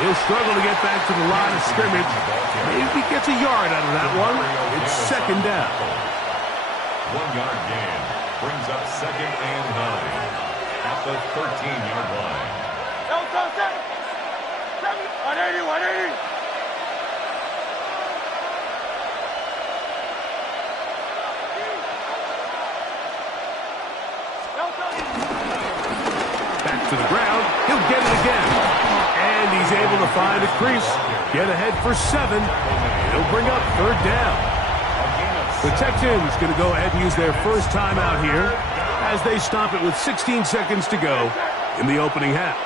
He'll struggle to get back to the line of scrimmage. Maybe gets a yard out of that one. It's second down. 1-yard gain brings up 2nd and 9 at the 13-yard line. 180, 180. Back to the ground. He'll get it again. And he's able to find a crease. Get ahead for 7. He'll bring up 3rd down. The Texans going to go ahead and use their first timeout here as they stop it with 16 seconds to go in the opening half.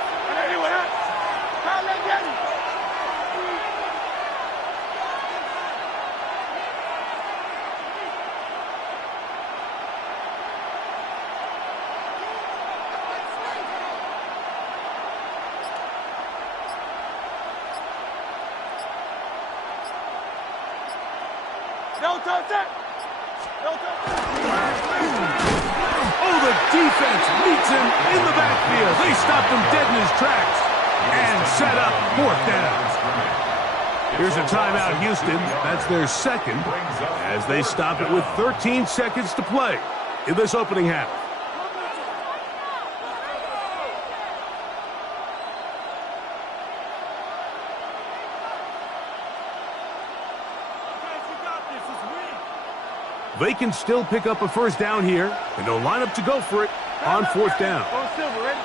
Oh, the defense meets him in the backfield. They stopped him dead in his tracks and set up 4th down. Here's a timeout, Houston. That's their second as they stop it with 13 seconds to play in this opening half. They can still pick up a first down here, and they'll line up to go for it on 4th down. Silver, ready?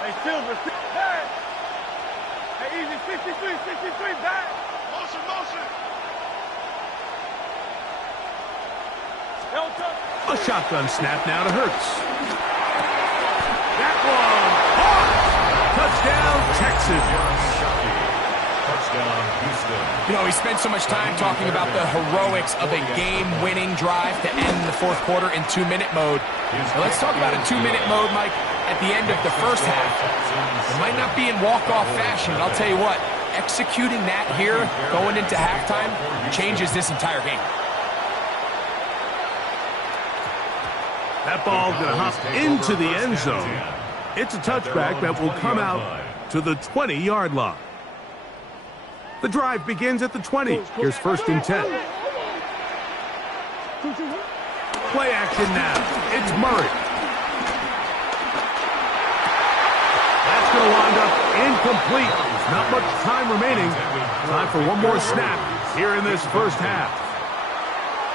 Hey, Silver. Hey, easy, 63, back. Motion. A shotgun snap now to Hurts. That one, touchdown, Texans. Touchdown, Houston. You know, we spent so much time talking about the heroics of a game-winning drive to end the 4th quarter in 2-minute mode. Now let's talk about a 2-minute mode, Mike, at the end of the first half. It might not be in walk-off fashion, but I'll tell you what, executing that here, going into halftime, changes this entire game. That ball going to hop into the end zone. It's a touchback that will come out to the 20-yard line. The drive begins at the 20. Here's 1st and 10. Play action now. It's Murray. That's going to wind up incomplete. Not much time remaining. Time for one more snap here in this first half.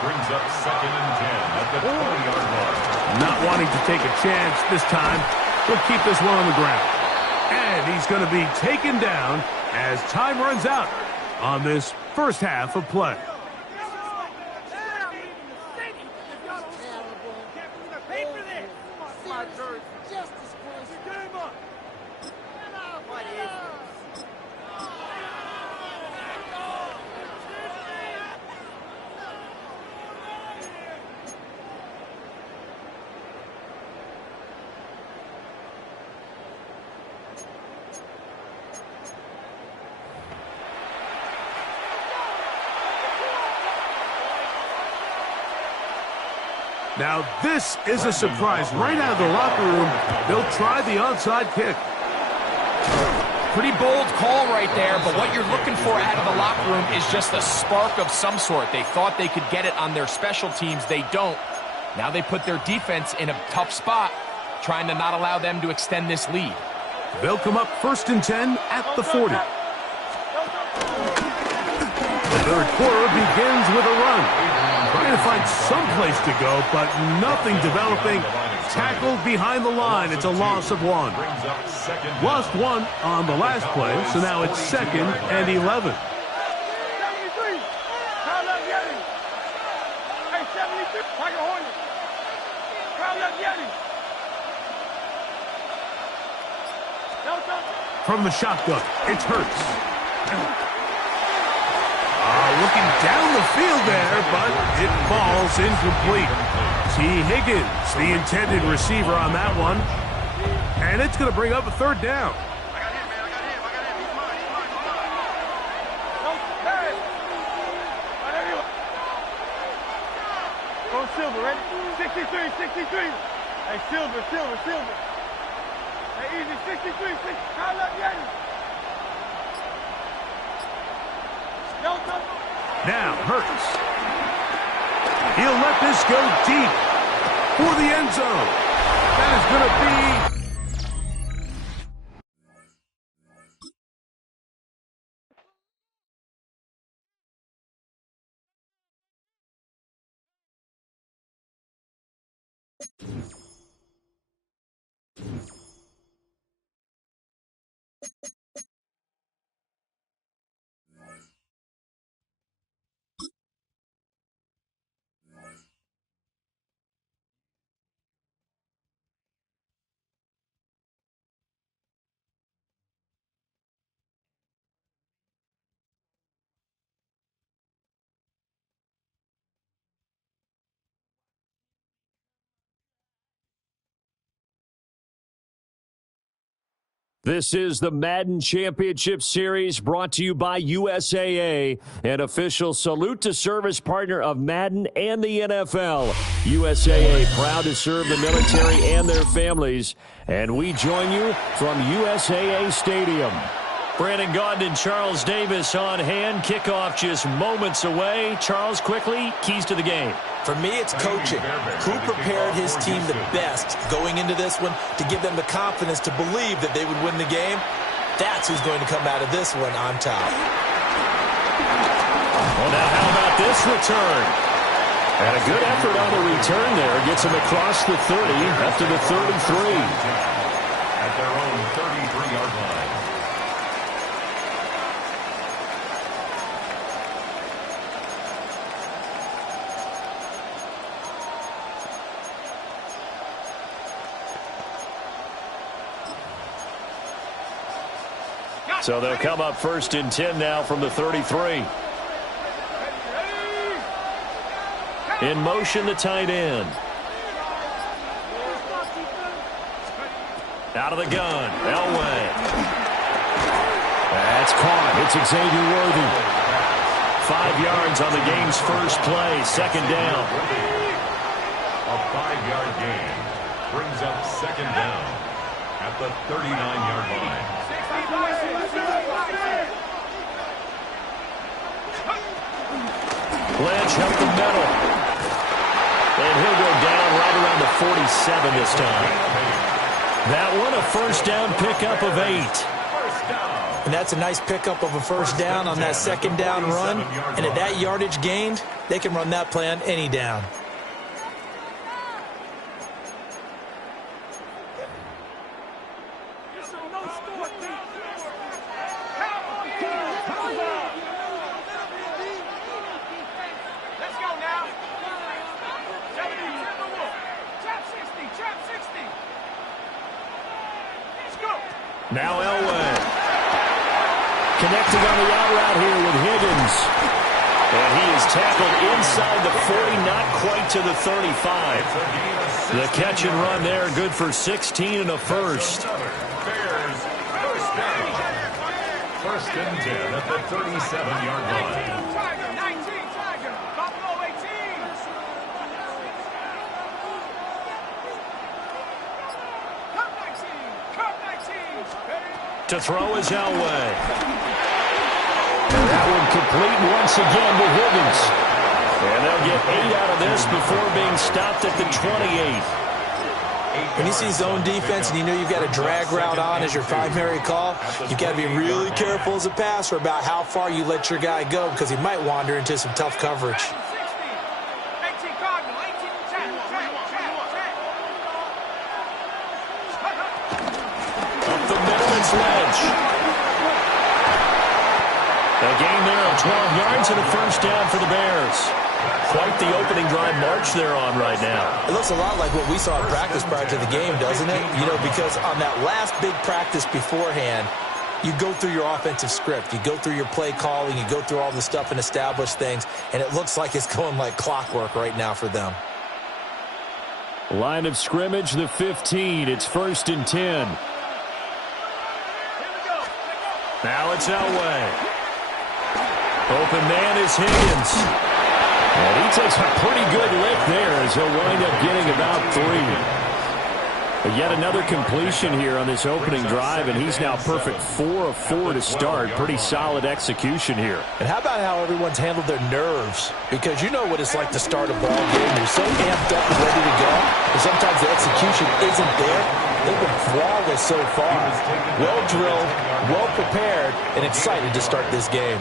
Brings up 2nd and 10 at the 20-yard line. Not wanting to take a chance this time. He'll keep this one on the ground. And he's going to be taken down as time runs out on this first half of play. Now, this is a surprise. Right out of the locker room, they'll try the onside kick. Pretty bold call right there, but what you're looking for out of the locker room is just a spark of some sort. They thought they could get it on their special teams. They don't. Now they put their defense in a tough spot, trying to not allow them to extend this lead. They'll come up 1st and 10 at the 40. The 3rd quarter begins with a run. Trying to find some place to go, but nothing developing. Tackled behind the line. It's a loss of 1. Lost 1 on the last play, so now it's 2nd and 11. 73. Crowd up Yeti. Hey, 73. Tiger Hornet. Crowd up Yeti. From the shotgun, it's Hurts. Looking down the field there, but it falls incomplete. T. Higgins, the intended receiver on that one. And it's going to bring up a 3rd down. Go Silver, ready? 63. Hey, Silver. Hey, easy, 63, 60. Count up, Yanni. Delta. Now, Hurts. He'll let this go deep for the end zone. That is going to be... This is the Madden Championship Series brought to you by USAA, an official salute to service partner of Madden and the NFL. USAA, proud to serve the military and their families. And we join you from USAA Stadium. Brandon Gaudin and Charles Davis on hand. Kickoff just moments away. Charles, quickly, keys to the game. For me, it's coaching. Who prepared his team the best going into this one to give them the confidence to believe that they would win the game? That's who's going to come out of this one on top. Well, now how about this return? And a good effort on the return there. Gets him across the 30 up to the 33. At their own 33-yard line. So they'll come up first and 10 now from the 33. In motion, the tight end. Out of the gun, Elway. That's caught. It's Xavier Worthy. 5 yards on the game's first play. Second down. A 5-yard gain brings up second down at the 39-yard line. Lynch up the middle. And he'll go down right around the 47 this time. That one, a first down pickup of 8. And that's a nice pickup of a first down on that second down run. And at that yardage gained, they can run that play on any down. Now Elway. Connecting on the out route here with Higgins. And he is tackled inside the 40, not quite to the 35. The catch and run there, good for 16 and a first. Bears first down. First and 10 at the 37-yard line. To throw is Elway. And that one complete once again to Higgins. And they'll get 8 out of this before being stopped at the 28. When you see zone defense and you know you've got a drag route on as your primary call, you've got to be really careful as a passer about how far you let your guy go because he might wander into some tough coverage. Sledge. A gain there of 12 yards and a first down for the Bears. Quite the opening drive march they're on right now. It looks a lot like what we saw in practice prior to the game, doesn't it? You know, because on that last big practice beforehand, you go through your offensive script. You go through your play calling. You go through all the stuff and establish things. And it looks like it's going like clockwork right now for them. Line of scrimmage, the 15. It's first and 10. Now it's Elway. Open man is Higgins. And he takes a pretty good lick there as he'll wind up getting about 3. Yet another completion here on this opening drive, and he's now perfect 4 of 4 to start. Pretty solid execution here. And how about how everyone's handled their nerves? Because you know what it's like to start a ball game. You're so amped up and ready to go, and sometimes the execution isn't there. They've been flawless so far. Well drilled, well prepared, and excited to start this game.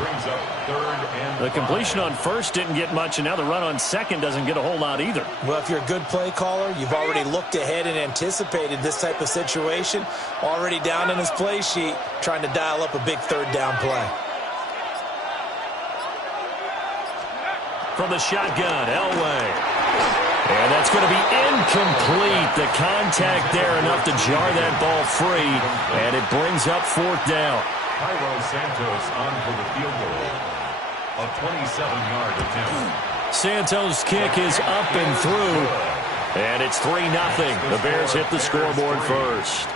The completion on first didn't get much, and now the run on second doesn't get a whole lot either. Well, if you're a good play caller, you've already looked ahead and anticipated this type of situation. Already down in his play sheet, trying to dial up a big third down play. From the shotgun, Elway. And that's going to be incomplete. The contact there enough to jar that ball free, and it brings up 4th down. Cairo Santos on for the field goal. A 27-yard attempt. Santos' kick is up and through, and it's 3-0. The Bears hit the scoreboard first.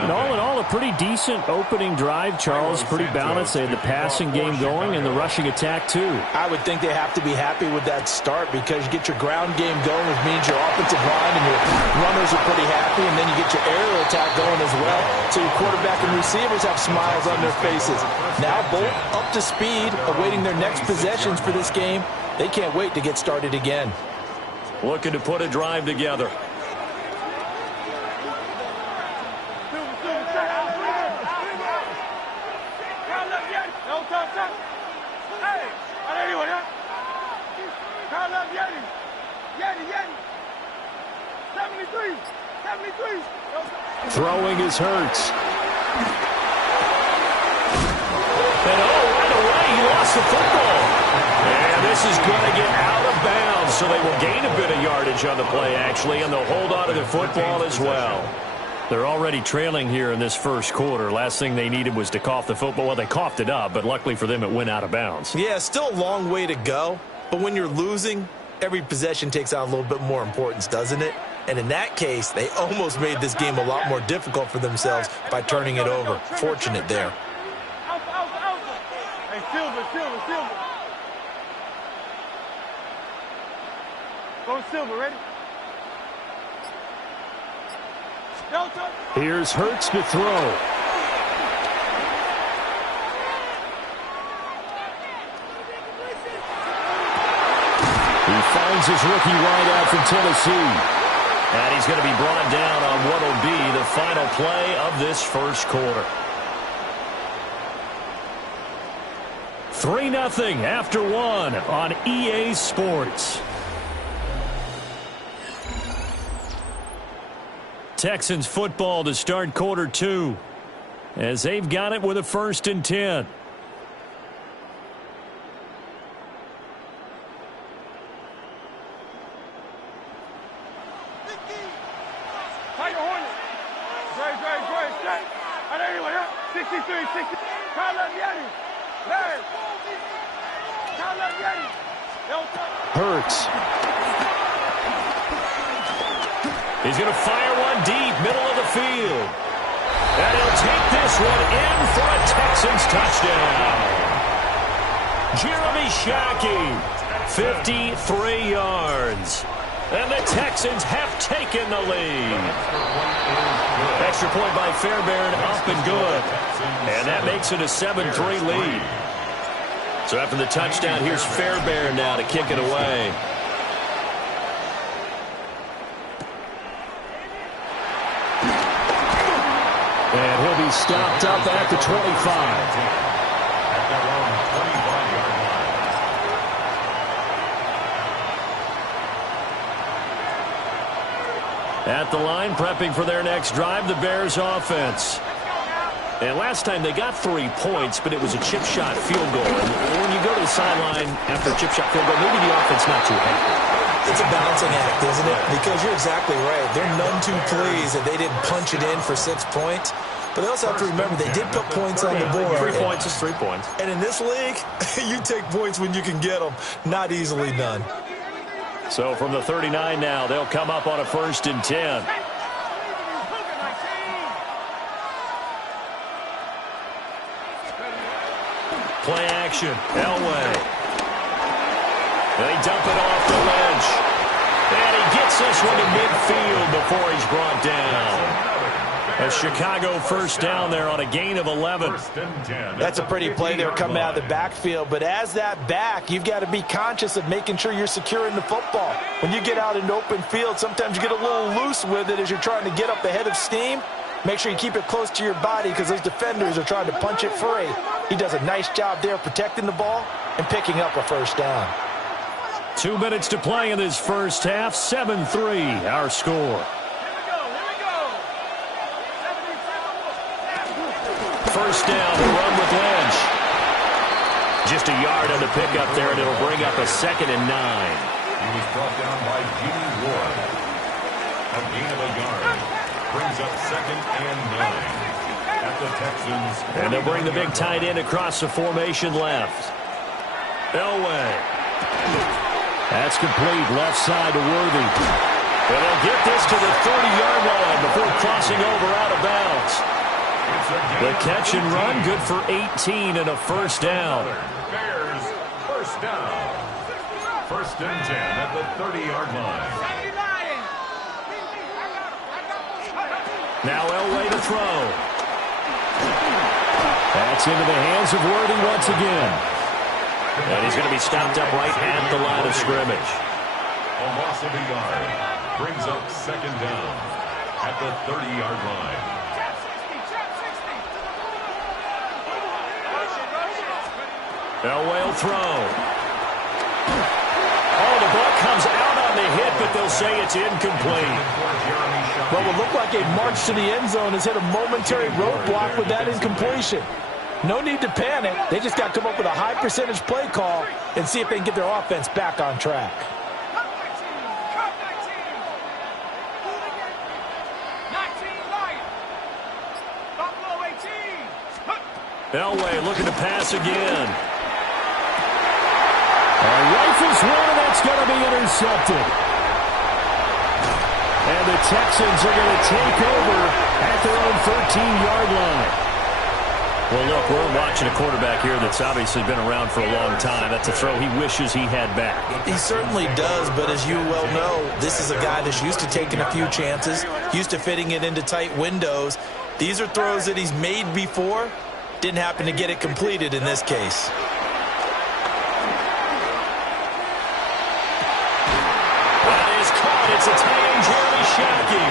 And all in all, a pretty decent opening drive, Charles. Pretty balanced. They had the passing game going and the rushing attack, too. I would think they have to be happy with that start because you get your ground game going, which means your offensive line and your runners are pretty happy, and then you get your aerial attack going as well. So your quarterback and receivers have smiles on their faces. Now both up to speed, awaiting their next possessions for this game. They can't wait to get started again. Looking to put a drive together. Throwing is Hurts. And right away, he lost the football. And this is going to get out of bounds, so they will gain a bit of yardage on the play, actually, and they'll hold on to the football as well. They're already trailing here in this first quarter. Last thing they needed was to cough the football. Well, they coughed it up, but luckily for them, it went out of bounds. Yeah, still a long way to go, but when you're losing, every possession takes on a little bit more importance, doesn't it? And in that case, they almost made this game a lot more difficult for themselves by turning it over. Fortunate there. Hey, Silver. Go Silver, ready? Here's Hurts to throw. He finds his rookie wideout from Tennessee. And he's going to be brought down on what will be the final play of this first quarter. 3-0 after 1 on EA Sports. Texans football to start quarter 2 as they've got it with a 1st and 10. Hurts. He's going to fire one deep, middle of the field. And he'll take this one in for a Texans touchdown. Jeremy Shockey, 53 yards. And the Texans have taken the lead. Extra point by Fairbairn, up and good. And that makes it a 7-3 lead. So after the touchdown, here's Fairbairn now to kick it away. And he'll be stopped up at the 25. At the line, prepping for their next drive, the Bears offense. And last time they got 3 points, but it was a chip shot field goal. And when you go to the sideline after a chip shot field goal, maybe the offense not too happy. It's a balancing act, isn't it? Because you're exactly right. They're none too pleased that they didn't punch it in for 6 points. But they also have to remember they did put points on the board. 3 points is 3 points. And in this league, you take points when you can get them. Not easily done. So from the 39 now, they'll come up on a 1st and 10. Play action. Elway. They dump it off the ledge. And he gets this one to midfield before he's brought down. A Chicago first down there on a gain of 11. That's a pretty play there coming out of the backfield. But as that back, you've got to be conscious of making sure you're securing the football. When you get out in open field, sometimes you get a little loose with it as you're trying to get up ahead of steam. Make sure you keep it close to your body because those defenders are trying to punch it free. He does a nice job there protecting the ball and picking up a first down. 2 minutes to play in this first half. 7-3 our score. First down, the run with Lynch. Just a yard on the pickup there, and it'll bring up a 2nd and 9. He was brought down by Jimmy Ward. A gain of a yard. Brings up 2nd and 9. At the Texans. And they'll bring the big tight end across the formation left. Elway. That's complete. Left side to Worthy. And they'll get this to the 30-yard line before crossing over out of bounds. The catch and run, good for 18 and a first down. Bears, first down. 1st and 10 at the 30-yard line. Now Elway to throw. That's into the hands of Worthy once again. And he's going to be stopped up right at the line of scrimmage. A loss of a yard. Brings up 2nd down at the 30-yard line. Elway will throw. Oh, the ball comes out on the hit, but they'll say it's incomplete. Well, it looked like a march to the end zone has hit a momentary roadblock with that incompletion. No need to panic. They just got to come up with a high percentage play call and see if they can get their offense back on track. Elway looking to pass again. Rifles one, and that's going to be intercepted. And the Texans are going to take over at their own 13-yard line. Well, look, we're watching a quarterback here that's obviously been around for a long time. That's a throw he wishes he had back. He certainly does, but as you well know, this is a guy that's used to taking a few chances, used to fitting it into tight windows. These are throws that he's made before. Didn't happen to get it completed in this case. It's a tie-in, Jeremy Shockey.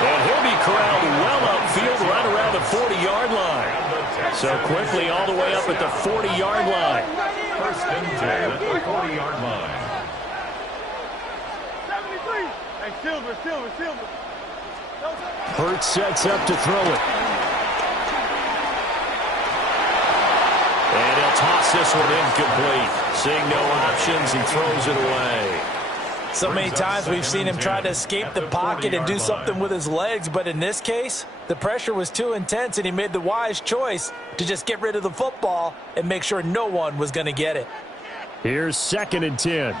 And he'll be corralled well upfield right around the 40-yard line. So quickly all the way up at the 40-yard line. 1st and 10 at the 40-yard line. 73. Hey, Silver. Hurts sets up to throw it. And he'll toss this one incomplete. Seeing no options, he throws it away. So many times we've seen him try to escape the pocket and do something with his legs, but in this case, the pressure was too intense and he made the wise choice to just get rid of the football and make sure no one was going to get it. Here's 2nd and 10.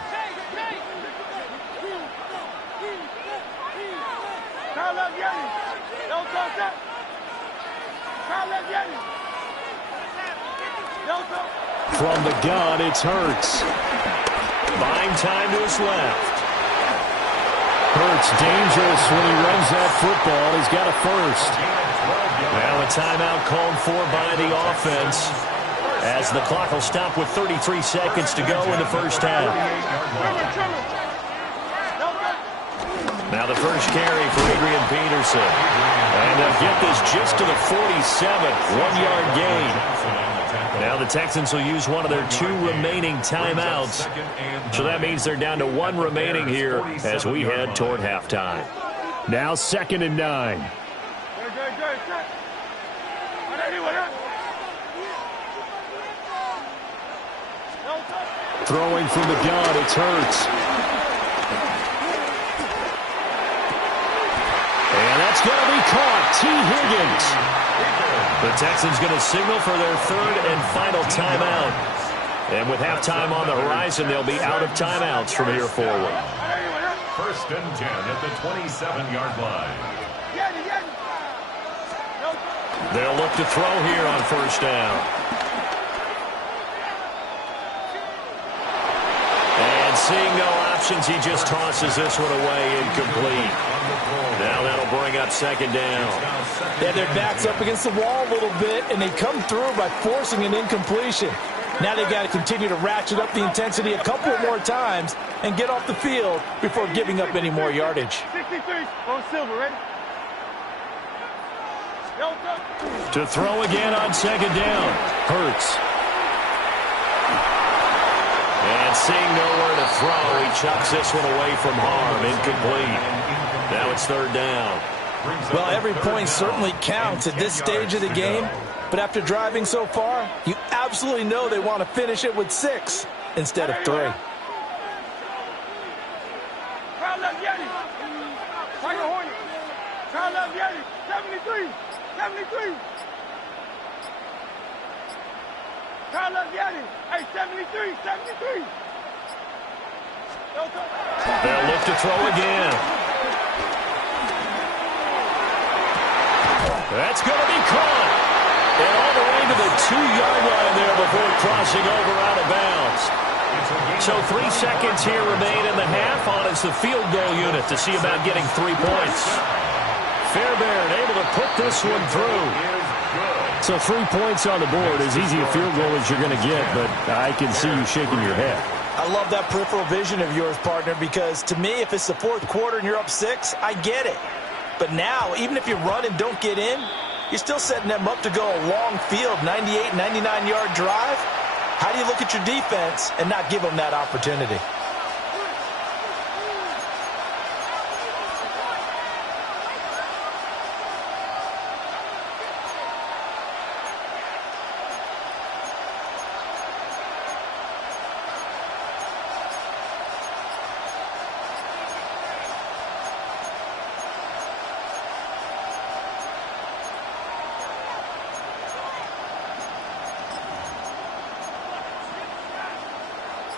From the gun, it's Hurts. Buying time to his left. Hurts dangerous when he runs that football. He's got a first. Now a timeout called for by the offense as the clock will stop with 33 seconds to go in the first half. Now the first carry for Adrian Peterson. And they'll get this just to the 47, 1-yard gain. Now the Texans will use one of their 2 remaining timeouts. So that means they're down to 1 remaining here as we head toward halftime. Now 2nd and 9. Throwing from the gun, it's Hurts. And that's going to be caught. T. Higgins. The Texans going to signal for their 3rd and final timeout. And with halftime on the horizon, they'll be out of timeouts from here forward. 1st and 10 at the 27-yard line. They'll look to throw here on 1st down. And seeing no options. He just tosses this one away, incomplete. Now that'll bring up second down. Yeah, their back's up against the wall a little bit, and they come through by forcing an incompletion. Now they've got to continue to ratchet up the intensity a couple more times and get off the field before giving up any more yardage. 63 on Silver, ready? To throw again on second down. Hurts. And seeing nowhere to throw, he chucks this one away from harm. Incomplete. Now it's third down. Well, every point certainly counts at this stage of the game, but after driving so far, you absolutely know they want to finish it with 6 instead of 3. Crowd left Yeti. Tiger Hornet. Crowd left Yeti. 73. 73. Crowd left Yeti. Hey, 73. 73. They'll look to throw again. That's going to be caught. And all the way to the 2-yard line there before crossing over out of bounds. So 3 seconds here remain in the half on as the field goal unit to see about getting 3 points. Fairbairn able to put this one through. So 3 points on the board, as easy a field goal as you're going to get, but I can see you shaking your head. I love that peripheral vision of yours, partner, because to me, if it's the 4th quarter and you're up 6, I get it. But now, even if you run and don't get in, you're still setting them up to go a long field, 98, 99-yard drive. How do you look at your defense and not give them that opportunity?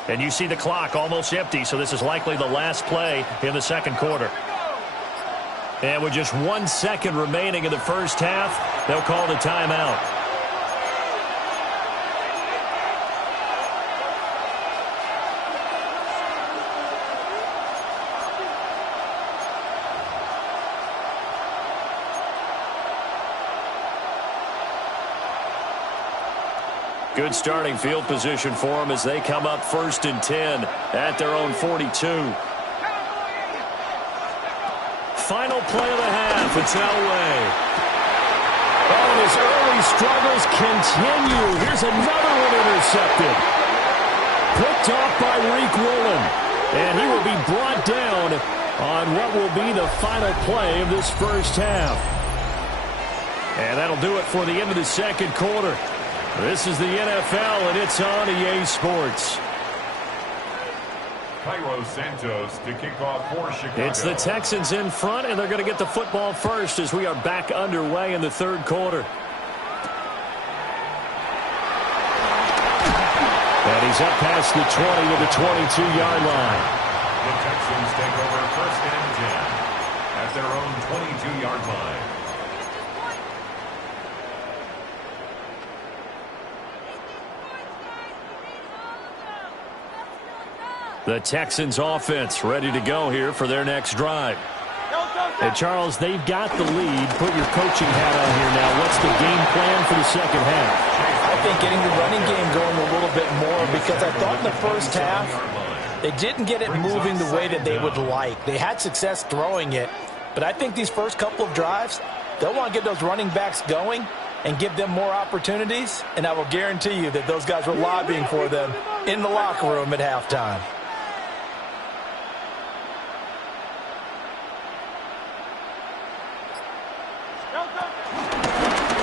And you see the clock almost empty, so this is likely the last play in the second quarter. And with just 1 second remaining in the first half, they'll call the timeout. Good starting field position for them as they come up 1st and 10 at their own 42. Final play of the half. It's Elway. Oh, and his early struggles continue. Here's another one intercepted. Picked off by Reek Woolen. And he will be brought down on what will be the final play of this first half. And that'll do it for the end of the second quarter. This is the NFL, and it's on EA Sports. Cairo Santos to kick off for Chicago. It's the Texans in front, and they're going to get the football first as we are back underway in the third quarter. And he's up past the 20 to the 22-yard line. The Texans take over 1st and 10 at their own 22-yard line. The Texans offense ready to go here for their next drive. And Charles, they've got the lead. Put your coaching hat on here now. What's the game plan for the second half? I think getting the running game going a little bit more, because I thought in the first half they didn't get it moving the way that they would like. They had success throwing it, but I think these first couple of drives, they'll want to get those running backs going and give them more opportunities, and I will guarantee you that those guys were lobbying for them in the locker room at halftime.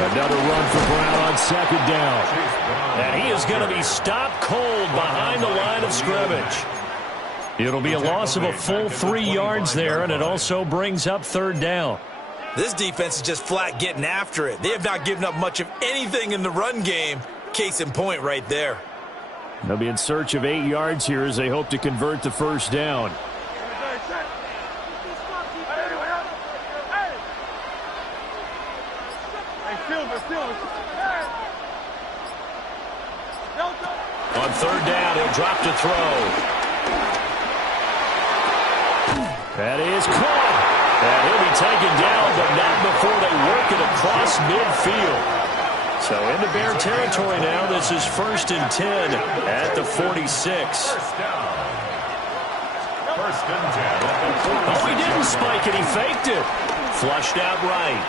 Another run for Brown on second down. And he is going to be stopped cold behind the line of scrimmage. It'll be a loss of a full 3 yards there, and it also brings up third down. This defense is just flat getting after it. They have not given up much of anything in the run game. Case in point right there. They'll be in search of 8 yards here as they hope to convert the first down. On third down, he'll drop to throw. That is caught. And he'll be taken down, but not before they work it across midfield. So into Bear territory now. This is 1st and 10 at the 46. First down. 1st and 10 at the 46. Oh, he didn't spike it. He faked it. Flushed out right.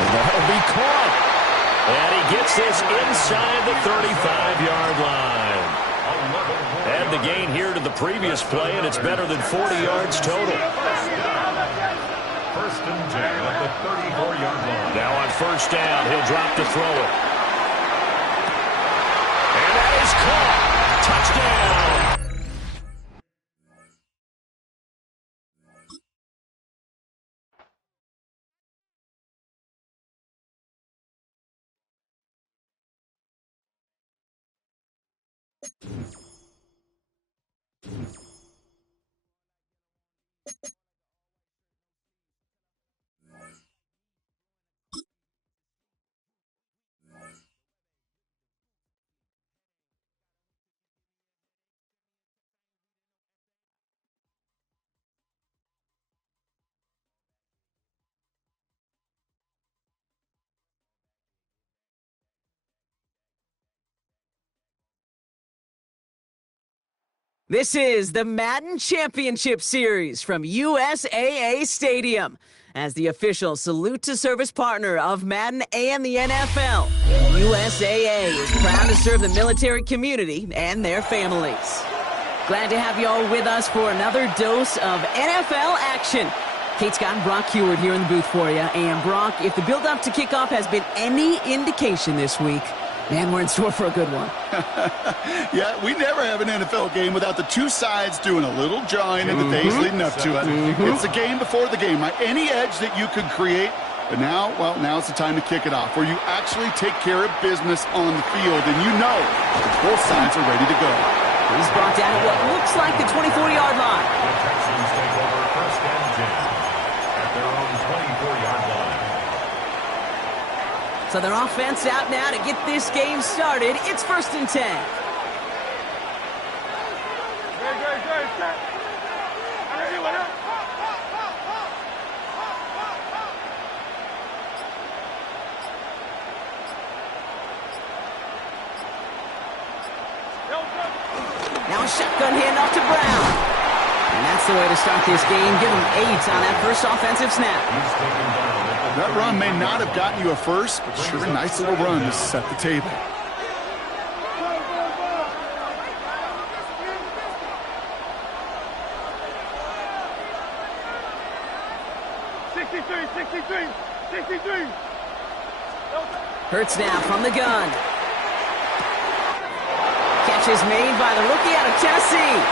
And that'll be caught. And he gets this inside the 35-yard line. Add the gain here to the previous play, and it's better than 40 yards total. 1st and 10 at the 34-yard line. Now on 1st down, he'll drop to throw it. And that is caught. Touchdown. This is the Madden Championship Series from USAA Stadium. As the official salute to service partner of Madden and the NFL, USAA is proud to serve the military community and their families. Glad to have you all with us for another dose of NFL action. Kate Scott and Brock Heward here in the booth for you. And Brock, if the build-up to kickoff has been any indication this week, man, we're in store for a good one. Yeah, we never have an NFL game without the two sides doing a little jawing in the days leading up to it. It's the game before the game, right? Any edge that you could create. But now, well, now's the time to kick it off, where you actually take care of business on the field, and you know both sides are ready to go. He's brought down at what looks like the 24-yard line. The Texans take over 1st and 10 at their own 24-yard line. So their offense out now to get this game started. It's 1st and 10. Now a shotgun handoff to Brown. And that's the way to start this game. Give him 8 on that first offensive snap. He's taken down. That run may not have gotten you a first, but sure a nice little run to set the table. Hurts now from the gun. Catch is made by the rookie out of Tennessee.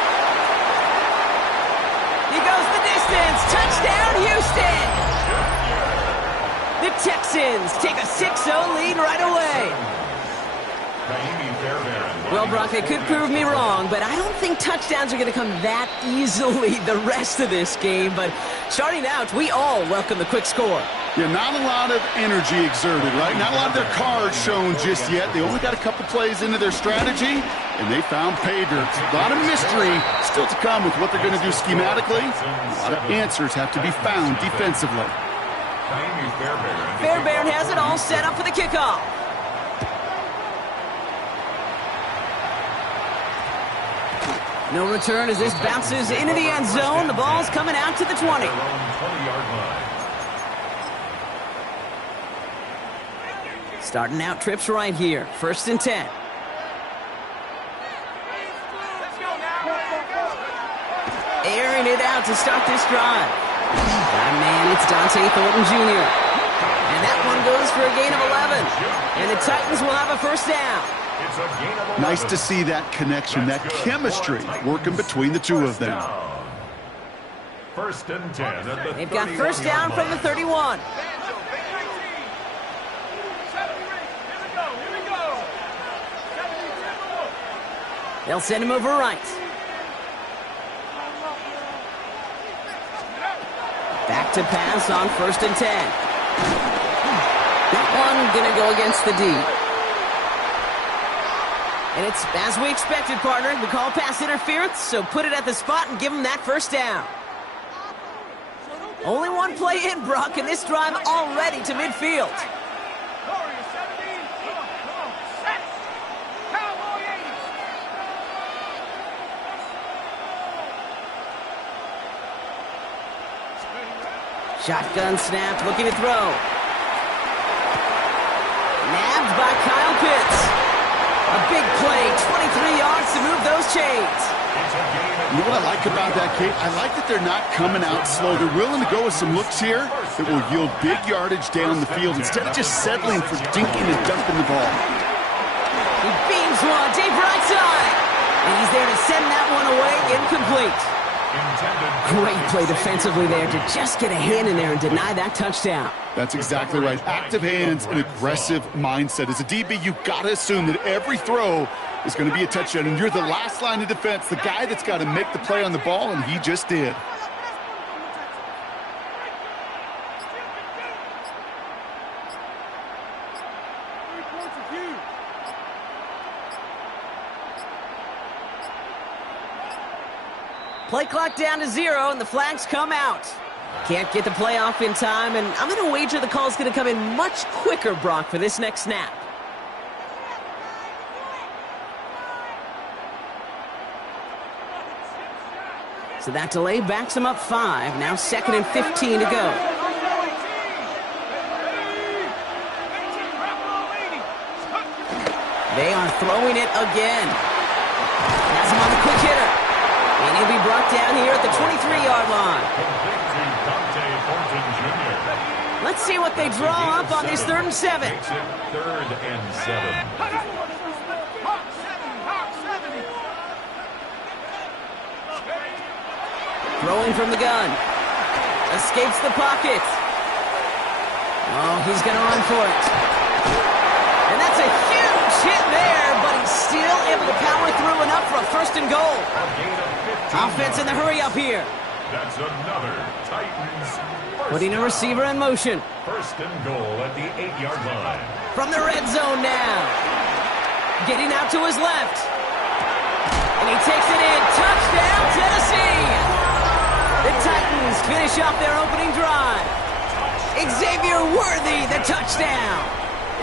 He goes the distance. Touchdown, Houston. The Texans take a 6-0 lead right away. Well, Brock, they could prove me wrong, but I don't think touchdowns are going to come that easily the rest of this game. But starting out, we all welcome the quick score. Yeah, not a lot of energy exerted, right? Not a lot of their cards shown just yet. They only got a couple plays into their strategy, and they found pay dirt. A lot of mystery still to come with what they're going to do schematically. A lot of answers have to be found defensively. Fairbairn has it all set up for the kickoff. No return as this bounces into the end zone. The ball's coming out to the 20. Starting out trips right here. 1st and 10. Airing it out to start this drive. Got a man, it's Dante Thornton Jr. And that one goes for a gain of 11. And the Titans will have a 1st down. Nice to see that connection, that chemistry working between the two of them. 1st and 10. They've got 1st down from the 31. They'll send him over right. Back to pass on 1st and 10. That one going to go against the D. And it's as we expected, partner. We call pass interference, so put it at the spot and give them that first down. Only one play in, Brock, and this drive already to midfield. Shotgun snap, looking to throw. Nabbed by Kyle Pitts. A big play, 23 yards to move those chains. You know what I like about that, Kate? I like that they're not coming out slow. They're willing to go with some looks here that will yield big yardage down the field instead of just settling for dinking and dumping the ball. He beams one, deep right side. And he's there to send that one away, incomplete. Great play defensively there to just get a hand in there and deny that touchdown. That's exactly right. Active hands and aggressive mindset. As a DB, you've got to assume that every throw is going to be a touchdown, and you're the last line of defense, the guy that's got to make the play on the ball, and he just did. Play clock down to 0, and the flags come out. Can't get the play off in time, and I'm going to wager the call's going to come in much quicker, Brock, for this next snap. So that delay backs him up 5. Now 2nd and 15 to go. They are throwing it again. Has him on the quick hitter. And he'll be brought down here at the 23-yard line. Let's see what they draw up on this 3rd and 7. 3rd and 7. Throwing from the gun. Escapes the pocket. Oh, he's going to run for it. And that's a huge hit there, but he's still able to power through enough for a 1st and goal. Offense in the hurry up here. That's another Titans. Putting a receiver in motion. 1st and goal at the 8-yard line. From the red zone now. Getting out to his left. And he takes it in. Touchdown, Tennessee. The Titans finish off their opening drive. Xavier Worthy, the touchdown.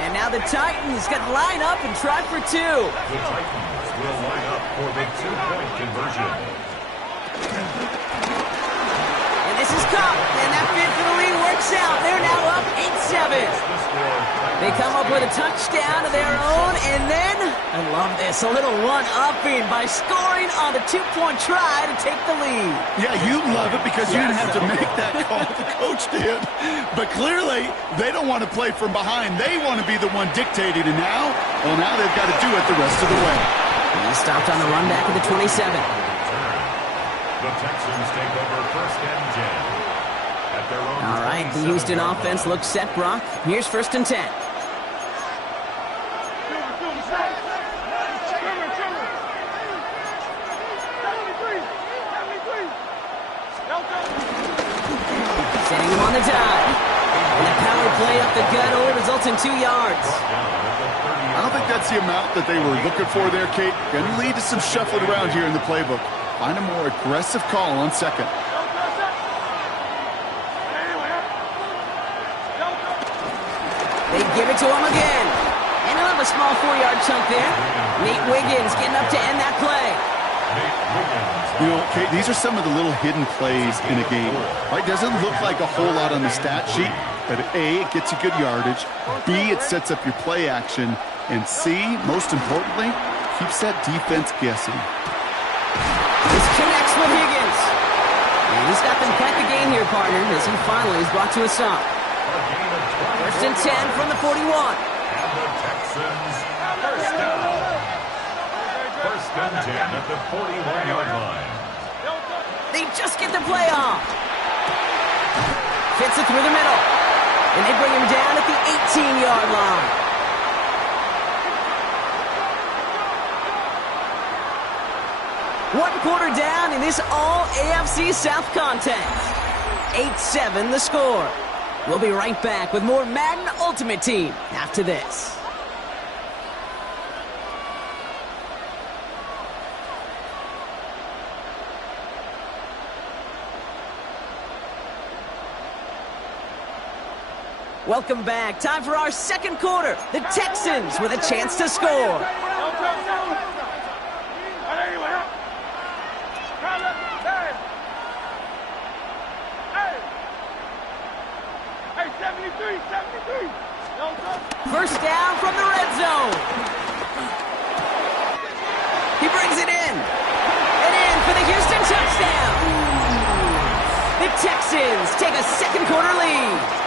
And now the Titans can line up and try for 2. The Titans will line up for the 2-point conversion. And this is caught. And that fit for the lead works out. They're now up 8-7. They come up with a touchdown of their own, and then, I love this, a little run-upping by scoring on the 2-point try to take the lead. Yeah, you love it because you didn't have to make that call. The coach did. But clearly, they don't want to play from behind. They want to be the one dictating, and now they've got to do it the rest of the way. And he stopped on the run back at the 27. The Texans take over 1st and 10. At their own. All right, the Houston offense looks set, Brock. Here's 1st and 10. Setting him on the dive. And the power play up the gut only results in 2 yards. I don't think that's the amount that they were looking for there, Kate. Going to lead to some shuffling around here in the playbook. Find a more aggressive call on 2nd. They give it to him again. And he'll have a small 4-yard chunk there. Nate Wiggins getting up to end that play. You know, Kate, these are some of the little hidden plays in a game. Right? Doesn't look like a whole lot on the stat sheet, but A, it gets you good yardage. B, it sets up your play action. And C, most importantly, keeps that defense guessing. This connects with Higgins. And he's got them quite the game here, partner, as he finally is brought to a stop. 1st and 10 from the 41. And the Texans, 1st down. 1st and 10 at the 41-yard line. They just get the play off. Fits it through the middle. And they bring him down at the 18-yard line. One quarter down in this all-AFC South contest. 8-7 the score. We'll be right back with more Madden Ultimate Team after this. Welcome back. Time for our second quarter. The Texans with a chance to score. First down from the red zone. He brings it in. And in for the Houston touchdown. The Texans take a second quarter lead.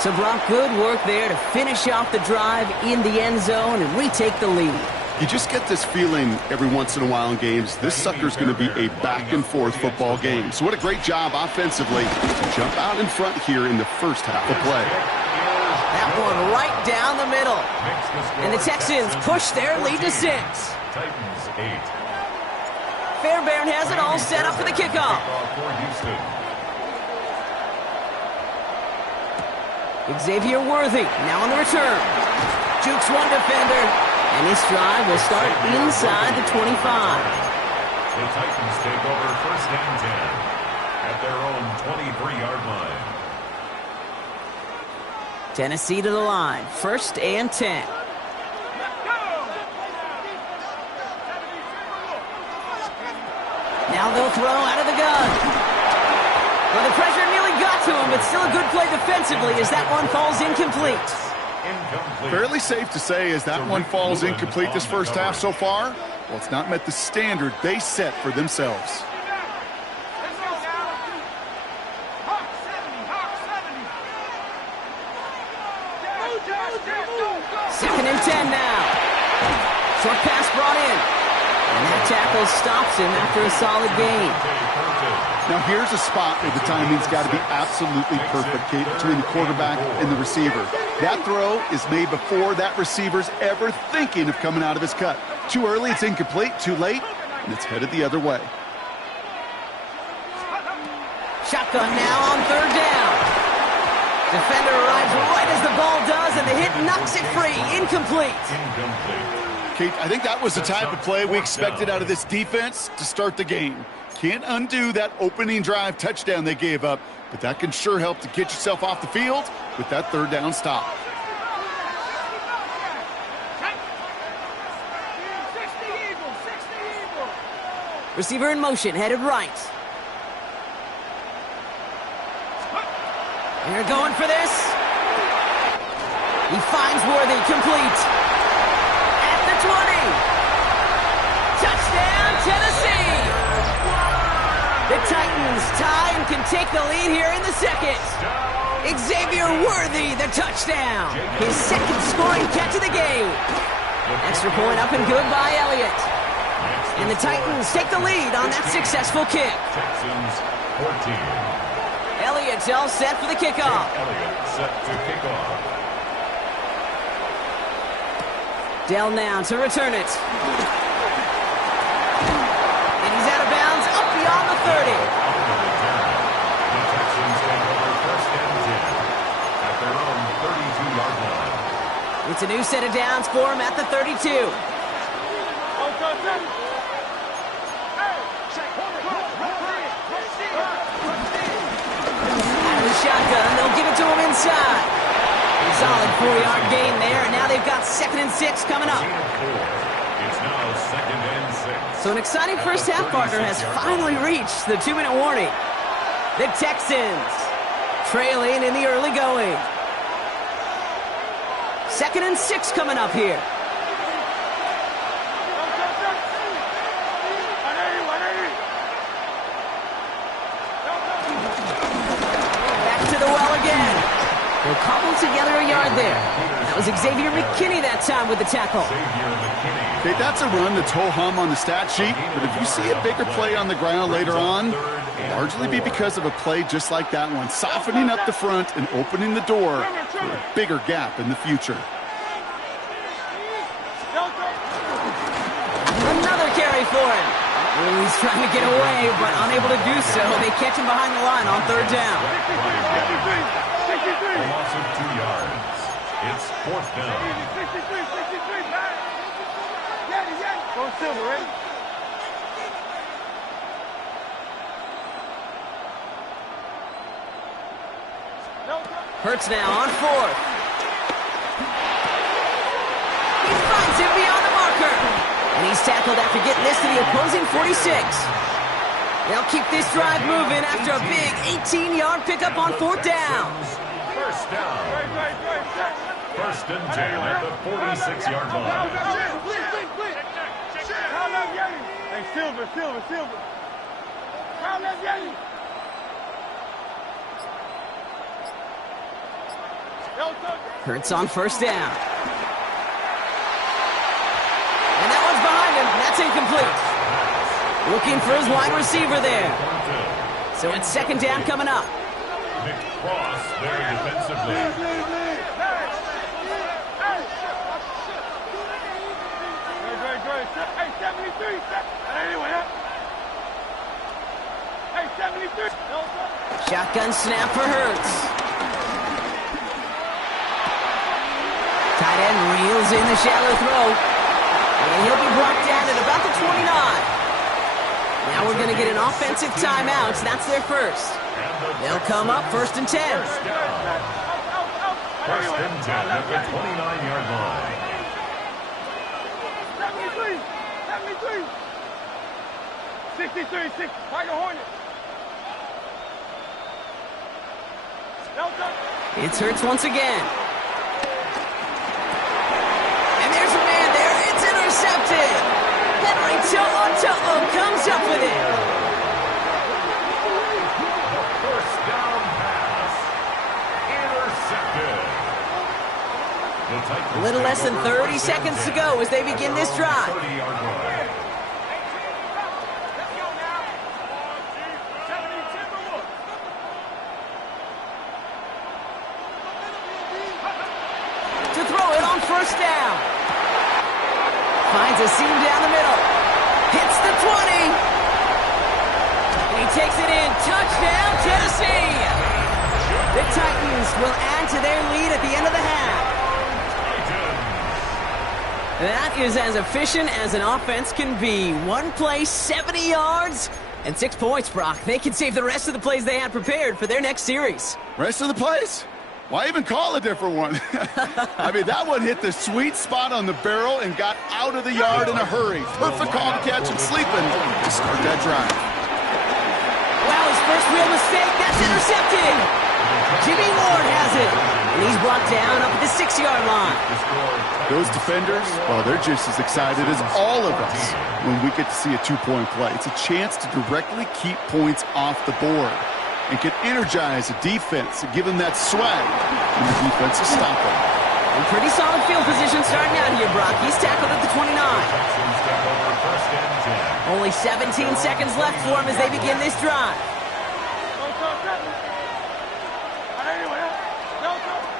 So, Brock, good work there to finish off the drive in the end zone and retake the lead. You just get this feeling every once in a while in games, this sucker's going to be a back-and-forth football game. So what a great job offensively to jump out in front here in the first half of play. That one right down the middle. And the Texans push their lead to 6. Titans 8. Fairbairn has it all set up for the kickoff. Xavier Worthy now on the return. Jukes one defender, and this drive will start inside the 25. The Titans take over first and 10 at their own 23-yard line. Tennessee to the line, first and 10. Now they'll throw out of the gun. Well, the pressure nearly got to him, but still a good play defensively as that one falls incomplete. Fairly safe to say as that one falls incomplete this first half so far, well, it's not met the standard they set for themselves. Second and 10 now. Short pass brought in. And that tackle stops him after a solid gain. Now here's a spot where the timing's got to be absolutely perfect, Kate, between the quarterback and the receiver. That throw is made before that receiver's ever thinking of coming out of his cut. Too early, it's incomplete. Too late, and it's headed the other way. Shotgun now on third down. Defender arrives right as the ball does, and the hit knocks it free. Incomplete. Kate, I think that was the type of play we expected out of this defense to start the game. Can't undo that opening drive touchdown they gave up, but that can sure help to get yourself off the field with that third down stop. Receiver in motion, headed right. They're going for this. He finds Worthy, complete. At the 20. Touchdown, Tennessee. The Titans tie and can take the lead here in the second. Xavier Worthy, the touchdown. His second scoring catch of the game. Extra point up and good by Elliott. And the Titans take the lead on that successful kick. Texans 14. Elliott's all set for the kickoff. Elliott set to kick off. Dell now to return it. And he's out of bounds up beyond the 30. The Texans take over first and 10 at their own 32-yard line. It's a new set of downs for him at the 32. Out of the shotgun, they'll give it to him inside. A solid 4-yard gain there, and now they've got 2nd and 6 coming up. It's now 2nd and 6. So an exciting first half, partner, has finally reached the 2-minute warning. The Texans trailing in the early going. 2nd and 6 coming up here. Back to the well again. They'll cobble together a yard there. That was Xavier McKinney that time with the tackle. Okay, that's a run that's ho-hum on the stat sheet, but if you see a bigger play on the ground later on, it'll largely be because of a play just like that one, softening up the front and opening the door for a bigger gap in the future. Another carry for him. Oh, he's trying to get away, but unable to do so. They catch him behind the line on third down. A loss of 2 yards. It's 4th down. Go Silver, right? Hurts now on fourth. He finds him beyond the marker. And he's tackled after getting this to the opposing 46. They'll keep this drive moving after a big 18-yard pickup on fourth down. First down. First and 10 at the 46-yard line. Hey, Silver. Crown that game. Hurts on first down. And that one's behind him. That's incomplete. Looking for his wide receiver there. So it's second down coming up. Cross there defensively. Hey, 73. Anyway, hey, 73. Shotgun snap for Hurts. Tight end reels in the shallow throw. And he'll be brought down at about the 29. Now we're going to get an offensive timeout. That's their first. They'll come up first and 10. First and 10 at the 29-yard line. 63, Tiger Hornet. It's Hurts once again. And there's a man there. It's intercepted. Henry To'o comes up with it. First down pass. Intercepted. A little less than 30 seconds to go as they begin this drive. 30-yard line. First down. Finds a seam down the middle. Hits the 20. And he takes it in. Touchdown, Tennessee. The Titans will add to their lead at the end of the half. That is as efficient as an offense can be. One play, 70 yards, and 6 points, Brock. They can save the rest of the plays they had prepared for their next series. Rest of the plays? Why even call a different one? I mean, that one hit the sweet spot on the barrel and got out of the yard in a hurry. Perfect call to catch him sleeping to start that drive. Wow, his first real mistake. That's intercepted. Jimmy Ward has it. And he's brought down up at the 6-yard line. Those defenders, well, they're just as excited as all of us when we get to see a two-point play. It's a chance to directly keep points off the board and can energize a defense and give them that swag when the defense is stopping. And pretty solid field position starting out here, Brock. He's tackled at the 29. Only 17 seconds left for him as they begin this drive.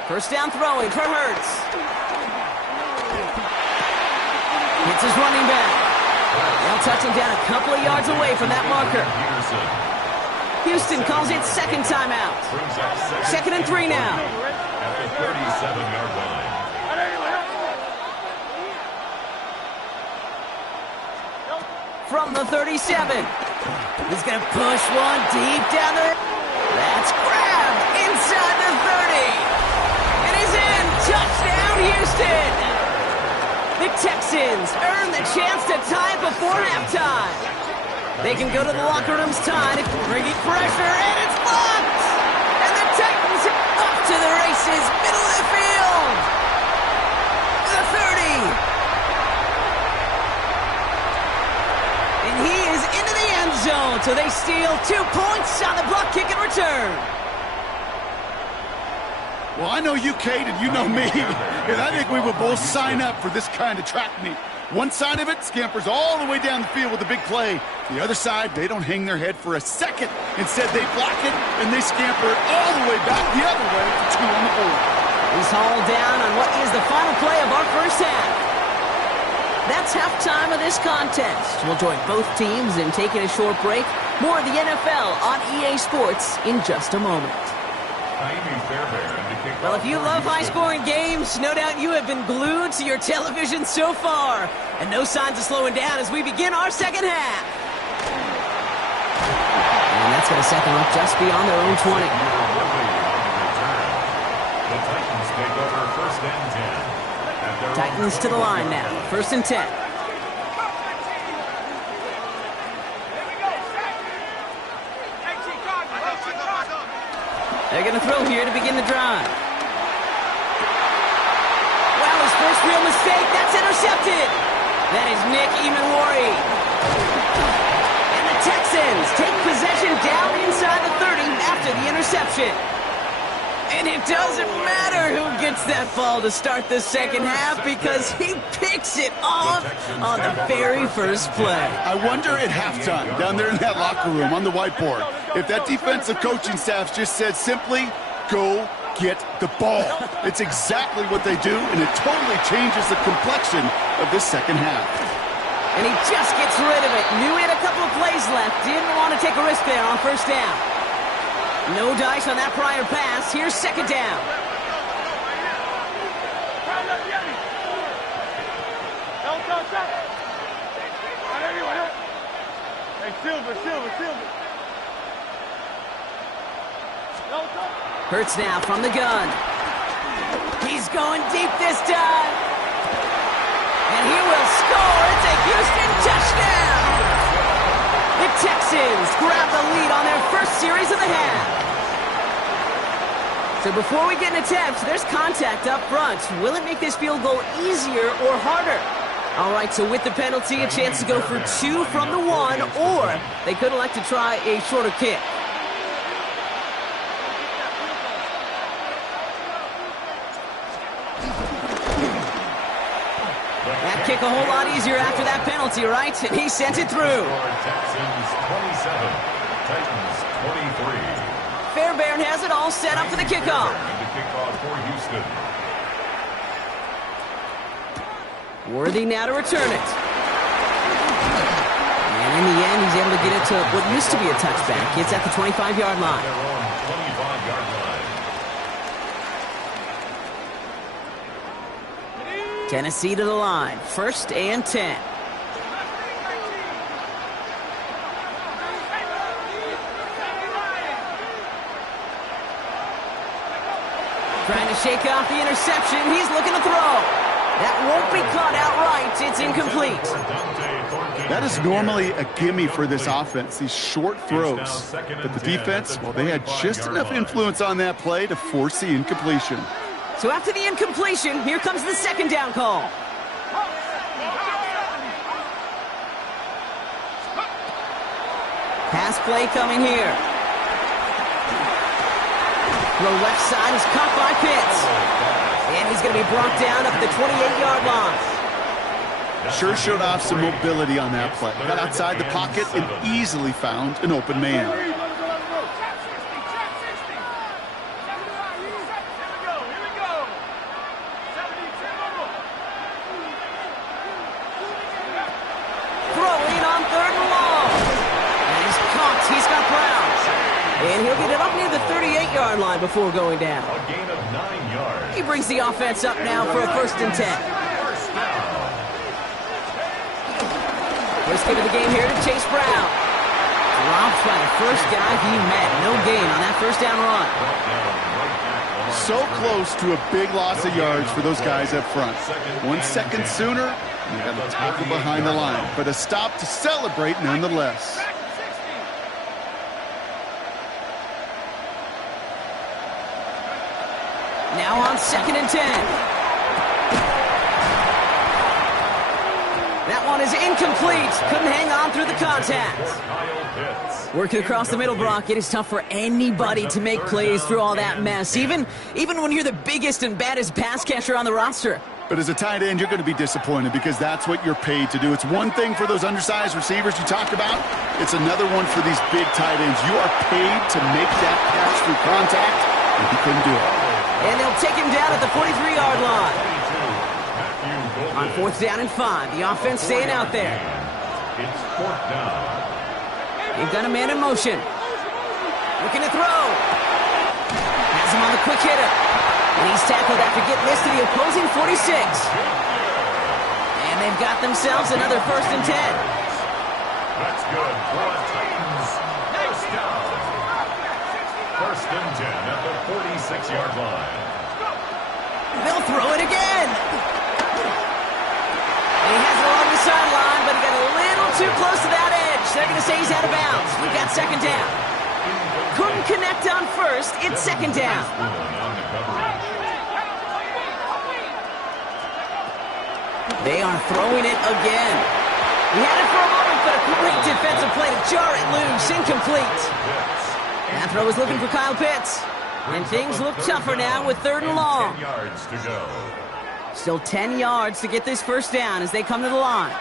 First down throwing for Hurts. Hits his running back. They'll touch him down a couple of yards away from that marker. Houston calls it second timeout. Second and 3 now. At the 37-yard line. From the 37. He's going to push one deep down there. That's grabbed inside the 30. It is in. Touchdown, Houston. The Texans earn the chance to tie it before halftime. They can go to the locker rooms tied, bringing pressure, and it's blocked! And the Titans up to the races, middle of the field! The 30! And he is into the end zone, so they steal 2 points on the block kick and return. Well, I know you, Kate, and you know me, and I think we will both sign up for this kind of track meet. One side of it scampers all the way down the field with a big play. The other side, they don't hang their head for a second. Instead, they block it, and they scamper it all the way back the other way for 2 on the board. He's hauled down on what is the final play of our first half. That's halftime of this contest. We'll join both teams in taking a short break. More of the NFL on EA Sports in just a moment. Well, if you love high-scoring games, no doubt you have been glued to your television so far. And no signs of slowing down as we begin our second half. And that's going to set them up just beyond their own 20. take over 1st and 10. Titans to the line now. 1st and 10. They're going to throw here to begin the drive. Well, his first real mistake. That's intercepted. That is Nick Emanwari. And the Texans take possession down inside the 30 after the interception. And it doesn't matter who gets that ball to start the second half because he picks it off on the very first play. I wonder at halftime, down there in that locker room on the whiteboard, if that defensive coaching staff just said simply, go get the ball. It's exactly what they do, and it totally changes the complexion of this second half. And he just gets rid of it. Knew he had a couple of plays left. Didn't want to take a risk there on first down. No dice on that prior pass. Here's second down. Hurts now from the gun. He's going deep this time. And he will score. It's a Houston touchdown. The Texans grab the lead on their first series of the half. So before we get an attempt, there's contact up front. Will it make this field goal easier or harder? All right, so with the penalty, a chance to go for 2 from the 1, or they could elect to try a shorter kick. That kick a whole lot easier after that penalty, right? And he sent it through. Texans 27, Titans 23. Fairbairn has it all set up for the kickoff. And the kickoff for Houston. Worthy now to return it. And in the end, he's able to get it to what used to be a touchback. It's at the 25-yard line. Their own 25-yard line. Tennessee to the line. 1st and 10. Trying to shake off the interception. He's looking to throw. That won't be caught outright. It's incomplete. That is normally a gimme for this offense, these short throws. But the defense, well, they had just enough influence on that play to force the incompletion. So after the incompletion, here comes the second down call. Pass play coming here. The left side is caught by Pitts. And he's going to be brought down up the 28-yard line. Sure showed off some mobility on that play. Got outside the pocket and easily found an open man. Throwing on 3rd and long. And he's caught. He's got Browns. And he'll get it up near the 38-yard line before going down. A gain of 9 yards. He brings the offense up now for a 1st and 10. First down. First kick of the game here to Chase Brown. Dropped by the first guy he met. No gain on that first down run. So close to a big loss of yards for those guys up front. 1 second sooner, and they got a tackle behind the line. But a stop to celebrate nonetheless. Now on 2nd and 10. That one is incomplete. Couldn't hang on through the contact. Working across the middle, Brock, it is tough for anybody to make plays through all that mess, even when you're the biggest and baddest pass catcher on the roster. But as a tight end, you're going to be disappointed because that's what you're paid to do. It's one thing for those undersized receivers you talk about. It's another one for these big tight ends. You are paid to make that catch through contact, and he couldn't do it. And they'll take him down at the 43-yard line. On 4th down and 5, the offense staying out there. It's 4th down. They've got a man in motion. Looking to throw. Has him on the quick hitter. And he's tackled after getting this to the opposing 46. And they've got themselves another 1st and 10. That's good for a Titans. First down. 1st and 10 at the 46-yard line. They'll throw it again. And he has it along the sideline, but he got a little too close to that edge. They're going to say he's out of bounds. We've got second down. Couldn't connect on first. It's second down. They are throwing it again. He had it for a moment, but a great defensive play to jar it loose. Incomplete. That throw is looking for Kyle Pitts. And things look tougher now with 3rd and long. 10 yards to go. Still 10 yards to get this first down as they come to the line.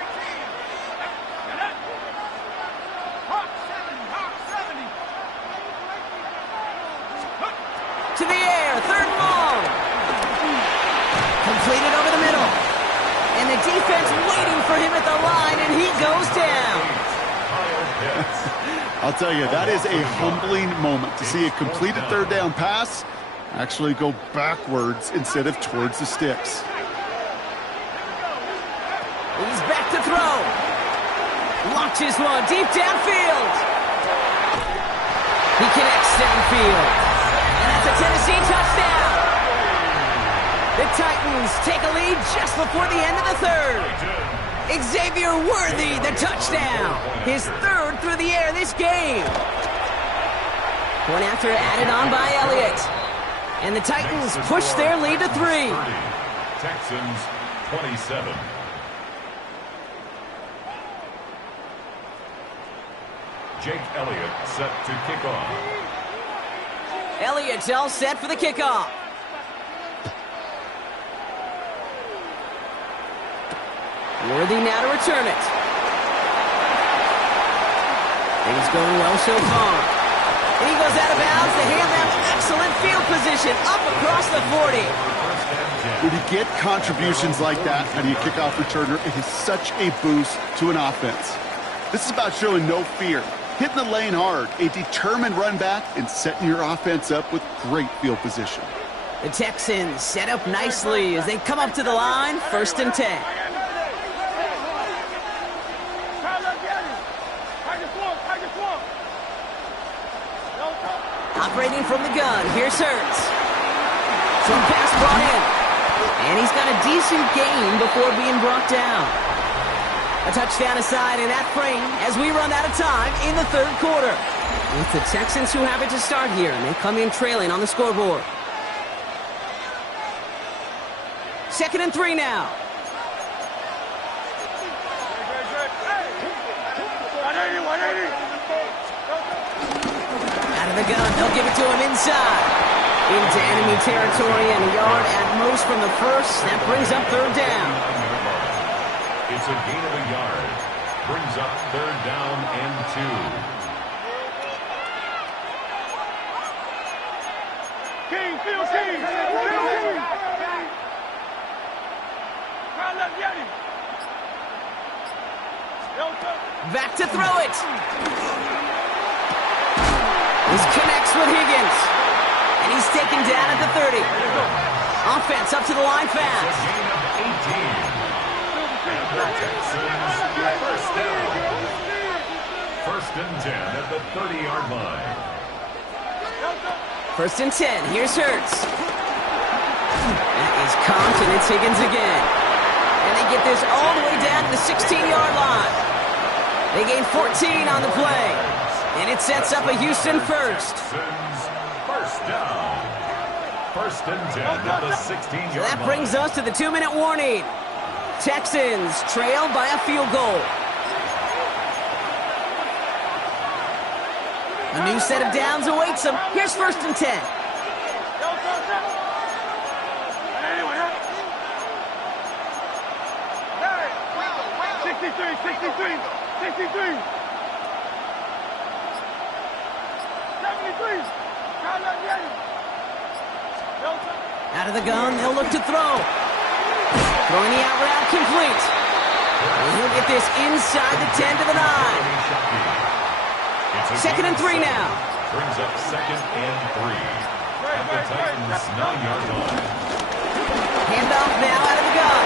To the air, 3rd and long. Completed over the middle. And the defense waiting for him at the line, and he goes down. I'll tell you, that is a humbling moment to see a completed 3rd down pass actually go backwards instead of towards the sticks. He's back to throw. Launches one deep downfield. He connects downfield. And that's a Tennessee touchdown. The Titans take a lead just before the end of the 3rd. Xavier Worthy, the touchdown. His 3rd through the air this game. Point after added on by Elliott. And the Titans push their lead to 3. Texans 27. Jake Elliott set to kick off. Elliott's all set for the kickoff. Worthy now to return it. Things going well so far. And he goes out of bounds to hand them excellent field position up across the 40. When you get contributions like that out of your kickoff returner, it is such a boost to an offense. This is about showing no fear, hitting the lane hard, a determined run back, and setting your offense up with great field position. The Texans set up nicely as they come up to the line, 1st and 10. Operating from the gun, here's Hurts. Some pass brought in. And he's got a decent gain before being brought down. A touchdown aside in that frame as we run out of time in the 3rd quarter. It's the Texans who have it to start here, and they come in trailing on the scoreboard. 2nd and 3 now. Out of the gun, they'll give it to him inside. Into enemy territory and a yard at most from the 1st. That brings up 3rd down. It's a gain of a yard. Brings up 3rd down and 2. King, field King. Back to throw it. This connects with Higgins. And he's taken down at the 30. Offense up to the line fast. It's a gain of 18. And the Texans first down. 1st and 10 at the 30-yard line. 1st and 10. Here's Hurts. That is Compton, and it's Higgins again. And they get this all the way down to the 16-yard line. They gain 14 on the play. And it sets up a Houston 1st. First down. 1st and 10 at the 16-yard line. That brings us to the 2-minute warning. Texans trail by a field goal. A new set of downs awaits them. Here's 1st and 10. 63. Out of the gun, they'll look to throw. Throwing the out route complete. And he'll get this inside the 10 to the 9. 2nd and 3 now. Brings up 2nd and 3 at the Titans' 9-yard line. Handoff now out of the gun.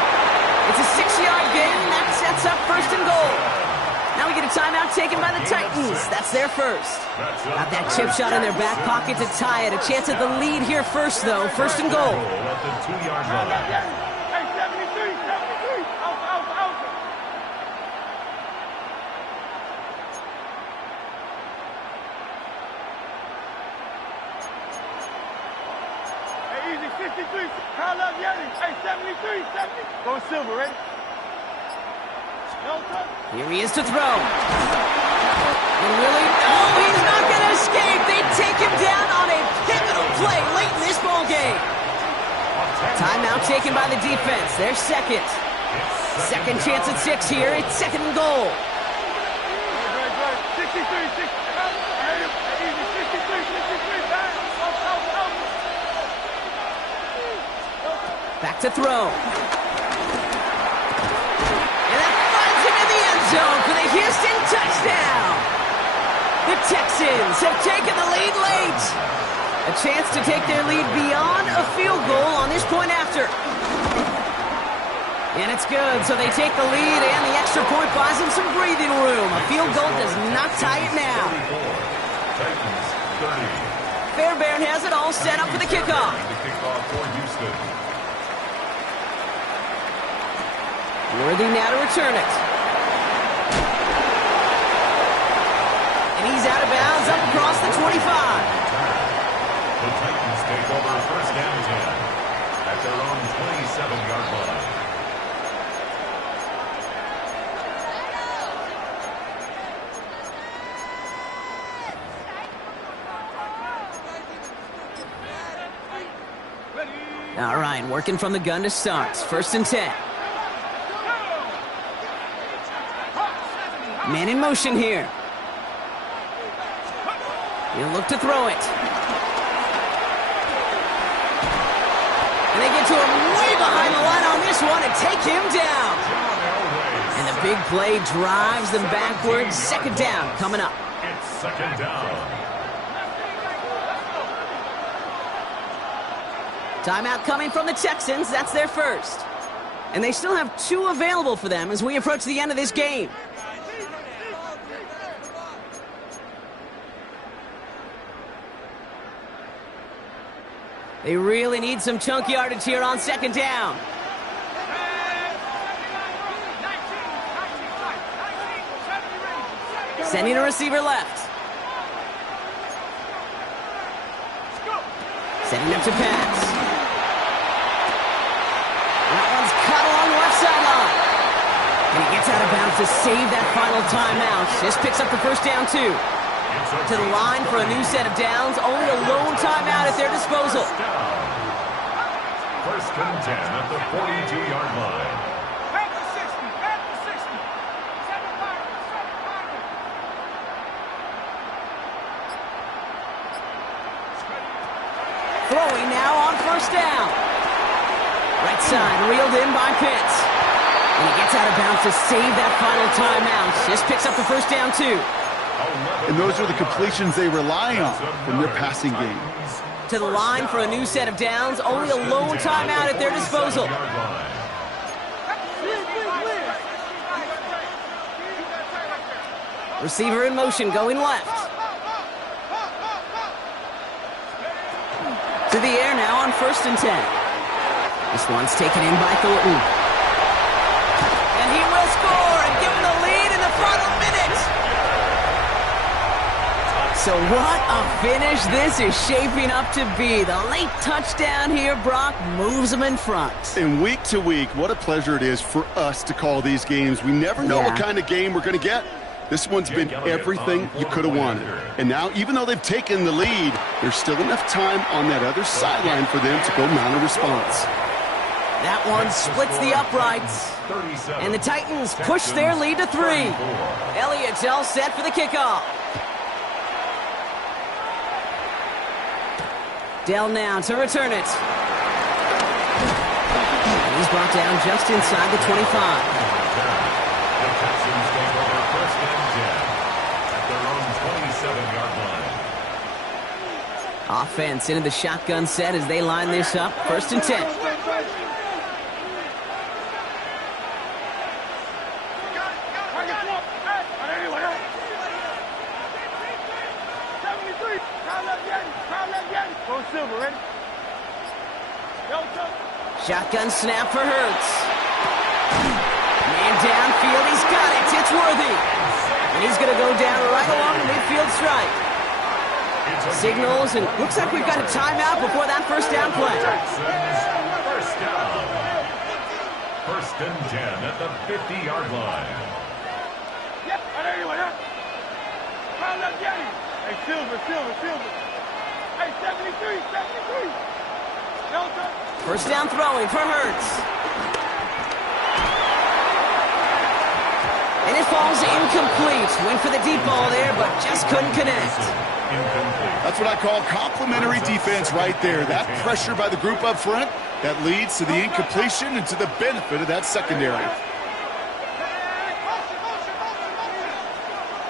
It's a 6-yard gain. That sets up 1st and goal. Now we get a timeout taken by the Titans. That's their first. Got that chip shot in their back pocket to tie it. A chance at the lead here first, though. First and goal. At the 2-yard line. Hey, 73, 73. Out. Hey, easy, 63. Kyle up, Yeti. Hey, 73, 70. Going silver, ready? No touch. Here he is to throw. And really, he's not going to escape. They take him down on a pivotal play late in this ball game. Timeout taken by the defense. Their second. Second chance at 6 here. It's second and goal. Good. 63, 60. Hey, easy, 63, 63. Out. Back to throw. And that finds him in the end zone for the Houston touchdown. The Texans have taken the lead late. A chance to take their lead beyond a field goal on this point after. And it's good, so they take the lead, and the extra point buys them some breathing room. A field goal does not tie it now. Titans 30. Fairbairn has it all set up for the kickoff. The kickoff for Houston. Worthy now to return it. And he's out of bounds up across the 25. The Titans take over first down 10 at their own 27-yard line. All right, working from the gun to start. First and 10. Man in motion here. He'll look to throw it. And they get to him way behind the line on this one and take him down. And the big play drives them backwards. Second down coming up. It's second down. Timeout coming from the Texans. That's their first. And they still have 2 available for them as we approach the end of this game. They really need some chunk yardage here on second down. Sending a receiver left. Setting up to pass. That one's cut along the left sideline. And he gets out of bounds to save that final timeout. Just picks up the first down, too. To the line for a new set of downs. Only a lone timeout at their disposal. First and 10 at the 42-yard line. Back to 60. Throwing now on first down. Right side, reeled in by Pitts. And he gets out of bounds to save that final timeout. Just picks up the first down, too. And those are the completions they rely on from their passing game. To the line for a new set of downs. Only a lone timeout at their disposal. Receiver in motion, going left. To the air now on first and 10. This one's taken in by Thornton. And he will score and give him the lead in the final minute. So what a finish this is shaping up to be. The late touchdown here, Brock, moves them in front. And week to week, what a pleasure it is for us to call these games. We never know what kind of game we're going to get. This one's been everything you could have wanted. And now, even though they've taken the lead, there's still enough time on that other sideline for them to go mount a response. That one splits the uprights. And the Titans push their lead to 3. Elliott's all set for the kickoff. Dell now to return it. And he's brought down just inside the 25. Offense into the shotgun set as they line this up. First and 10. Go silver, ready? Go, go. Shotgun snap for Hurts. Man downfield, he's got it. It's Worthy. And he's going to go down right along the midfield stripe. Signals, and looks like we've got a timeout before that first down play. First down. First and 10 at the 50-yard line. Yep, there you went, huh? Foul left, Yeti. Hey, silver. Hey, 73. Delta. First down throwing for Hurts. And it falls incomplete. Went for the deep ball there, but just couldn't connect. That's what I call complimentary defense right there. That pressure by the group up front, that leads to the incompletion and to the benefit of that secondary.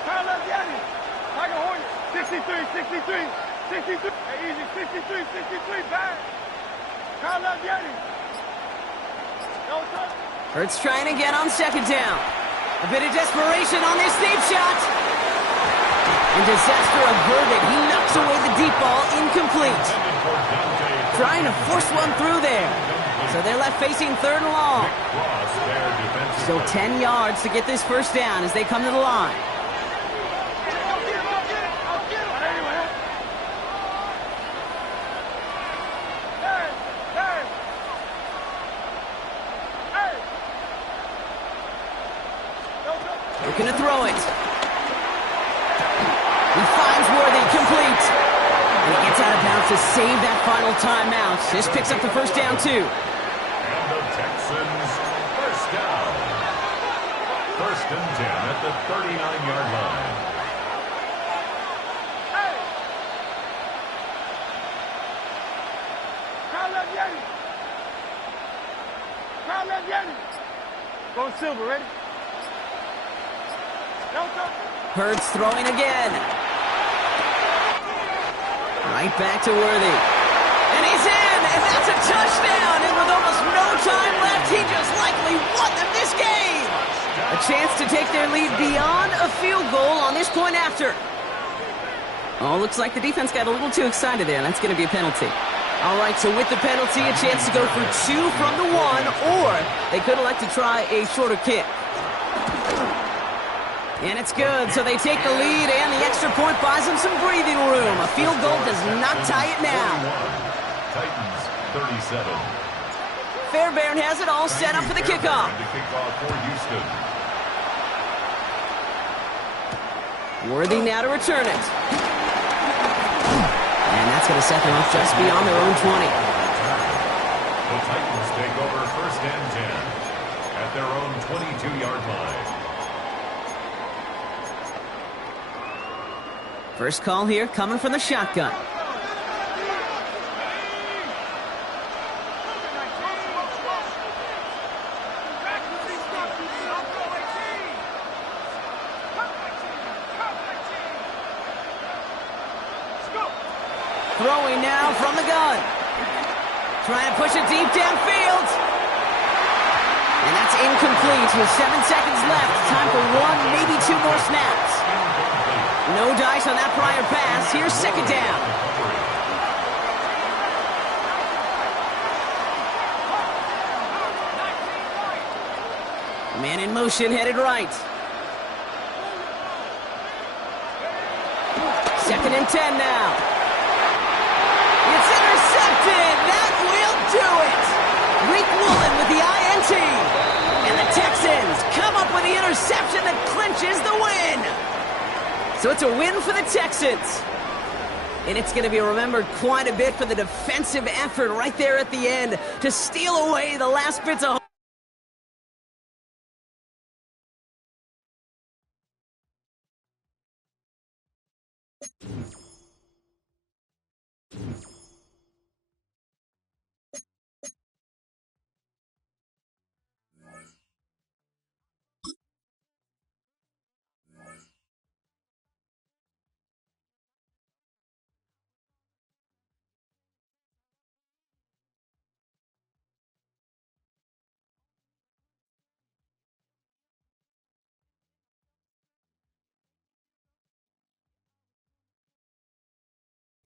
Foul left, Yeti. Tiger Horn. 63. Hey, easy, 63, back. Foul left, Yeti. Delta. Hurts trying again on second down. A bit of desperation on this deep shot. And disaster averted. He knocks away the deep ball, incomplete. Trying to force one through there. So they're left facing third and long. Still 10 yards to get this first down as they come to the line. Looking to throw it. He finds Worthy, complete. And he gets out of bounds to save that final timeout. This picks up the first down, too. And the Texans, first down. First and 10 at the 39-yard line. Hey! Foul left, Yeti. Go silver, ready? Delta. Hurts throwing again. Right back to Worthy. And he's in, and that's a touchdown. And with almost no time left, he just likely won them this game. A chance to take their lead beyond a field goal on this point after. Oh, looks like the defense got a little too excited there. That's going to be a penalty. All right, so with the penalty, a chance to go for 2 from the 1, or they could elect to try a shorter kick. And it's good, so they take the lead, and the extra point buys them some breathing room. A field goal does not tie it now. Titans, 37. Fairbairn has it all set up for the kickoff. The kickoff for Houston. Worthy now to return it. And that's going to set them off just beyond their own 20. The Titans take over first and 10 at their own 22-yard line. First call here coming from the shotgun. Throwing now from the gun. Trying to push it deep downfield. And that's incomplete with 7 seconds left. Time for 1, maybe 2 more snaps. No dice on that prior pass. Here's second down. Man in motion, headed right. Second and 10 now. It's intercepted. That will do it. Reek Woolen with the INT. And the Texans come up with the interception that clinches the win. So it's a win for the Texans. And it's going to be remembered quite a bit for the defensive effort right there at the end to steal away the last bits of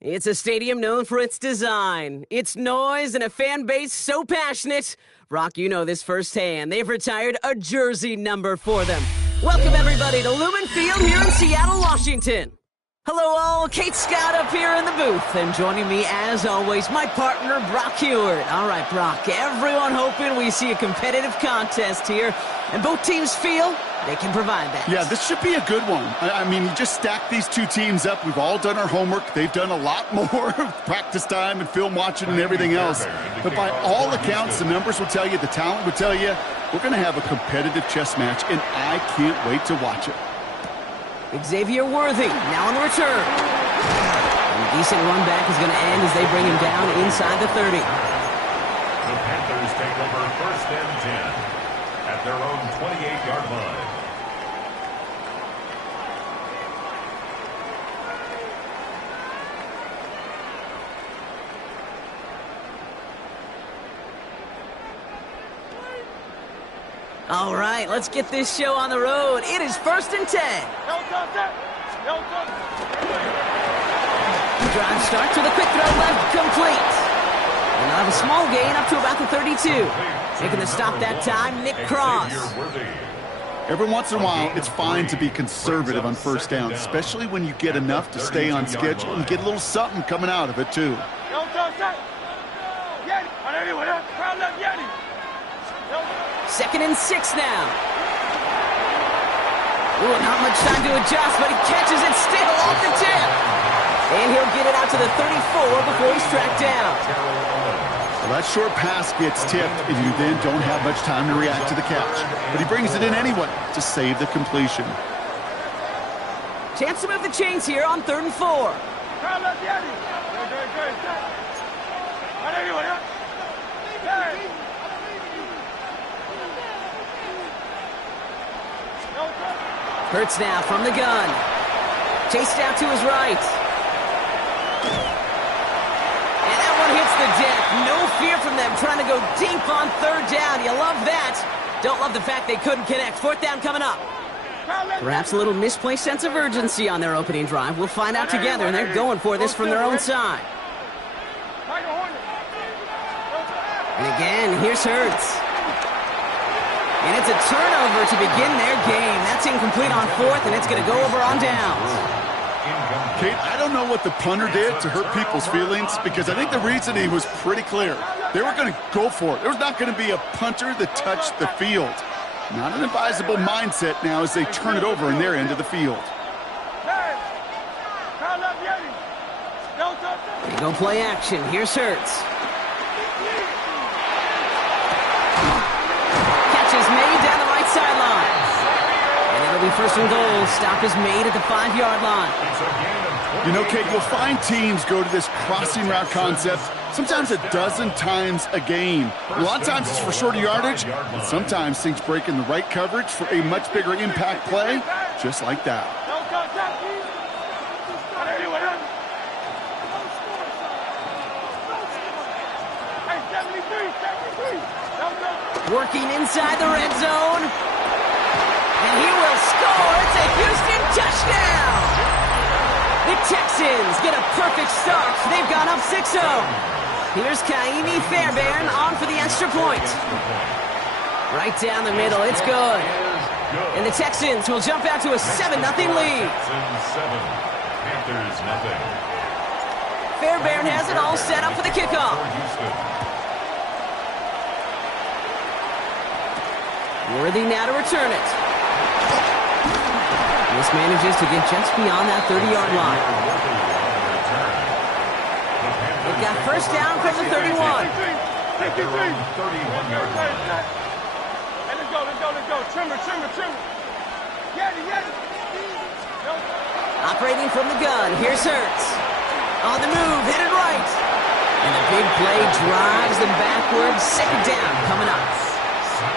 It's a stadium known for its design, its noise, and a fan base so passionate. Brock, you know this firsthand. They've retired a jersey number for them. Welcome, everybody, to Lumen Field here in Seattle, Washington. Hello, all. Kate Scott up here in the booth. And joining me, as always, my partner, Brock Heward. All right, Brock, everyone hoping we see a competitive contest here. And both teams feel they can provide that. Yeah, this should be a good one. I mean, you just stack these two teams up. We've all done our homework. They've done a lot more practice time and film watching and everything else. But by all accounts, the numbers will tell you, the talent will tell you, we're going to have a competitive chess match, and I can't wait to watch it. Xavier Worthy now on the return. And a decent run back is going to end as they bring him down inside the 30. The Panthers take over 1st and 10 at their own 28-yard line. All right, let's get this show on the road. It is 1st and 10. Drive start to the quick throw left, complete. And they'll have a small gain up to about the 32. Making the stop that time, Nick Cross. Every once in a while, it's fine to be conservative on 1st down, especially when you get enough to stay on schedule and get a little something coming out of it, too. 2nd and 6 now. Ooh, not much time to adjust, but he catches it still off the tip. And he'll get it out to the 34 before he's tracked down. Well, that short pass gets tipped, and you then don't have much time to react to the catch. But he brings it in anyway to save the completion. Chance to move the chains here on 3rd and 4. Hurts now from the gun. Chased out to his right. And that one hits the deck. No fear from them trying to go deep on 3rd down. You love that. Don't love the fact they couldn't connect. 4th down coming up. Perhaps a little misplaced sense of urgency on their opening drive. We'll find out together, and they're going for this from their own side. And again, here's Hurts. And it's a turnover to begin their game. That's incomplete on 4th, and it's going to go over on downs. Kate, I don't know what the punter did to hurt people's feelings, because I think the reasoning was pretty clear. They were going to go for it. There was not going to be a punter that touched the field. Not an advisable mindset now as they turn it over in their end of the field. They go play action. Here's Hurts. Is made down the right sideline. And it'll be 1st and goal. Stop is made at the 5-yard line. You know, Kate, you'll find teams go to this crossing route concept sometimes a dozen times a game. A lot of times it's for shorter yardage, and sometimes things break in the right coverage for a much bigger impact play, just like that. Working inside the red zone. And he will score. It's a Houston touchdown. The Texans get a perfect start. They've gone up 6-0. Here's Kaimi Fairbairn on for the extra point. Right down the middle. It's good. And the Texans will jump out to a 7-0 lead. Panthers nothing. Fairbairn has it all set up for the kickoff. Worthy now to return it. This manages to get just beyond that 30-yard line. They've got 1st down from the 31. 31-yard line. Let's go. Trimmer. Operating from the gun. Here's Hurts. On the move, headed right. And the big play drives them backwards. 2nd down coming up.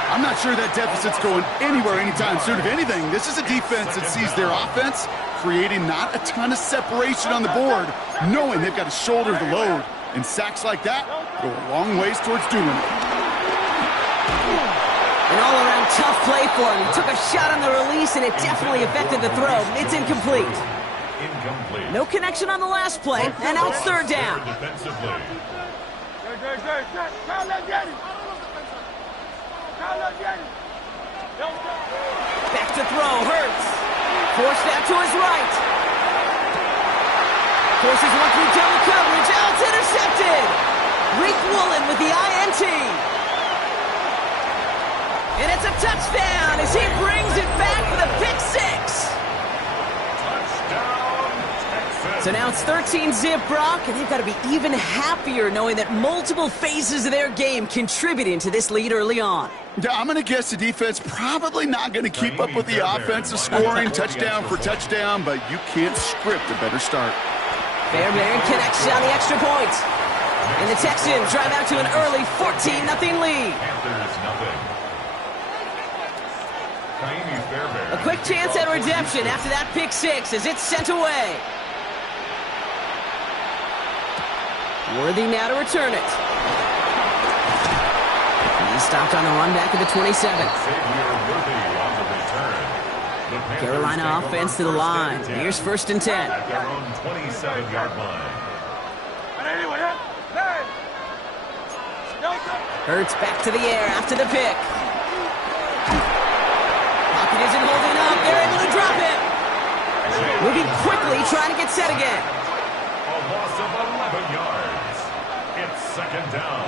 I'm not sure that deficit's going anywhere anytime soon. If anything, this is a defense that sees their offense creating not a ton of separation on the board, knowing they've got to shoulder the load. And sacks like that go a long ways towards doing it. An all-around tough play for him. He took a shot on the release, and it definitely affected the throw. It's incomplete. incomplete. No connection on the last play, and now it's third down. Defensively. Back to throw, Hurts. Forced out to his right. Forces one through double coverage. Oh, it's intercepted. Reek Woolen with the INT. And it's a touchdown as he brings it back for the pick six. Touchdown, Texas. So now it's 13-zip, Brock, and they've got to be even happier knowing that multiple phases of their game contributing to this lead early on. Yeah, I'm going to guess the defense probably not going to keep up with the offensive scoring touchdown for touchdown, but you can't script a better start. Fairbairn connects on the extra point. And the Texans drive out to an early 14-0 lead. Panthers, nothing. A quick chance at redemption after that pick six as it's sent away. Worthy now to return it. He's stopped on the run back at the 27. Carolina offense to the line. Here's 1st and 10. At their own 27-yard line. Hurts back to the air after the pick. Pocket isn't holding up. They're able to drop him. Moving quickly, trying to get set again. A loss of 11 yards. It's 2nd down.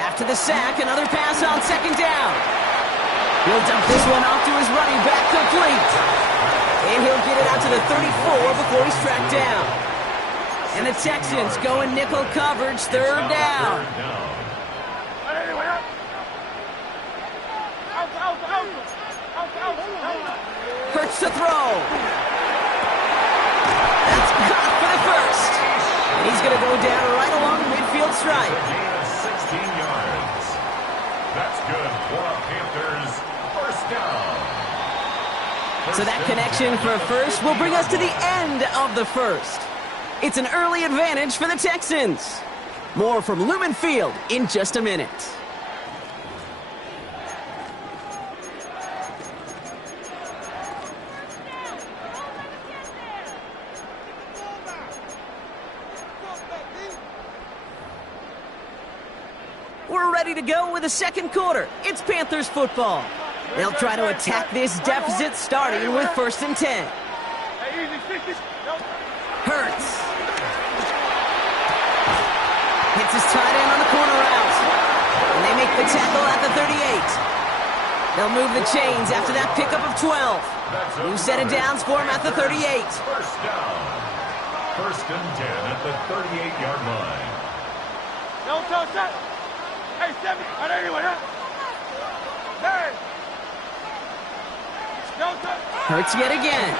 After the sack, another pass on 2nd down. He'll dump this one off to his running back, complete. And he'll get it out to the 34 before he's tracked down. And the Texans go in nickel coverage, 3rd down. Hurts to throw. That's caught for the first. And he's going to go down right along the midfield stripe. A gain of 16 yards. That's good for our Panthers. 1st down. So that connection for a first will bring us to the end of the first. It's an early advantage for the Texans. More from Lumen Field in just a minute. We're ready to go with the 2nd quarter. It's Panthers football. They'll try to attack this deficit starting with 1st and 10. Hurts. Hits his tight end on the corner route. And they make the tackle at the 38. They'll move the chains after that pickup of 12. New set of downs for him at the 38. 1st down. 1st and 10 at the 38-yard line. Don't touch that. Hey, 7. Anyway, huh? Hey. Don't touch. Hurts yet again.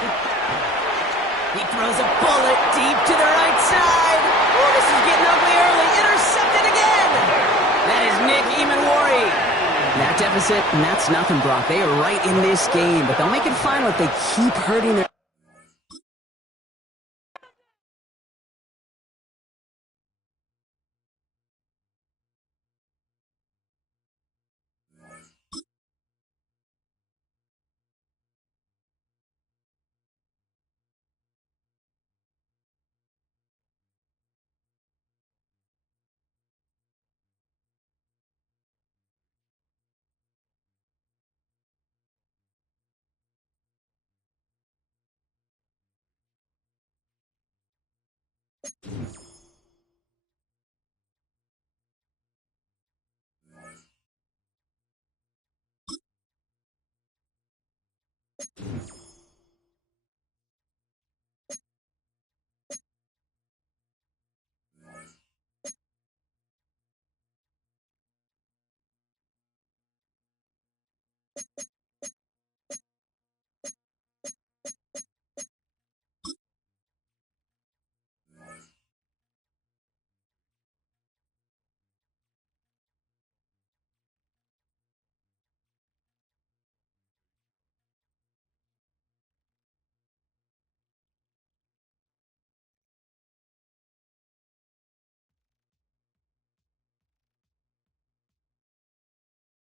He throws a bullet deep to the right side. Oh, this is getting ugly early. Intercepted again. That is Nick Emanwari. That deficit, and that's nothing, Brock. They are right in this game, but they'll make it final if they keep hurting their...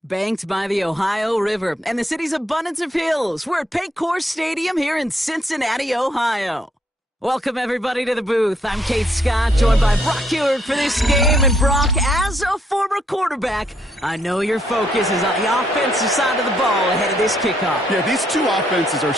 Banked by the Ohio River and the city's abundance of hills, we're at Paycor Stadium here in Cincinnati, Ohio. Welcome, everybody, to the booth. I'm Kate Scott, joined by Brock Heward for this game. And Brock, as a former quarterback, I know your focus is on the offensive side of the ball ahead of this kickoff. Yeah, these two offenses are...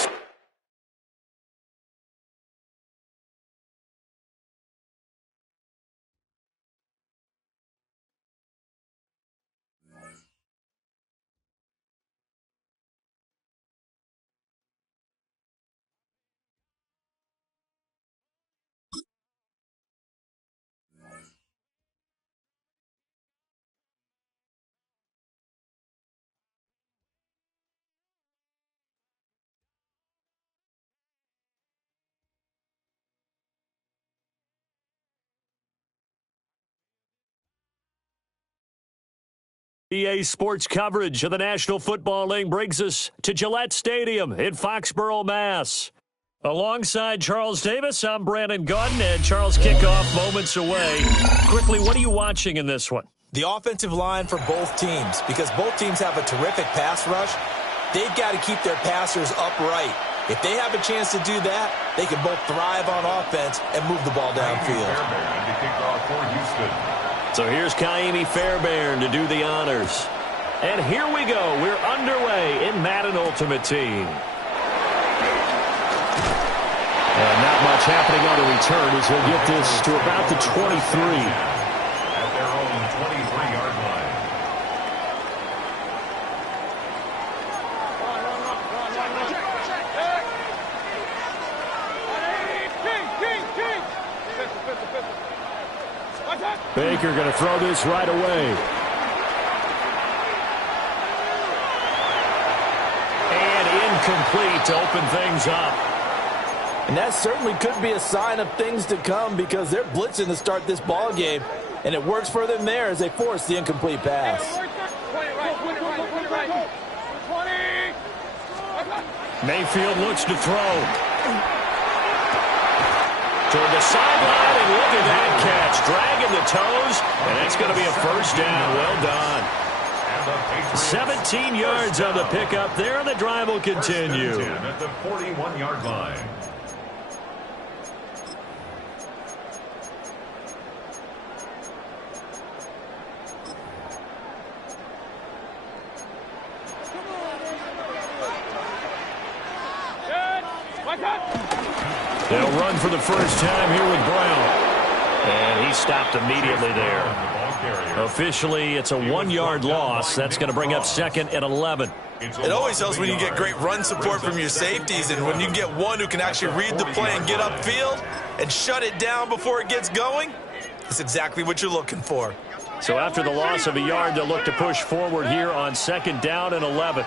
EA Sports coverage of the National Football League brings us to Gillette Stadium in Foxborough, Mass. Alongside Charles Davis, I'm Brandon Gaudin, and Charles, kickoff moments away. Quickly, what are you watching in this one? The offensive line for both teams, because both teams have a terrific pass rush. They've got to keep their passers upright. If they have a chance to do that, they can both thrive on offense and move the ball downfield. So here's Kaimi Fairbairn to do the honors. And here we go. We're underway in Madden Ultimate Team. And not much happening on the return as he'll get this to about the 23. At their own 23-yard line. Baker going to throw this right away. And incomplete to open things up. And that certainly could be a sign of things to come, because they're blitzing to start this ball game, and it works for them there as they force the incomplete pass. Mayfield looks to throw. Toward the sideline, and look at that catch. Dragging the toes, and that's going to be a first down. Well done. 17 yards on the pickup there, and the drive will continue. At the 41-yard line. They'll run for the first time here with Brown. And he stopped immediately there. Officially, it's a 1-yard loss. That's going to bring up second and 11. It always helps when you get great run support from your safeties, and when you get one who can actually read the play and get upfield and shut it down before it gets going. That's exactly what you're looking for. So after the loss of a yard, they'll look to push forward here on second down and 11.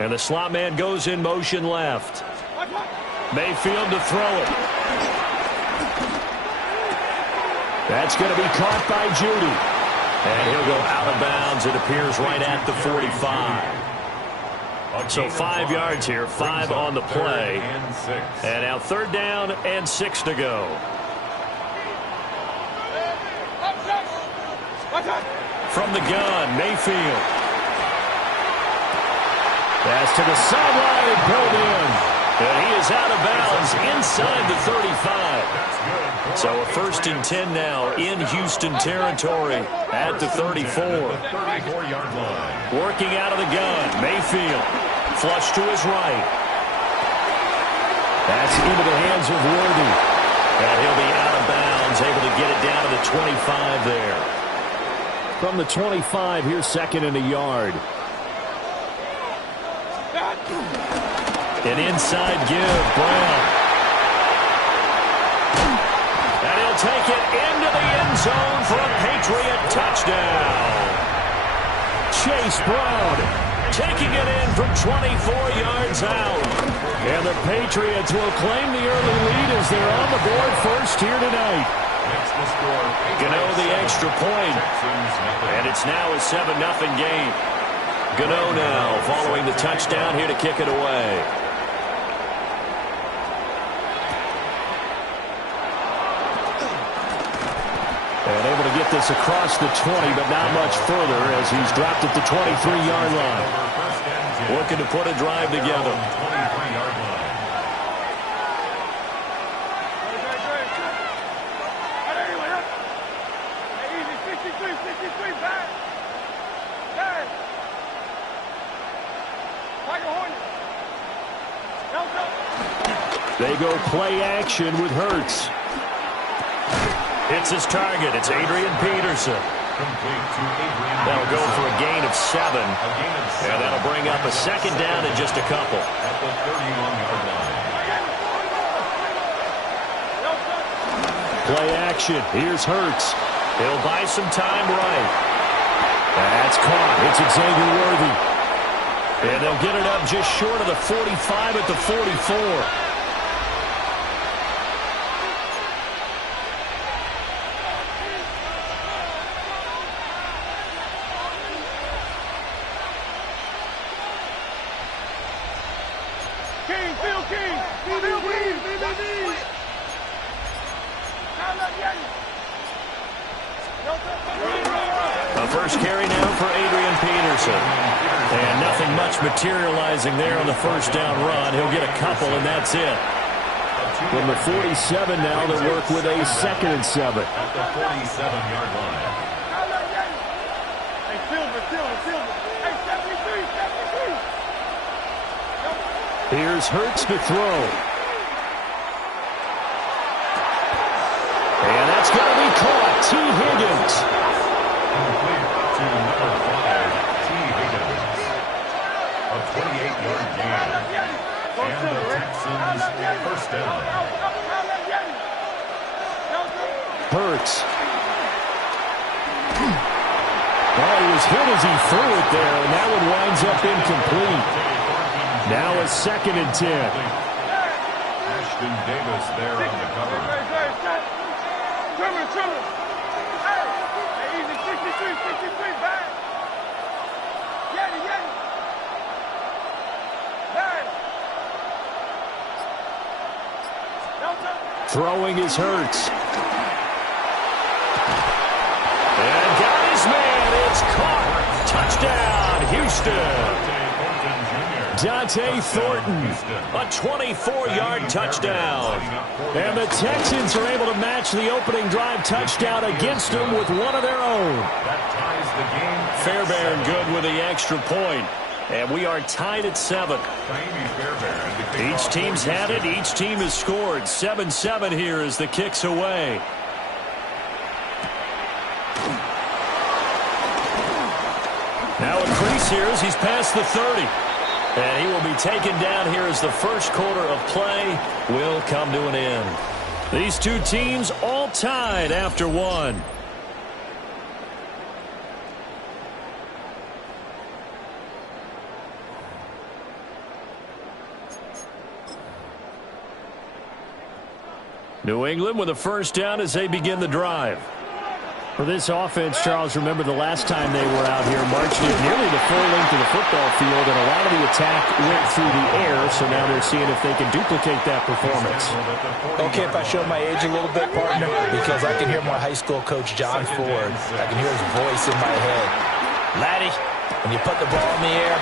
And the slot man goes in motion left. Mayfield to throw it. That's going to be caught by Judy. And he'll go out of bounds. It appears right at the 45. So 5 yards here, 5 on the play. And now third down and 6 to go. From the gun, Mayfield. Pass to the sideline, pulled in. And he is out of bounds inside the 35. So a first and 10 now in Houston territory at the 34. 34-yard line. Working out of the gun, Mayfield. Flush to his right. That's into the hands of Worthy. And he'll be out of bounds, able to get it down to the 25 there. From the 25, here's second and a yard. An inside give, Brown. And he'll take it into the end zone for a Patriot touchdown. Chase Brown taking it in from 24 yards out. And the Patriots will claim the early lead as they're on the board first here tonight. Gano the extra point. And it's now a 7-0 game. Gano now following the touchdown here to kick it away. And able to get get this across the 20, but not much further as he's dropped at the 23-yard line. Looking to put a drive together. They go play action with Hurts. It's his target. It's Adrian Peterson. That'll go for a gain of 7. And that'll bring up a second down in just a couple. At the 31-yard line. Play action. Here's Hurts. He'll buy some time right. That's caught. It's Xavier Worthy. And they'll get it up just short of the 45 at the 44. The first carry now for Adrian Peterson. And nothing much materializing there on the first down run. He'll get a couple, and that's it. From the 47 now, they'll work with a 2nd and 7. At the 47-yard line. Hey, Silver. Hey, 73. Here's Hurts to throw. And that's going to be caught. T. Higgins. Complete to number 5, T. Higgins. A 28-yard gain. And the Texans first down. Hurts. Well, he was hit as he threw it there, and that one winds up incomplete. Now a 2nd and 10. Ashton Davis there on the cover. Trimmer. Hey, easy, 63, back. Yeti. Throwing is Hurts. And got his man. It's caught. Touchdown, Houston. Dante Thornton, a 24-yard touchdown. And the Texans are able to match the opening drive touchdown against them with one of their own. That ties the game. Fairbairn good with the extra point. And we are tied at 7. Each team's had it. Each team has scored. 7-7 here as the kick's away. Now a crease here as he's past the 30. And he will be taken down here as the first quarter of play will come to an end. These two teams all tied after 1. New England with a first down as they begin the drive. For this offense, Charles, remember the last time they were out here, marched it nearly the full length of the football field, and a lot of the attack went through the air, so now they're seeing if they can duplicate that performance. Okay, if I show my age a little bit, partner, because I can hear my high school coach, John Ford. I can hear his voice in my head. Laddie, when you put the ball in the air,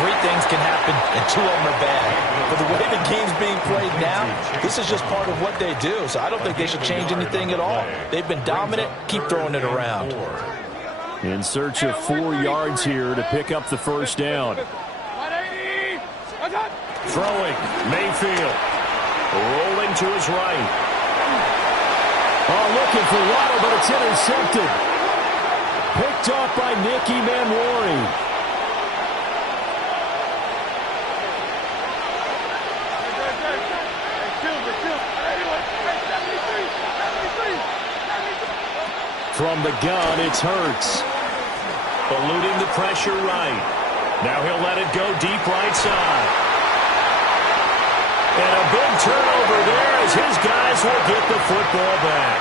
3 things can happen, and 2 of them are bad. But the way the game's being played now, this is just part of what they do. So I don't think they should change anything at all. They've been dominant. Keep throwing it around. In search of 4 yards here to pick up the first down. Throwing, Mayfield. Rolling to his right. Oh, looking for Waddle, but it's intercepted. Picked off by Nicky Manwari. From the gun, it's Hurts. Eluding the pressure right. Now he'll let it go deep right side. And a big turnover there as his guys will get the football back.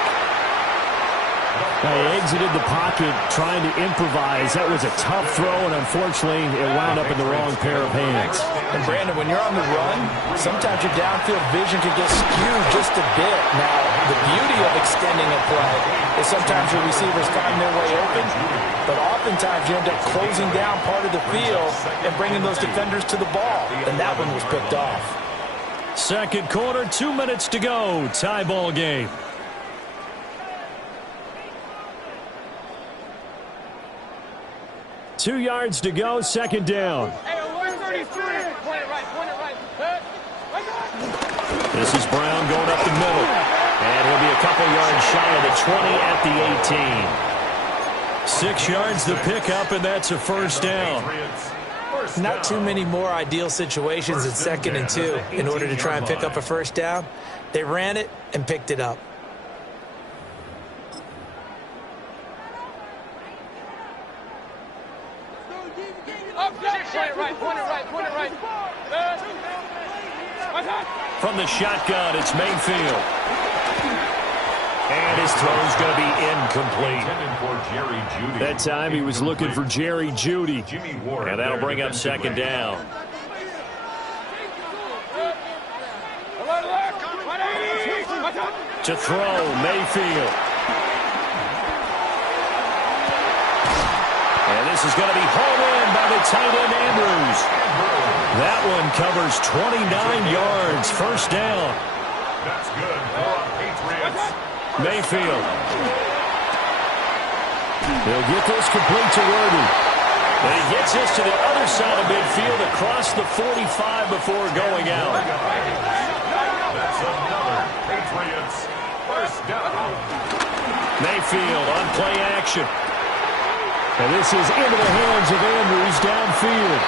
They exited the pocket trying to improvise. That was a tough throw, and unfortunately, it wound up in the wrong pair of hands. And, Brandon, when you're on the run, sometimes your downfield vision can get skewed just a bit. Now, the beauty of extending a play is sometimes your receivers find their way open, but oftentimes you end up closing down part of the field and bringing those defenders to the ball, and that one was picked off. Second quarter, 2 minutes to go. Tie ball game. Two yards to go, second down. This is Brown going up the middle. And he'll be a couple yards shy of the 20 at the 18. 6 yards to pick up, and that's a first down. Not too many more ideal situations in 2nd and 2 in order to try and pick up a first down. They ran it and picked it up. From the shotgun, it's Mayfield. And his throw's going to be incomplete. That time he was looking for Jerry Jeudy. And that'll bring up second down. To throw, Mayfield. And this is going to be hauled in by the tight end, Andrews. That one covers 29 yards. First down. That's good for Patriots. Mayfield. He'll get this complete to Worthy. And he gets this to the other side of midfield across the 45 before going out. That's another Patriots first down. Mayfield on play action. And this is into the hands of Andrews downfield.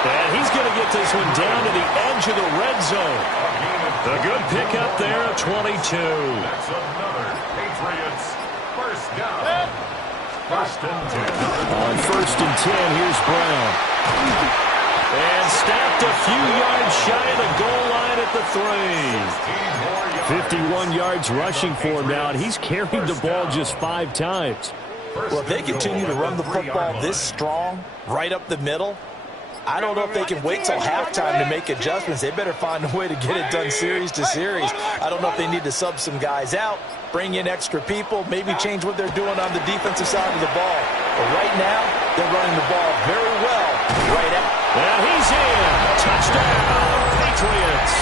And he's going to get this one down to the edge of the red zone. A good pickup there at 22. That's another Patriots first down. First and 10. On first and 10, here's Brown. And stopped a few yards shy of the goal line at the 3. 51 yards rushing for him now, and he's carried the ball just 5 times. Well, if they continue to run the football this strong, right up the middle, I don't know if they can wait till halftime to make adjustments. They better find a way to get it done series to series. I don't know if they need to sub some guys out, bring in extra people, maybe change what they're doing on the defensive side of the ball. But right now, they're running the ball very well right out. And he's in. Touchdown, Patriots.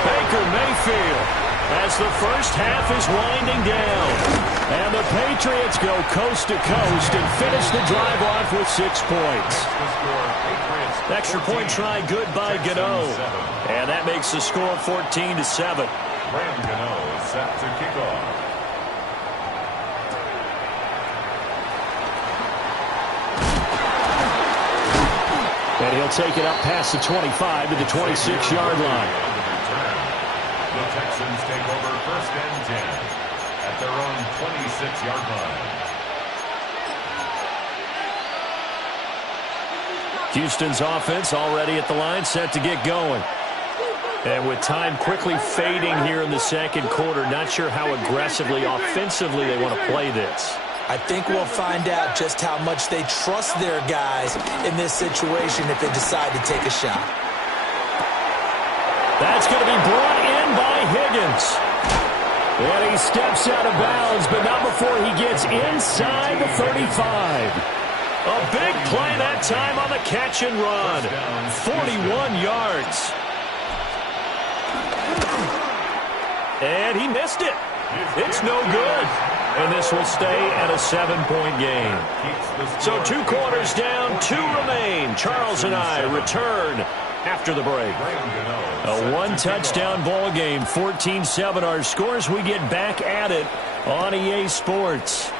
Baker Mayfield as the first half is winding down. And the Patriots go coast to coast and finish the drive off with 6 points. Extra point try good by Gano. And that makes the score 14-7. Brand Gano is set to kick off. And he'll take it up past the 25 to the 26-yard line. The Texans take over first and 10 at their own 26-yard line. Houston's offense already at the line, set to get going. And with time quickly fading here in the second quarter, not sure how aggressively, offensively they want to play this. I think we'll find out just how much they trust their guys in this situation if they decide to take a shot. That's going to be brought in by Higgins. And he steps out of bounds, but not before he gets inside the 35. A big play that time on the catch and run. 41 yards. And he missed it. It's no good. And this will stay at a 7-point game. So 2 quarters down, 2 remain. Charles and I return after the break. A 1-touchdown ball game, 14-7 our scores. We get back at it on EA Sports.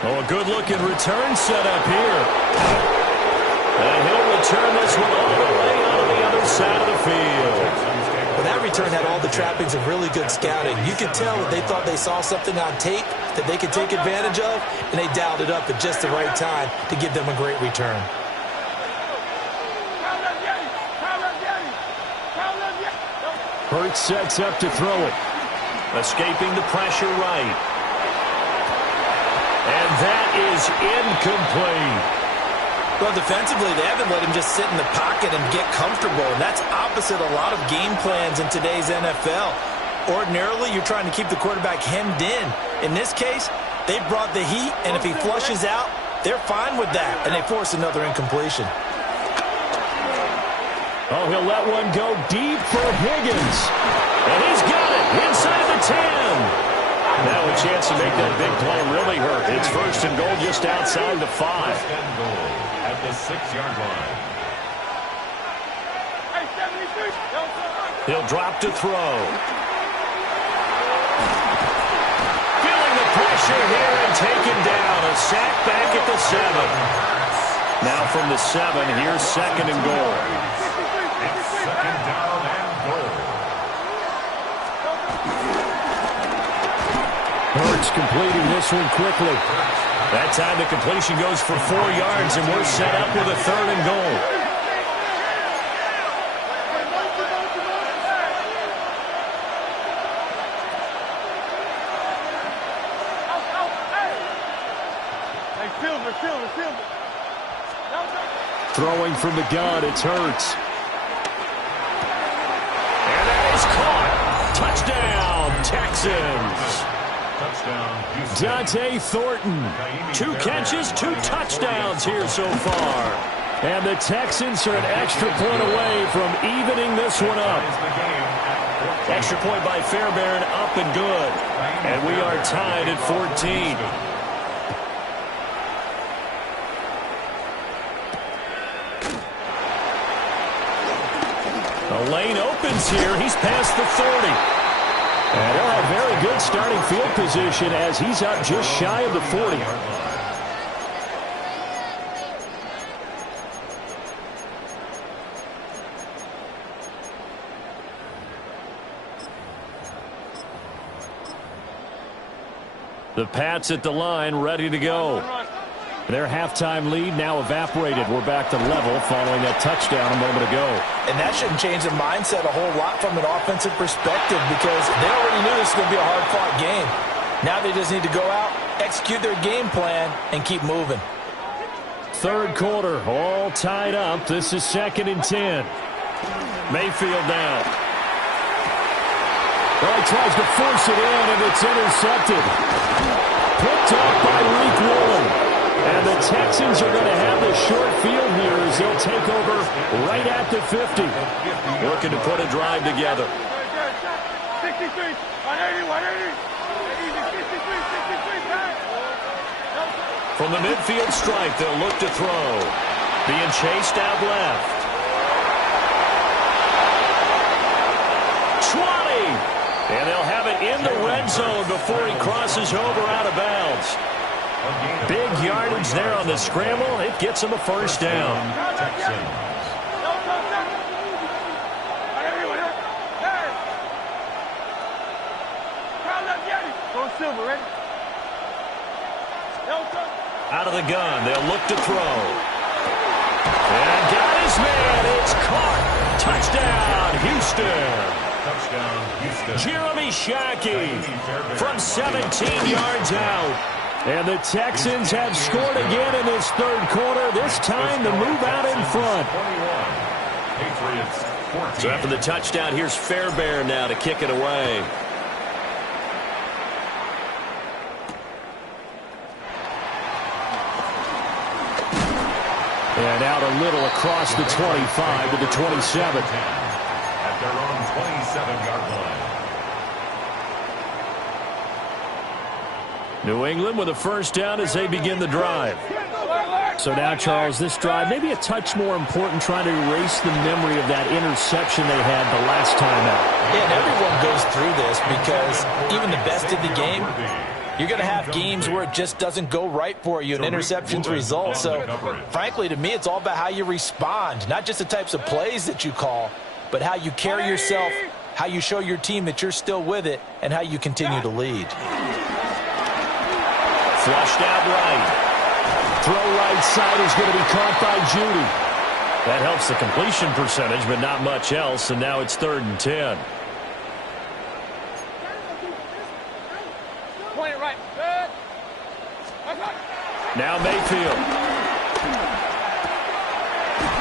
Oh, a good-looking return set up here. And he'll return this one all the way on the other side of the field. Well, that return had all the trappings of really good scouting. You could tell that they thought they saw something on tape that they could take advantage of, and they dialed it up at just the right time to give them a great return. Hurts sets up to throw it. Escaping the pressure right. And that is incomplete. Well, defensively, they haven't let him just sit in the pocket and get comfortable, and that's opposite a lot of game plans in today's NFL. Ordinarily, you're trying to keep the quarterback hemmed in. In this case, they brought the heat, and if he flushes out, they're fine with that, and they force another incompletion. Oh, he'll let one go deep for Higgins. And he's got it inside the 10. Now a chance to make that big play really hurt. It's first and goal just outside the 5. First and goal at the 6-yard line. He'll drop to throw. Feeling the pressure here and taken down. A sack back at the 7. Now from the 7, here's second and goal. It's second down and goal. Hurts completing this one quickly. That time the completion goes for 4 yards, and we're set up with a third and goal. Throwing from the gun, it's Hurts. And that is caught. Touchdown, Texans. Dante Thornton. 2 catches, 2 touchdowns here so far. And the Texans are an extra point away from evening this one up. Extra point by Fairbairn, up and good. And we are tied at 14. The lane opens here. He's past the 30. And he'll have very good starting field position as he's up just shy of the 40. The Pats at the line, ready to go. Their halftime lead now evaporated. We're back to level following that touchdown a moment ago. And that shouldn't change the mindset a whole lot from an offensive perspective because they already knew this was going to be a hard-fought game. Now they just need to go out, execute their game plan, and keep moving. Third quarter, all tied up. This is second and 10. Mayfield now. Well, he tries to force it in, and it's intercepted. Picked off by Reek Woolen. And the Texans are going to have the short field here as they'll take over right at the 50. Looking to put a drive together. 63, 180, 180. From the midfield stripe, they'll look to throw. Being chased out left. 20! And they'll have it in the red zone before he crosses over out of bounds. Big yardage there on the scramble. It gets him a first down. Out of the gun, they'll look to throw. And got his man. It's caught. Touchdown, Houston. Jeremy Shockey from 17 yards out. And the Texans have scored again in this third quarter. This time to move out in front. So after the touchdown, here's Fairbairn now to kick it away. And out a little across the 25 to the 27. At their own 27-yard line. New England with a first down as they begin the drive. So now, Charles, this drive maybe a touch more important, trying to erase the memory of that interception they had the last time out. Yeah, and everyone goes through this because even the best in the game, you're going to have games where it just doesn't go right for you, and interceptions result. So, frankly, to me, it's all about how you respond, not just the types of plays that you call, but how you carry yourself, how you show your team that you're still with it, and how you continue to lead. Flushed out right. Throw right side is going to be caught by Judy. That helps the completion percentage, but not much else, and now it's 3rd and 10. Now Mayfield.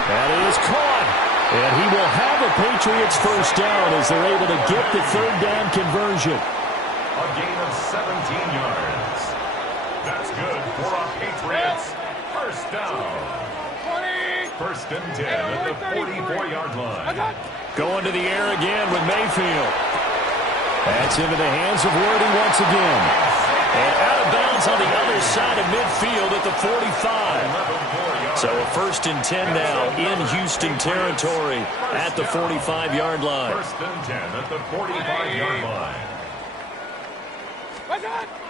That is caught. And he will have a Patriots first down as they're able to get the third down conversion. A gain of 17 yards. That's good for a Patriots first down. First and 10 at the 44-yard line. Going to the air again with Mayfield. That's into the hands of Worthy once again. And out of bounds on the other side of midfield at the 45. So a first and 10 now in Houston territory at the 45-yard line. First and 10 at the 45-yard line.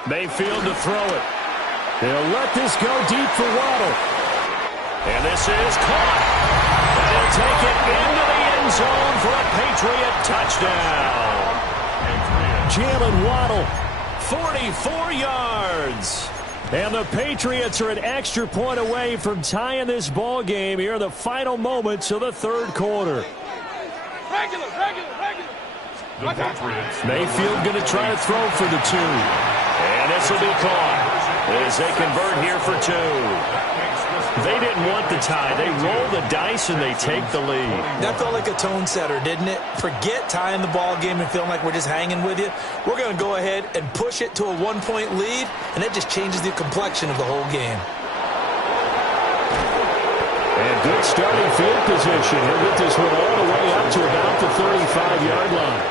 Mayfield to throw it. They'll let this go deep for Waddle. And this is caught. And he'll take it into the end zone for a Patriot touchdown. Jalen Waddle, 44 yards. And the Patriots are an extra point away from tying this ball game here in the final moments of the third quarter. Regular. The Patriots. Mayfield going to try to throw for the 2. And this will be caught as they convert here for 2. They didn't want the tie. They roll the dice and they take the lead. That felt like a tone setter, didn't it? Forget tying the ball game and feeling like we're just hanging with you. We're going to go ahead and push it to a 1-point lead, and that just changes the complexion of the whole game. And good starting field position. He'll get this one all the way up to about the 35-yard line.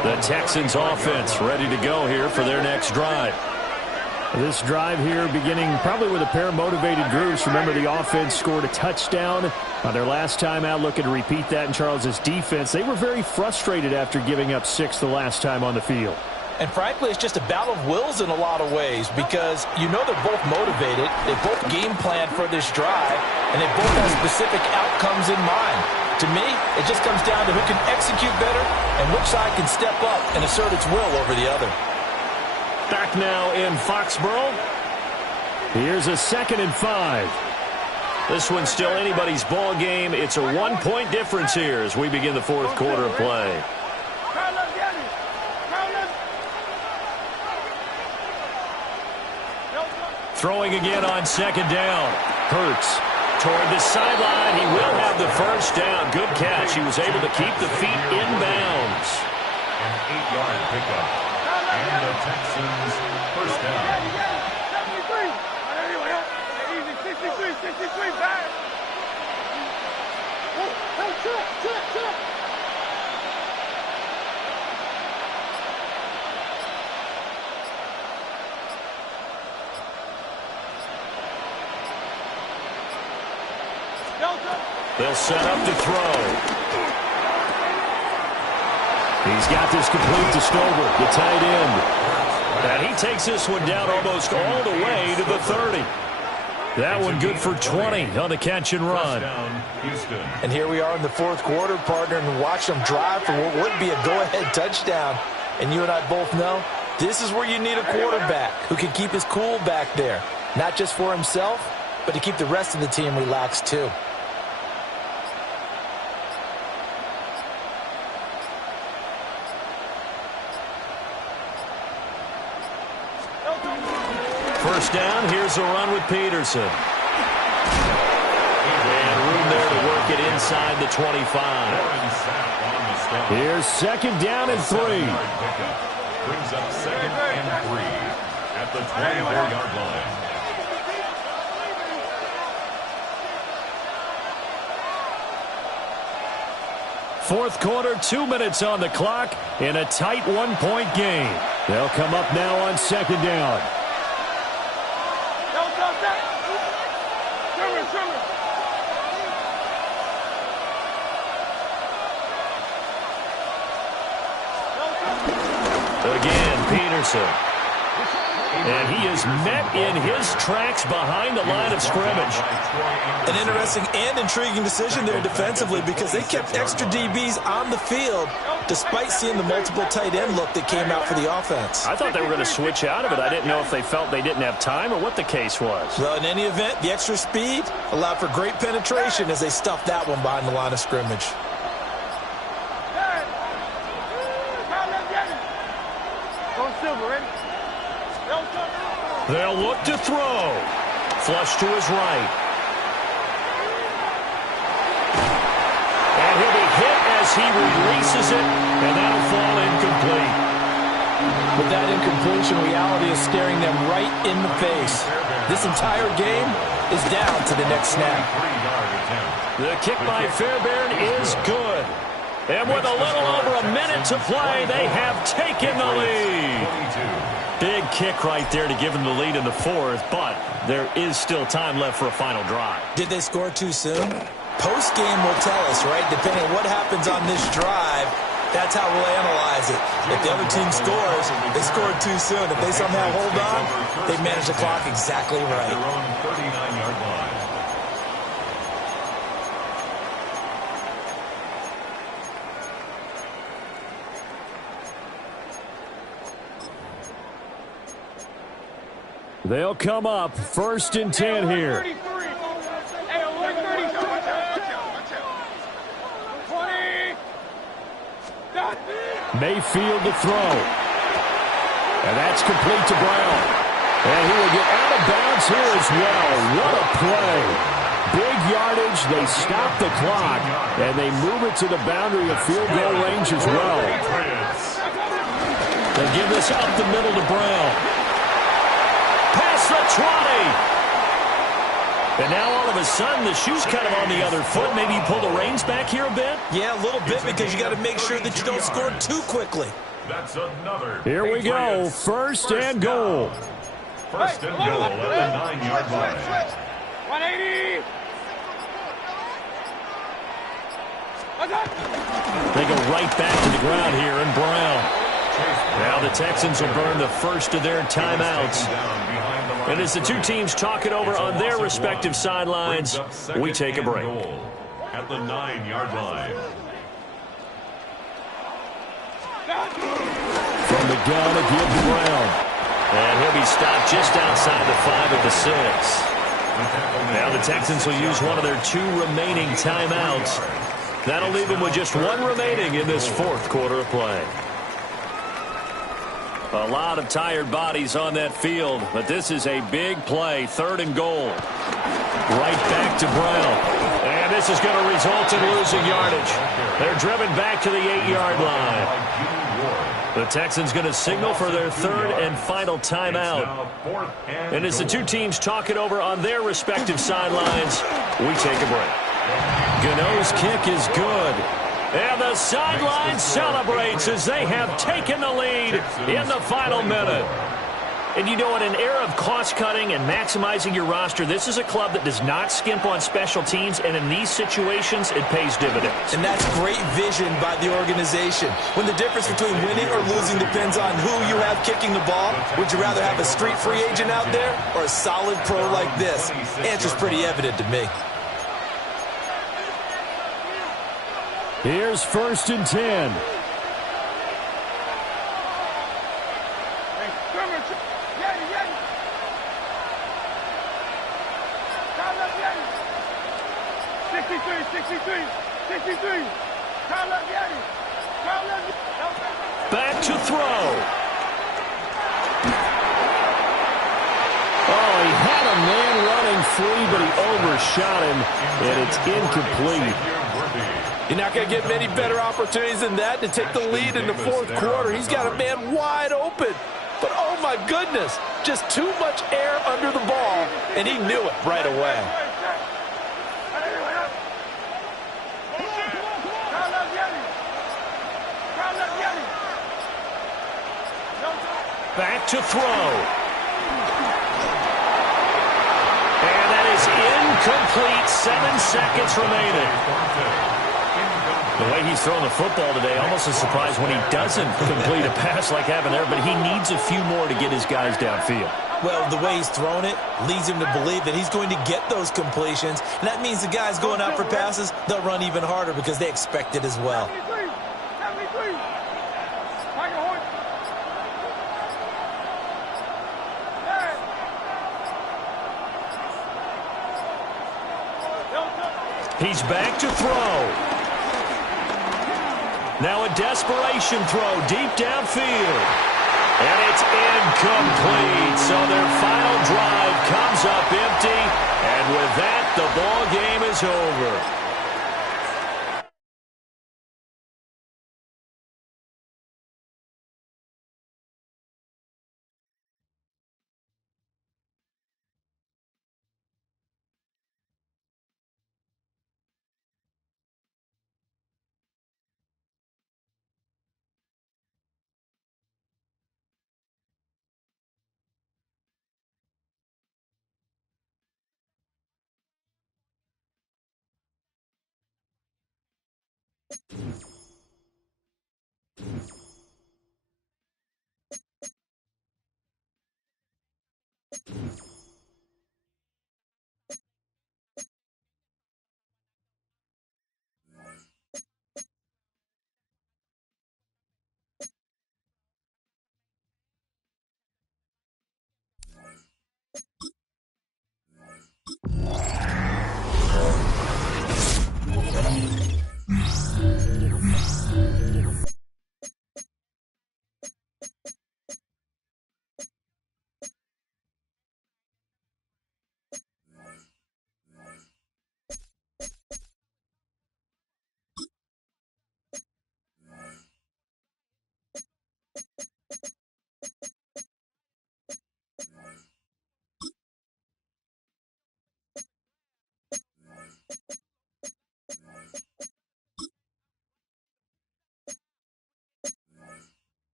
The Texans offense ready to go here for their next drive. This drive here beginning probably with a pair of motivated groups. Remember, the offense scored a touchdown on their last time out. Looking to repeat that in Charles's defense. They were very frustrated after giving up 6 the last time on the field. And frankly, it's just a battle of wills in a lot of ways because you know they're both motivated. They both game plan for this drive, and they both have specific outcomes in mind. To me, it just comes down to who can execute better and which side can step up and assert its will over the other. Back now in Foxborough. Here's a 2nd and 5. This one's still anybody's ball game. It's a 1-point difference here as we begin the fourth quarter of play. Throwing again on 2nd down. Hurts toward the sideline. He will have the first down. Good catch. He was able to keep the feet in bounds. An 8-yard pickup. And the Texans first down. 73. Easy, 63, back. Check. They'll set up to throw. He's got this complete to Stover, the tight end. And he takes this one down almost all the way to the 30. That one good for 20 on the catch and run. And here we are in the fourth quarter, partner, and watch them drive for what would be a go-ahead touchdown. And you and I both know this is where you need a quarterback who can keep his cool back there. Not just for himself, but to keep the rest of the team relaxed too. First down, here's a run with Peterson. And room there to work it inside the 25. Here's 2nd down and 3. Brings up 2nd and 3 at the 24-yard line. Fourth quarter, 2 minutes on the clock in a tight 1-point game. They'll come up now on 2nd down. Again, Peterson. And he is met in his tracks behind the line of scrimmage. An interesting and intriguing decision there defensively because they kept extra DBs on the field despite seeing the multiple tight end look that came out for the offense. I thought they were going to switch out of it. I didn't know if they felt they didn't have time or what the case was. Well, in any event, the extra speed allowed for great penetration as they stuffed that one behind the line of scrimmage. Go Silver, ready? They'll look to throw. flush to his right. And he'll be hit as he releases it, and that'll fall incomplete. But that incompletion reality is staring them right in the face. This entire game is down to the next snap. The kick by Fairbairn is good. And with a little over a minute to play, they have taken the lead. Big kick right there to give them the lead in the fourth, but there is still time left for a final drive. Did they score too soon? Post-game will tell us, right? Depending on what happens on this drive, that's how we'll analyze it. If the other team scores, they scored too soon. If they somehow hold on, they manage the clock exactly right. Their own 39-yard line. They'll come up 1st and 10 here. Mayfield to throw. And that's complete to Brown. And he will get out of bounds here as well. What a play. Big yardage. They stop the clock. And they move it to the boundary of field goal range as well. They give this up the middle to Brown. Past the 20. And now all of a sudden the shoe's kind of on the other foot. Maybe you pull the reins back here a bit? Yeah, a little bit because you got to make sure that you don't score too quickly. That's another. Here we go. First and goal. First and goal at the 9-yard line. 180. They go right back to the ground here, and Brown. Now the Texans will burn the first of their timeouts. And as the two teams talk it over on their respective sidelines, we take a break. At the 9-yard line. From the gun, a give to Brown. And he'll be stopped just outside the 5 of the 6. Now the Texans will use one of their 2 remaining timeouts. That'll leave them with just 1 remaining in this 4th quarter of play. A lot of tired bodies on that field, but this is a big play. 3rd and goal. Right back to Brown. And this is going to result in losing yardage. They're driven back to the 8-yard line. The Texans going to signal for their 3rd and final timeout. And as the two teams talk it over on their respective sidelines, we take a break. Gano's kick is good. And the sideline celebrates as they have taken the lead in the final minute. And you know, in an era of cost-cutting and maximizing your roster, this is a club that does not skimp on special teams, and in these situations, it pays dividends. And that's great vision by the organization. When the difference between winning or losing depends on who you have kicking the ball, would you rather have a street free agent out there or a solid pro like this? Answer's pretty evident to me. Here's 1st and 10. Back to throw. Oh, he had a man running free, but he overshot him, and it's incomplete. You're not going to get many better opportunities than that to take the lead in the 4th quarter. He's got a man wide open. But, oh, my goodness, just too much air under the ball, and he knew it right away. Back to throw. And that is incomplete. 7 seconds remaining. The way he's throwing the football today, almost a surprise when he doesn't complete a pass like having there, but he needs a few more to get his guys downfield. Well, the way he's thrown it leads him to believe that he's going to get those completions, and that means the guys going out for passes, they'll run even harder because they expect it as well. He's back to throw. Now a desperation throw deep downfield. And it's incomplete. So their final drive comes up empty, is over.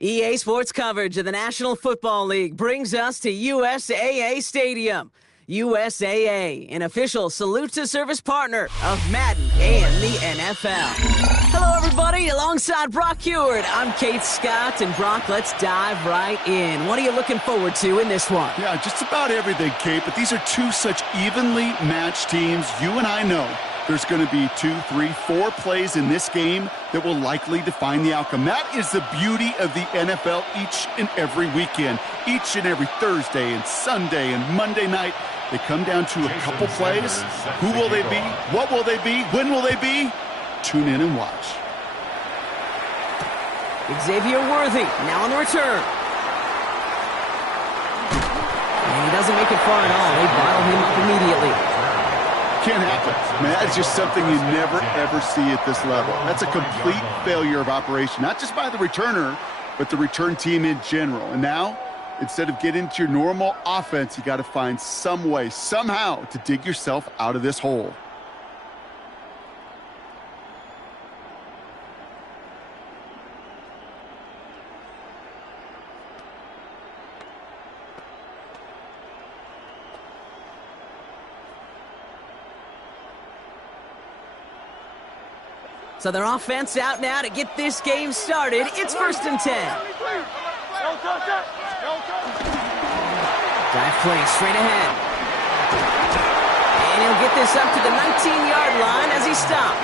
EA Sports coverage of the National Football League brings us to USAA Stadium. USAA, an official salute-to-service partner of Madden and the NFL. Hello, everybody. Alongside Brock Heward, I'm Kate Scott. And Brock, let's dive right in. What are you looking forward to in this one? Yeah, just about everything, Kate. But these are two such evenly matched teams. You and I know there's going to be 2, 3, 4 plays in this game that will likely define the outcome. That is the beauty of the NFL each and every weekend. Each and every Thursday and Sunday and Monday night, they come down to a couple plays. Who will they be? What will they be? When will they be? Tune in and watch. Xavier Worthy now on the return. And he doesn't make it far at all. They bottle him up immediately. Can't happen. Man, that's just something you never, ever see at this level. That's a complete failure of operation, not just by the returner, but the return team in general. And now, instead of getting into your normal offense, you got to find some way, somehow, to dig yourself out of this hole. So their offense out now to get this game started. It's 1st and 10. Dive play straight ahead. And he'll get this up to the 19-yard line as he stopped.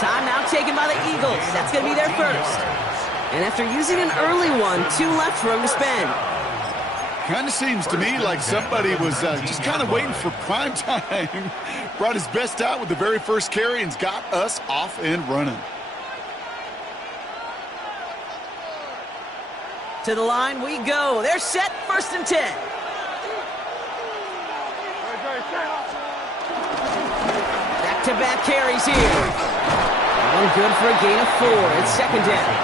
Timeout taken by the Eagles. That's going to be their first. And after using an early one, 2 left for him to spend. Kind of seems to me like somebody was just kind of waiting for prime time. Brought his best out with the very first carry and's got us off and running. To the line we go. They're set, 1st and 10. Back-to-back carries here. One good for a gain of 4. It's 2nd down.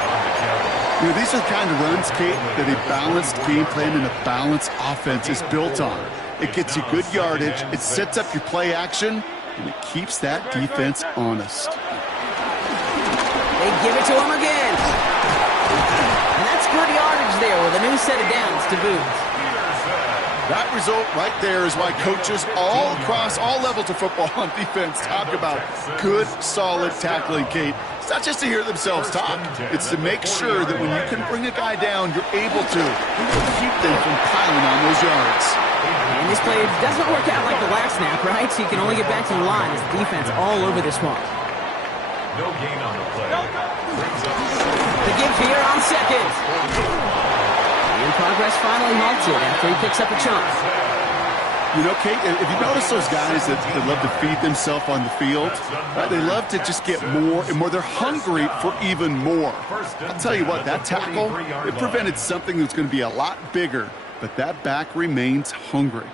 You know, these are the kind of runs, Kate, that a balanced game plan and a balanced offense is built on. It gets you good yardage, it sets up your play action, and it keeps that defense honest. They give it to him again. And that's good yardage there with a new to boot. That result right there is why coaches all across all levels of football on defense talk about good, solid tackling, Kate. It's not just to hear themselves talk. It's to make sure that when you can bring a guy down, you're able to keep them from piling on those yards. And this play doesn't work out like the last snap, right? So you can only get back to the line as the defense all over this one. No gain on the play. The give here on second. And progress finally halted after he picks up a chunk. You know, Kate, if you notice those guys that love to feed themselves on the field, right, they love to just get more and more. They're hungry for even more. I'll tell you what, that tackle, it prevented something that's going to be a lot bigger, but that back remains hungry.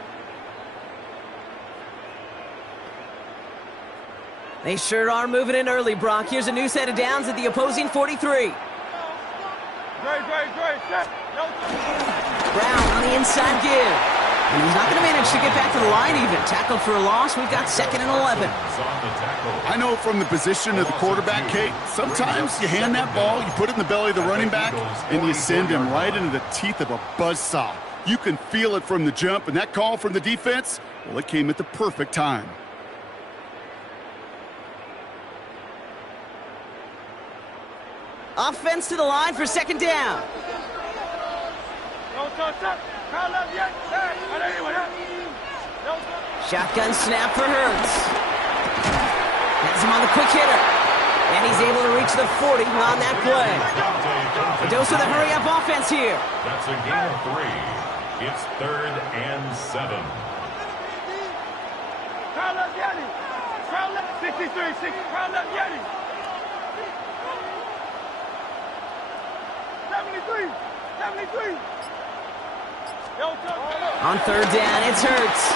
They sure are moving in early, Brock. Here's a new set of downs at the opposing 43. Brown on the inside give. And he's not going to manage to get back to the line even. Tackled for a loss. We've got 2nd and 11. I know from the position of the quarterback, Kate, sometimes you hand that ball, you put it in the belly of the running back, and you send him right into the teeth of a buzzsaw. You can feel it from the jump, and that call from the defense, well, it came at the perfect time. Offense to the line for 2nd down. Shotgun snap for Hurts. Has him on the quick hitter. And he's able to reach the 40 on that play. A dose of the hurry-up offense here. That's a gain of 3. It's 3rd and 7. 63, 6, crown left, Yeti. 73, 73. On 3rd down, it's Hurts.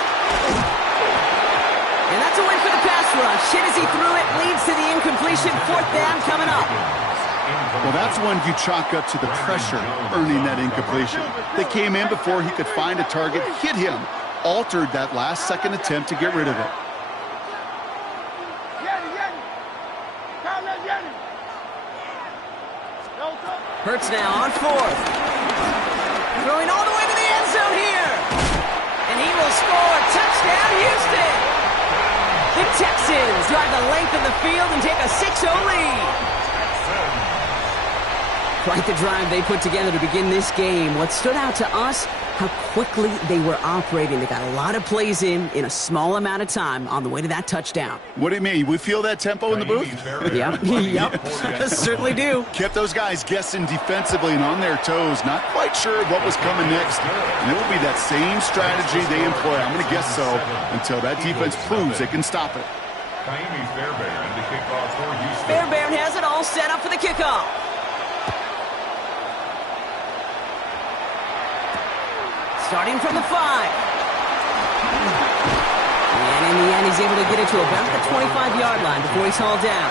And that's a win for the pass rush. Hit as he threw it, leads to the incompletion. 4th down coming up. Well, that's one you chalk up to the pressure earning that incompletion. They came in before he could find a target, hit him, altered that last second attempt to get rid of it. Hurts now on 4th. Throwing all the way to the end zone here. And he will score. Touchdown, Houston. The Texans drive the length of the field and take a 6-0 lead. Quite the drive they put together to begin this game. What stood out to us, how quickly they were operating. They got a lot of plays in a small amount of time on the way to that touchdown. What do you mean? We feel that tempo in the booth? Yep, certainly do. Kept those guys guessing defensively and on their toes, not quite sure what was coming next. And it will be that same strategy they employ, I'm going to guess so, until that defense proves they can stop it. Fairbairn has it all set up for the kickoff. Starting from the 5. And in the end, he's able to get it to about the 25-yard line before he's hauled down.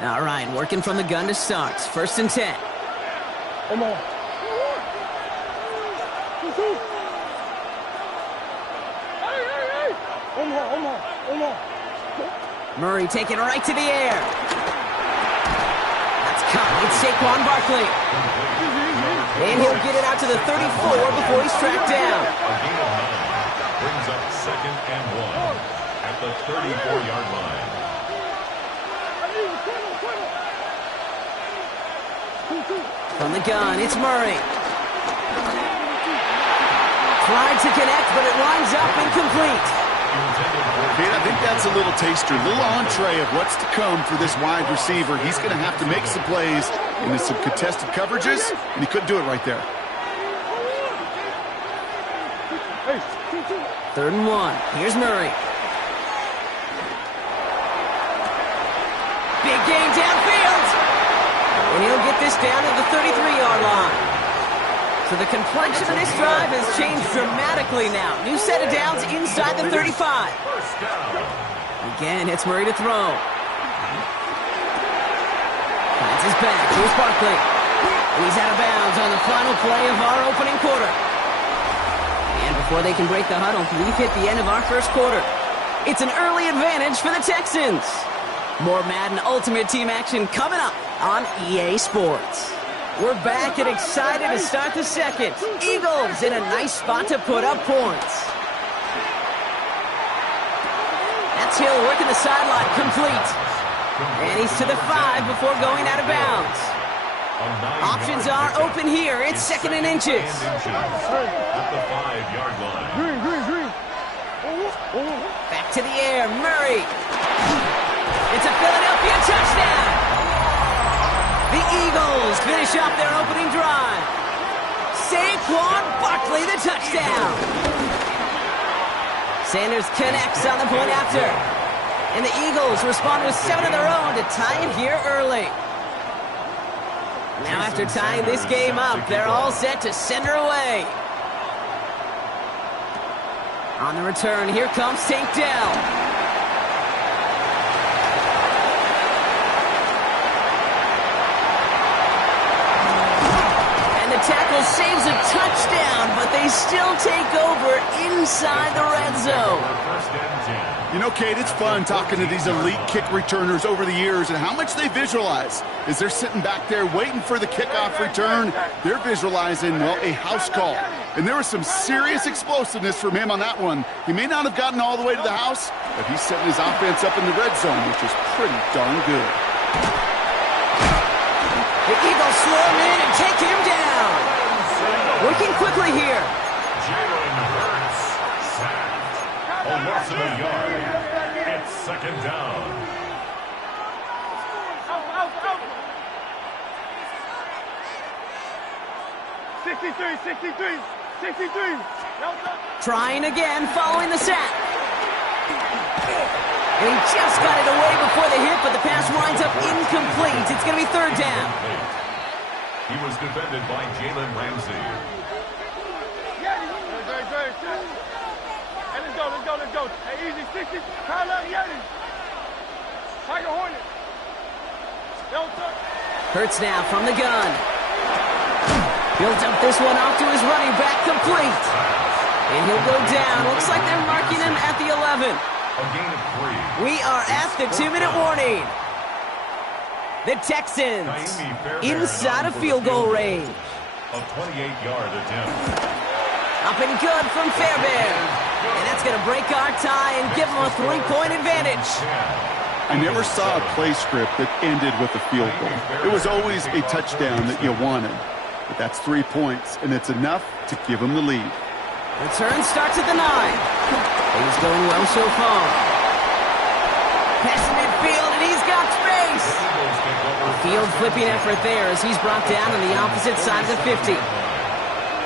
All right, working from the gun to start. 1st and 10. Come on. Murray taking it right to the air. That's caught. It's Saquon Barkley. And he'll get it out to the 34 before he's tracked down. Brings up 2nd and 1 at the 34-yard line. From the gun, it's Murray. Tried to connect, but it winds up incomplete. I think that's a little taster, a little entree of what's to come for this wide receiver. He's going to have to make some plays into some contested coverages, and he couldn't do it right there. 3rd and 1. Here's Murray. Big gain downfield. And he'll get this down at the 33-yard line. So the complexion of this drive has changed dramatically now. New set of downs inside the 35. Again, it's Murray to throw. Finds his back. Here's Barkley. He's out of bounds on the final play of our opening quarter. And before they can break the huddle, we've hit the end of our first quarter. It's an early advantage for the Texans. More Madden Ultimate Team action coming up on EA Sports. We're back and excited to start the second. Eagles in a nice spot to put up points. That's Hill working the sideline, complete. And he's to the 5 before going out of bounds. Options are open here. It's second and inches. At the 5-yard line. Green. Back to the air, Murray. It's a Philadelphia touchdown. The Eagles finish off their opening drive. Saquon Barkley, the touchdown. Sanders connects on the point after. And the Eagles respond with 7 of their own to tie it here early. Now after tying this game up, they're all set to send her away. On the return, here comes Tank Dell. And the tackle saves a touchdown, but they still take over inside the red zone. You know, Kate, it's fun talking to these elite kick returners over the years and how much they visualize. As they're sitting back there waiting for the kickoff return, they're visualizing, well, a house call. And there was some serious explosiveness from him on that one. He may not have gotten all the way to the house, but he's setting his offense up in the red zone, which is pretty darn good. The Eagles swarm in and take him down. Working quickly here. Jalen Hurts sacked. A loss of a yard. It's second down. Out. 63. Trying again following the sack. And he just got it away before the hit, but the pass winds up incomplete. It's going to be third down. He was defended by Jalen Ramsey. Hey, let's go. Hey, easy, 60. Tyler, Yeti. Tiger Hornet. Hurts now from the gun. Builds up this one off to his running back, complete. And he'll go down. Looks like they're marking him at the 11. A gain of 3. We are at the 2-minute warning. The Texans inside a field goal range. A 28-yard attempt. Up and good from Fairbairn. And that's going to break our tie and give them a 3-point advantage. I never saw a play script that ended with a field goal. It was always a touchdown that you wanted. But that's 3 points, and it's enough to give them the lead. Return starts at the 9. He's going well so far. Pass midfield, and he's got space. A field flipping effort there as he's brought down on the opposite side of the 50.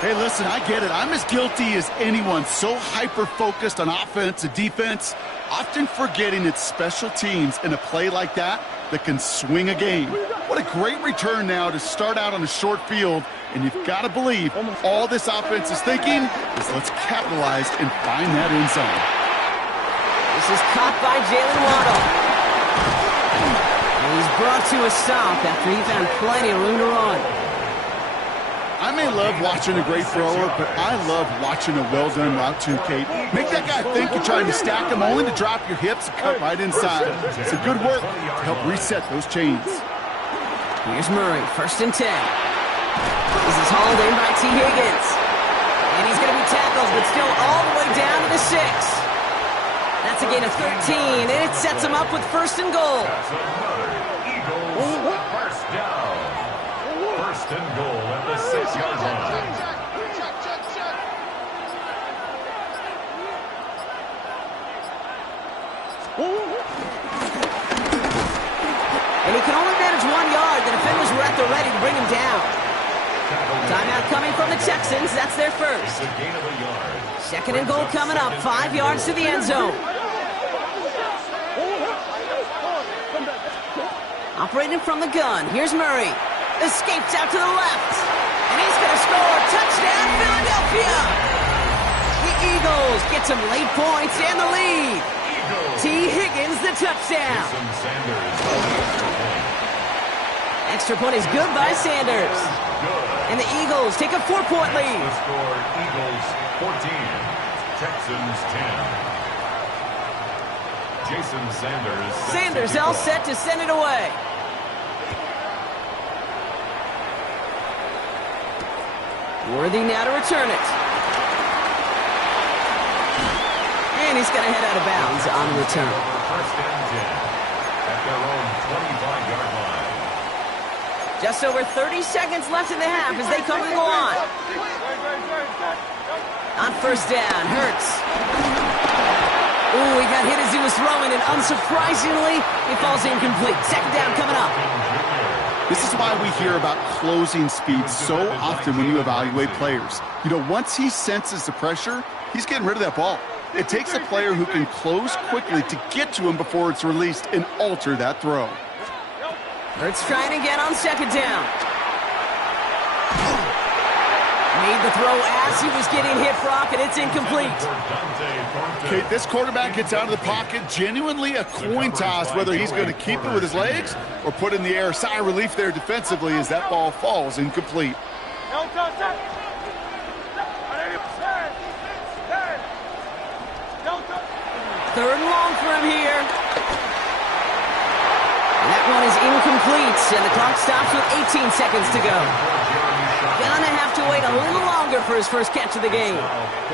Hey, listen, I get it. I'm as guilty as anyone. So hyper-focused on offense and defense, often forgetting it's special teams in a play like that can swing a game. What a great return now to start out on a short field, and you've got to believe all this offense is thinking is let's capitalize and find that end zone. This is caught by Jalen Waddle. And he's brought to a stop after he found plenty of room to run. I may love watching a great thrower, but I love watching a well-done route too, Kate. Make that guy think you're trying to stack him only to drop your hips and cut right inside. It's a good work to help reset those chains. Here's Murray, 1st and 10. This is hauled in by T. Higgins. And he's going to be tackled, but still all the way down to the 6. That's a gain of 13, and it sets him up with 1st and goal. That's another Eagles first down. 1st and goal at the 6-yard line. And he can only manage 1 yard. The defenders were at the ready to bring him down. Timeout coming from the Texans. That's their first. It's a gain of a yard. 2nd and goal coming up. 5 yards to the end zone. Operating from the gun. Here's Murray. Escapes out to the left. And he's going to score. Touchdown, Philadelphia. The Eagles get some late points and the lead. T. Higgins, the touchdown. Extra point is good by Sanders. And the Eagles take a 4-point lead. The score, Eagles 14, Texans 10. Jason Sanders. Sanders all set to send it away. Worthy now to return it. And he's going to head out of bounds on the return. First and 10 at their own 25-yard line. Just over 30 seconds left in the half as they come to the line. On first down, Hurts. Ooh, he got hit as he was throwing, and unsurprisingly, it falls incomplete. Second down coming up. This is why we hear about closing speed so often when you evaluate players. You know, once he senses the pressure, he's getting rid of that ball. It takes a player who can close quickly to get to him before it's released and alter that throw. Hurts trying again on second down. Made the throw as he was getting hit, Brock, and it's incomplete. Okay, this quarterback gets out of the pocket, genuinely a coin toss whether he's going to keep it with his legs or put in the air. Sigh of relief there defensively as that ball falls incomplete. Third and long for him here. And that one is incomplete, and the clock stops with 18 seconds to go. Gonna have to wait a little longer for his first catch of the game.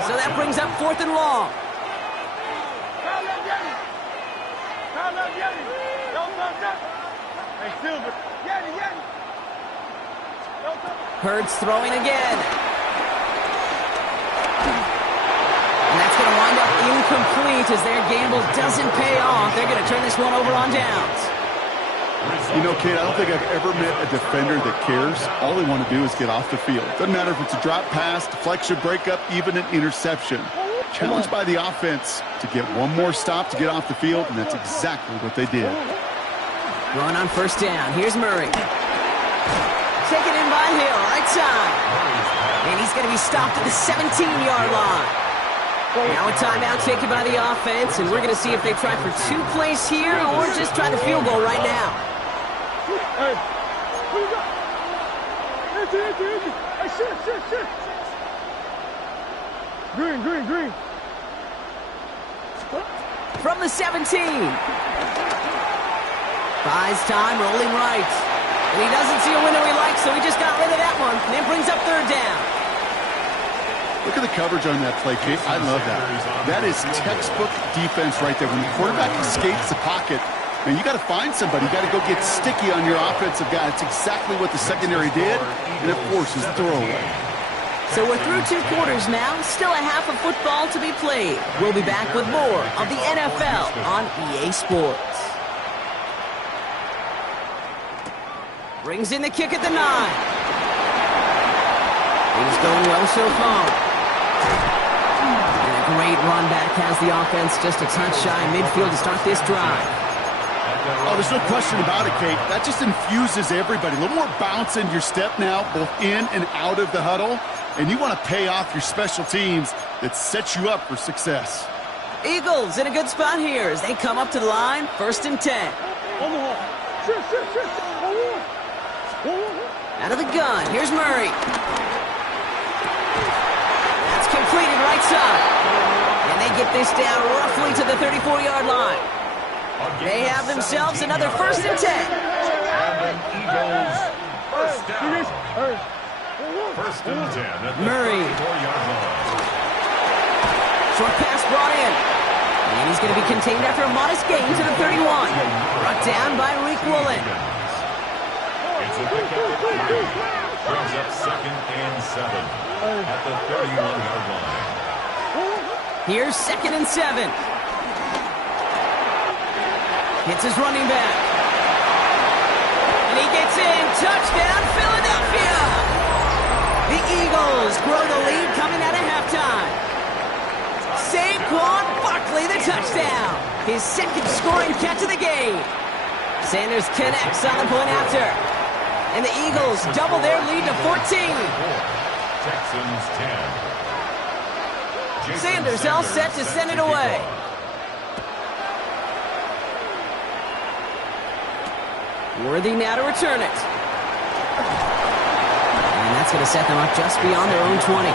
So that brings up fourth and long. Hurts throwing again. And that's going to wind up incomplete as their gamble doesn't pay off. They're going to turn this one over on downs. You know, Kate, I don't think I've ever met a defender that cares. All they want to do is get off the field. Doesn't matter if it's a drop pass, deflection, breakup, even an interception. Challenged by the offense to get one more stop to get off the field, and that's exactly what they did. Going on first down. Here's Murray. Taken in by Hill, right side. And he's going to be stopped at the 17-yard line. Now a timeout taken by the offense, and we're going to see if they try for 2 plays here or just try the field goal right now. Hey, who you got? Empty. Hey, shit. Green. From the 17. Buys time, rolling right. And he doesn't see a window he likes, so he just got rid of that one. And then brings up third down. Look at the coverage on that play, Kate. I love that. That is textbook defense right there. When the quarterback escapes the pocket, man, you got to find somebody. You got to go get sticky on your offensive guy. It's exactly what the secondary did, and it forces the throwaway. So we're through 2 quarters now. Still a half of football to be played. We'll be back with more of the NFL on EA Sports. Brings in the kick at the 9. It is going well so far. And a great run back has the offense just a touch shy midfield to start this drive. Oh, there's no question about it, Kate. That just infuses everybody. A little more bounce in your step now, both in and out of the huddle. And you want to pay off your special teams that sets you up for success. Eagles in a good spot here as they come up to the line, first and 10. Out of the gun, here's Murray. That's completed right side. And they get this down roughly to the 34-yard line. They have themselves another first and 10. And the Eagles first down. First and 10 at the Murray. 34-yard line. Short pass brought in. And he's going to be contained after a modest gain to the 31. Brought down by Reek Woolen. It's a pickup. Brings up second and 7 at the 31-yard line. Here's second and 7. Hits his running back. And he gets in. Touchdown, Philadelphia! The Eagles grow the lead coming out of halftime. Saquon Barkley, the touchdown. His second scoring catch of the game. Sanders connects on the point after. And the Eagles double their lead to 14. Texans 10. Sanders all set to send it away. Worthy now to return it. And that's going to set them up just beyond their own 20. The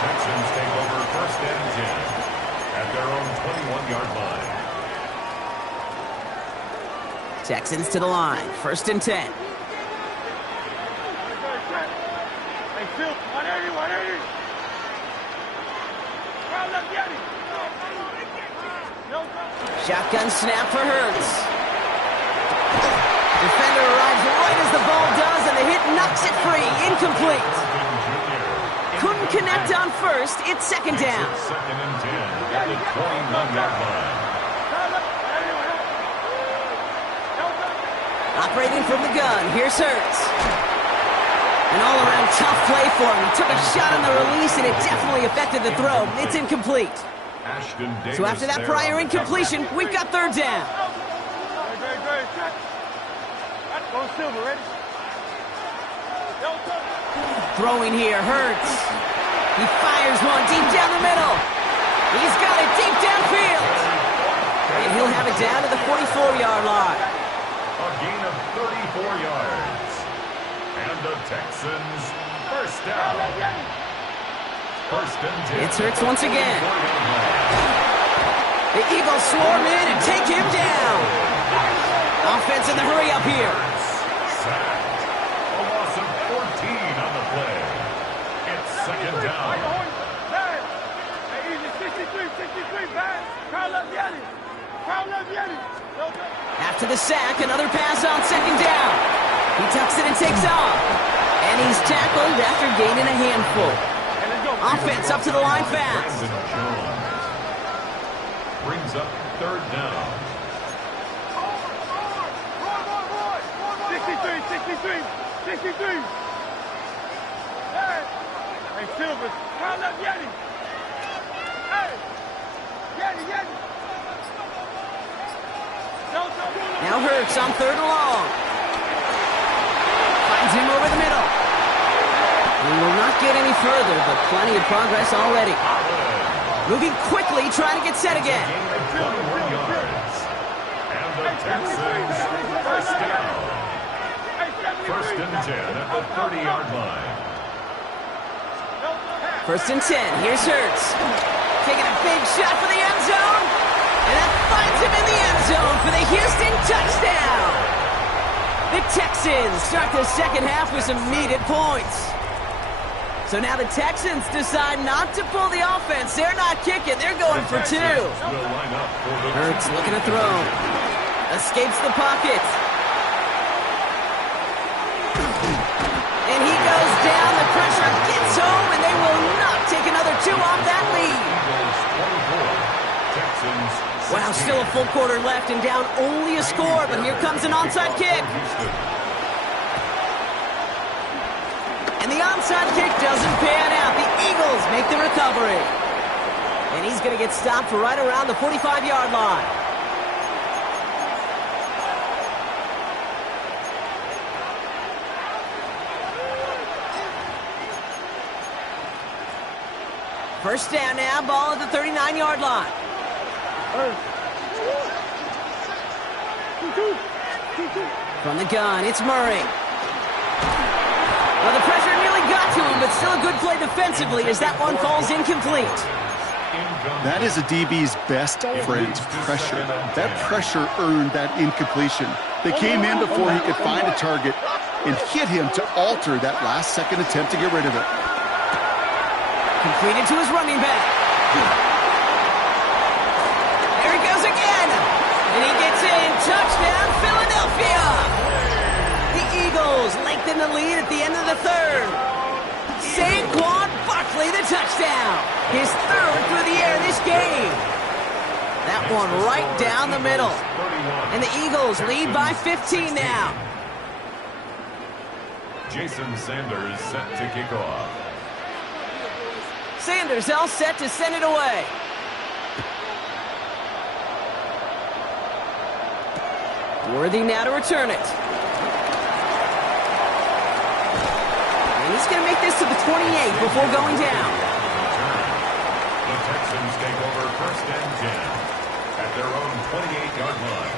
Texans take over first and 10 at their own 21-yard line. Texans to the line. First and 10. Hey, Phil, 180, 180. Crowd left, Yeti. Shotgun snap for Hurts. Defender arrives right as the ball does, and the hit knocks it free. Incomplete. Couldn't connect on first. It's second down. Second and 10 at the 21-yard line. Operating from the gun, here's Hurts. An all-around tough play for him. He took a shot on the release, and it definitely affected the throw. It's incomplete. So after that prior incompletion, we've got third down. Throwing here, Hurts. He fires one deep down the middle. He's got it deep downfield. And he'll have it down to the 44-yard line. A gain of 34 yards. And the Texans first down. First and 10. It's Hurts once again. The Eagles swarm in and take him down. Offense in the hurry up here. Sacked. A loss of 14 on the play. It's second down. Hey, easy, 63, bang. Crowd left, Yeti. Crowd left, Yeti. After the sack, another pass on second down. He tucks it and takes off. And he's tackled after gaining a handful. Offense up to the line fast. Brandon Jones brings up third down. 63. Hey, Silver, crowd left, Yeti. Hey, Yeti. Now Hurts on third and long. Finds him over the middle. He will not get any further, but plenty of progress already. Moving quickly, trying to get set again. Gain of 21 yards. And the Texans first down. First and 10 at the 30-yard line. First and 10. Here's Hurts. Taking a big shot for the end zone. And that finds him in the end zone for the Houston touchdown. The Texans start the second half with some needed points. So now the Texans decide not to pull the offense. They're not kicking. They're going for two. Hurts looking to throw. Escapes the pocket. And he goes down. The pressure gets home, and they will not take another two off that lead. Wow, still a full quarter left and down only a score, but here comes an onside kick. And the onside kick doesn't pan out. The Eagles make the recovery. And he's going to get stopped right around the 45-yard line. First down now, ball at the 39-yard line. From the gun, it's Murray. Well, the pressure nearly got to him, but still a good play defensively as that one falls incomplete. That is a DB's best friend, pressure. That pressure earned that incompletion. They came in before he could find a target and hit him to alter that last-second attempt to get rid of it. Completed to his running back. There he goes again. And he gets in. Touchdown, Philadelphia. The Eagles lengthen the lead at the end of the third. Saquon Barkley, the touchdown. His third through the air this game. That one right down the middle. And the Eagles lead by 15 now. Jason Sanders set to kick off. Sanders all set to send it away. Worthy now to return it. And he's going to make this to the 28 before going down. The Texans take over first and 10 at their own 28-yard line.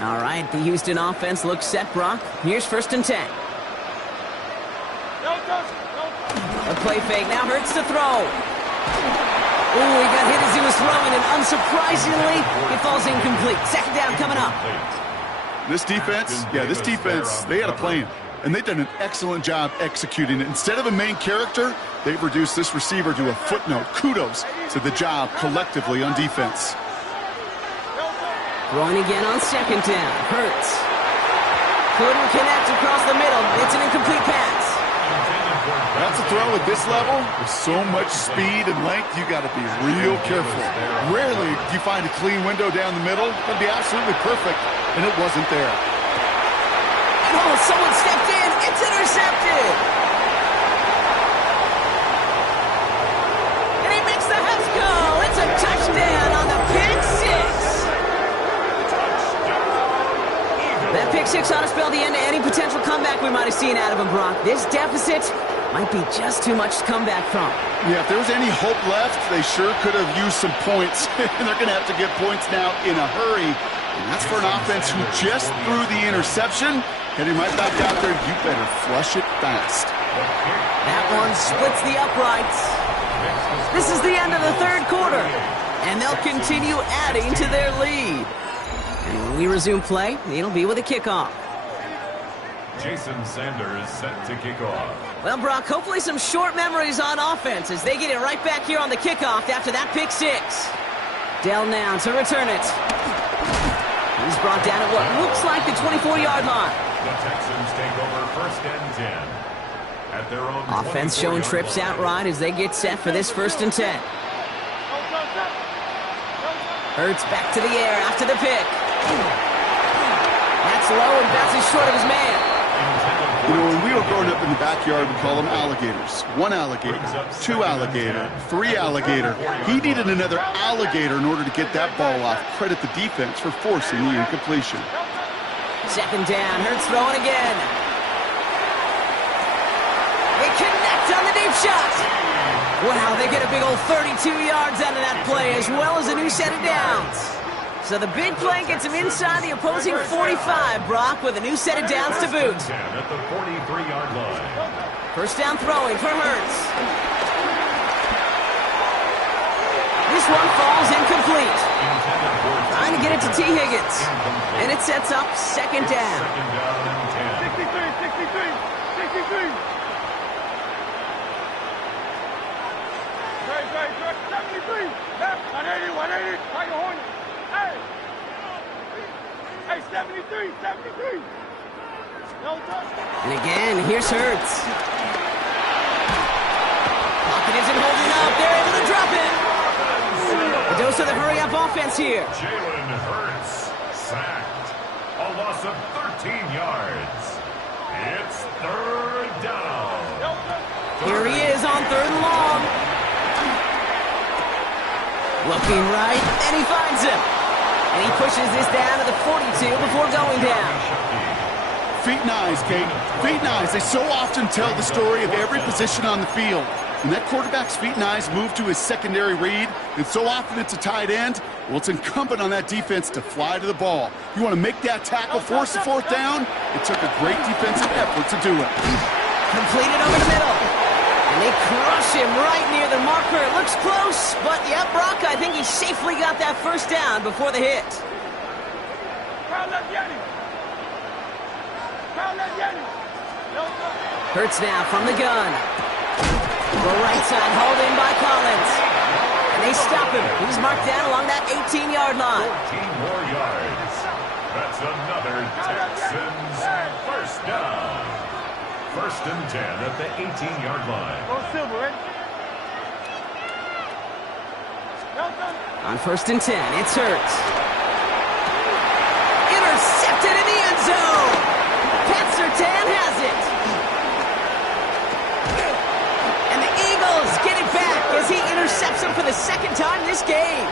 All right, the Houston offense looks set, Brock. Here's 1st and 10. A play fake. Now Hurts to throw. Ooh, he got hit as he was throwing, and unsurprisingly, it falls incomplete. 2nd down coming up. This defense, they had a plan. And they've done an excellent job executing it. Instead of a main character, they've reduced this receiver to a footnote. Kudos to the job collectively on defense. Throwing again on 2nd down. Hurts. Couldn't connect across the middle. It's an incomplete pass. That's a throw at this level. With so much speed and length, you got to be real careful. Rarely do you find a clean window down the middle. It'll be absolutely perfect, and it wasn't there. Oh, someone stepped in. It's intercepted. And he makes the house go. It's a touchdown on the pick six. That pick six ought to spell the end to any potential comeback we might have seen out of him, Brock. This deficit might be just too much to come back from. Yeah, if there was any hope left, they sure could have used some points. And they're going to have to get points now in a hurry. And that's for an offense who just threw the interception. Heading right back out there, you better flush it fast. That one splits the uprights. This is the end of the 3rd quarter. And they'll continue adding to their lead. And when we resume play, it'll be with a kickoff. Jason Sanders set to kick off. Well, Brock, hopefully some short memories on offense as they get it right back here on the kickoff after that pick six. Dell now to return it. He's brought down at what looks like the 24-yard line. The Texans take over 1st and 10 at their own. Offense showing trips out right as they get set for this 1st and 10. Hurts back to the air after the pick. That's low and bounces short of his man. You know, when we were growing up in the backyard, we call them alligators. 1 alligator, 2 alligator, 3 alligator. He needed another alligator in order to get that ball off. Credit the defense for forcing the incompletion. 2nd down, Hurts throwing again. They connect on the deep shot. Wow, they get a big old 32 yards out of that play, as well as a new set of downs. So the big play gets him inside the opposing 45, Brock, with a new set of downs to boot. At the 43-yard line. 1st down throwing for Hurts. This one falls incomplete. Trying to get it to T. Higgins. And it sets up 2nd down. 63, 63. Right, 73. Left, 180, 180. Tiger Hornet. Hey, 73. No touch. And again, here's Hurts. Pocket isn't holding up. They're able to drop it. A dose of the hurry-up offense here. Jalen Hurts sacked. A loss of 13 yards. It's 3rd down. Here he is on 3rd and long. Looking right, and he finds him. And he pushes this down to the 42 before going down. Feet and eyes, Kate. Feet and eyes. They so often tell the story of every position on the field. When that quarterback's feet and eyes move to his secondary read, and so often it's a tight end, well, it's incumbent on that defense to fly to the ball. You want to make that tackle, force the 4th down? It took a great defensive effort to do it. Completed over the middle. And they crush him right near the marker. It looks close, but yeah, Brock, I think he safely got that 1st down before the hit. Hurts now from the gun. The right side hauled in by Collins. And they stop him. He's marked down along that 18-yard line. 14 more yards. That's another Texans 1st down. 1st and 10 at the 18-yard line. Go Silver, right? On 1st and 10, it's Hurts. Intercepted in the end zone. Pat Surtain has it. And the Eagles get it back as he intercepts him for the 2nd time this game.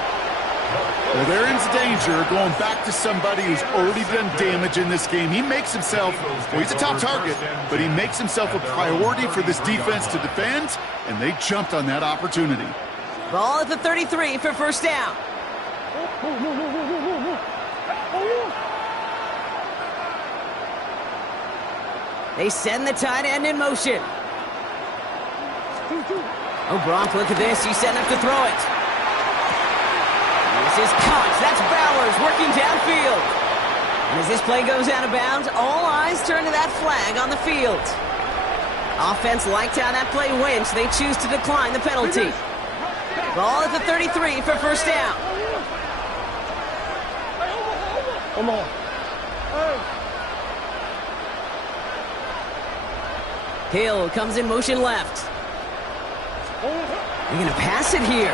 Well, there ends danger going back to somebody who's already done damage in this game. He makes himself, well, he's a top target, but he makes himself a priority for this defense to defend, and they jumped on that opportunity. Ball at the 33 for 1st down. They send the tight end in motion. Oh, Gronk, look at this. He's setting up to throw it. This is caught. That's Bowers working downfield. And as this play goes out of bounds, all eyes turn to that flag on the field. Offense liked how that play went, so they choose to decline the penalty. Ball at the 33 for first down. Come on. Hill comes in motion left. They're going to pass it here.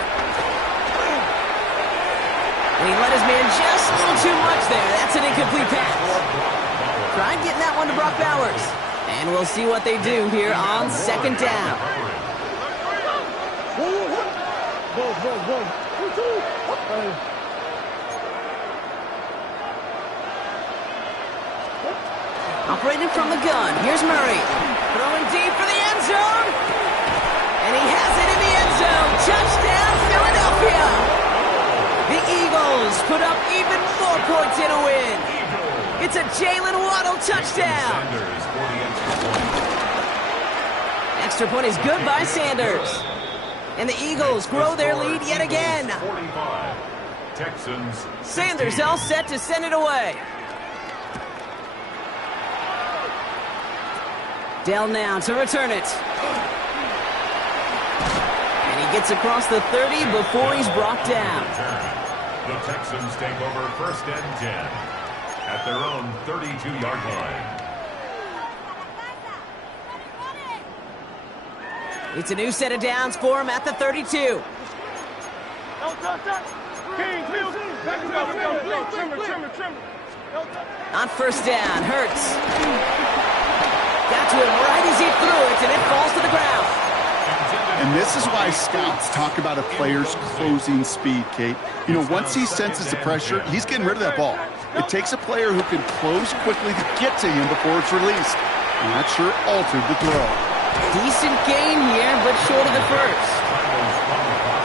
And he let his man just a little too much there. That's an incomplete pass. Tried getting that one to Brock Bowers. And we'll see what they do here on second down. Operated from the gun. Here's Murray. Throwing deep for the end zone. And he has it in the end zone. Touchdown, Philadelphia. The Eagles put up even more points in a win. It's a Jalen Waddle touchdown. Extra point is good by Sanders. And the Eagles grow their lead yet again. Sanders all set to send it away. Dell now to return it. And he gets across the 30 before he's brought down. The Texans take over first and 10 at their own 32-yard line. It's a new set of downs for him at the 32. On first down, Hurts. Got to him right as he threw it, and it falls to the ground. And this is why scouts talk about a player's closing speed, Kate. You know, once he senses the pressure, he's getting rid of that ball. It takes a player who can close quickly to get to him before it's released. And that sure altered the throw. Decent gain here, but short of the first.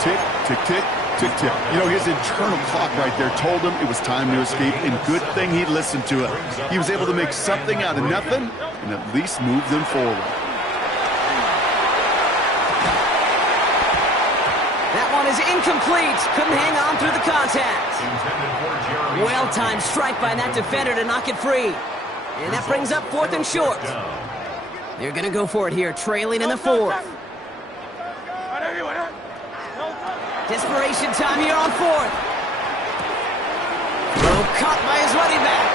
Tick, tick, tick, tick, tick. You know, his internal clock right there told him it was time to escape, and good thing he listened to it. He was able to make something out of nothing and at least move them forward. That one is incomplete. Couldn't hang on through the contact. Well-timed strike by that defender to knock it free. And that brings up fourth and short. They're going to go for it here, trailing in the fourth. Desperation time here on fourth. Throw caught by his running back.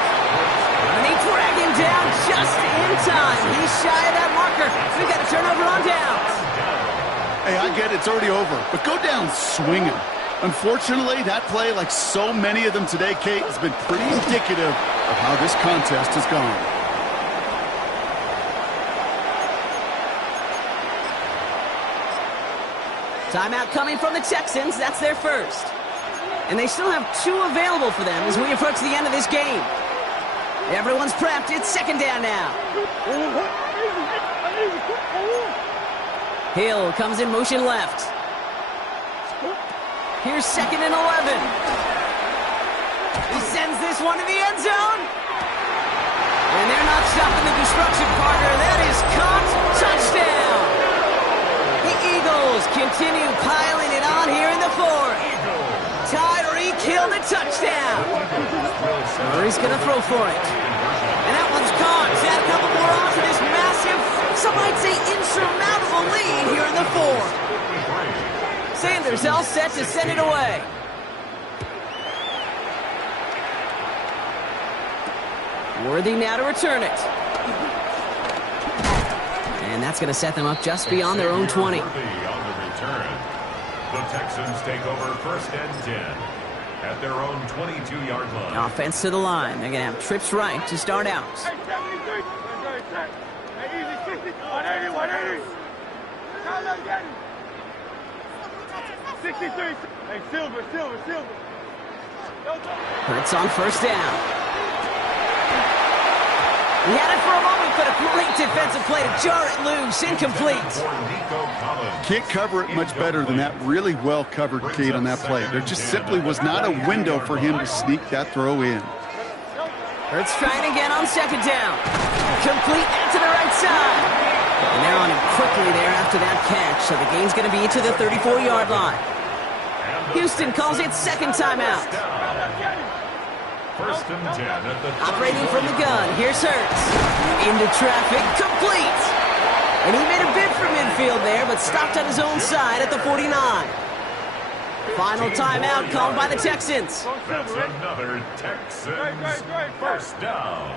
And they drag him down just in time. He's shy of that marker. We've got a turnover on downs. Hey, I get it, it's already over, but go down swinging. Unfortunately, that play, like so many of them today, Kate, has been pretty indicative of how this contest has gone. Timeout coming from the Texans. That's their first. And they still have two available for them as we approach the end of this game. Everyone's prepped. It's second down now. Hill comes in motion left. Here's second and 11. He sends this one to the end zone. And they're not stopping the destruction, partner. That is caught. Touchdown. The Eagles continue piling it on here in the fourth. Tyreek Hill the touchdown. Murray's going to throw for it. And that one's caught. He's had a couple more on to this massive, some might say insurmountable lead here in the fourth. Sanders all set to send it away. Worthy now to return it. And that's going to set them up just beyond their own 20. On the return, the Texans take over first and 10 at their own 22-yard line. Offense to the line. They're going to have trips right to start out. Hey, 73. Hey, easy 60. 180, 180. Count up, get him. 63. Hey, silver. Hurts on first down. He had it for a moment, but a great defensive play to jar it loose. Incomplete. Can't cover it much better than that. Really well covered, Kate, on that play. There just simply was not a window for him to sneak that throw in. Hurts trying again on second down. Complete out to the right side. And they're on him quickly there after that catch, so the game's going to be to the 34-yard line. Houston calls it second timeout. First and 10 at the Operating from the gun, here's Hurts. Into traffic, complete. And he made a bid for midfield there, but stopped on his own side at the 49. Final timeout called by the Texans. That's another Texans first down.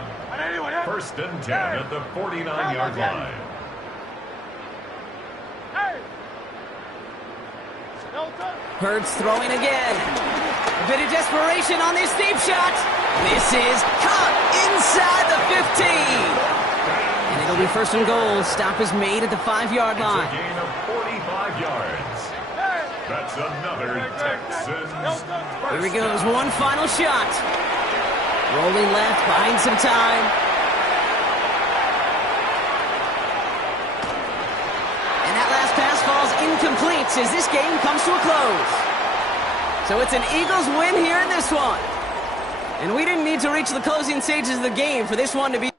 First and 10 at the 49-yard line. Hurts throwing again. A bit of desperation on this deep shot. This is caught inside the 15. And it'll be first and goal. Stop is made at the 5-yard line. It's a gain of 45 yards. That's another Texans first Here he goes, down. one final shot. Rolling left, buying some time. And that last pass falls incomplete as this game comes to a close. So it's an Eagles win here in this one. And we didn't need to reach the closing stages of the game for this one to be.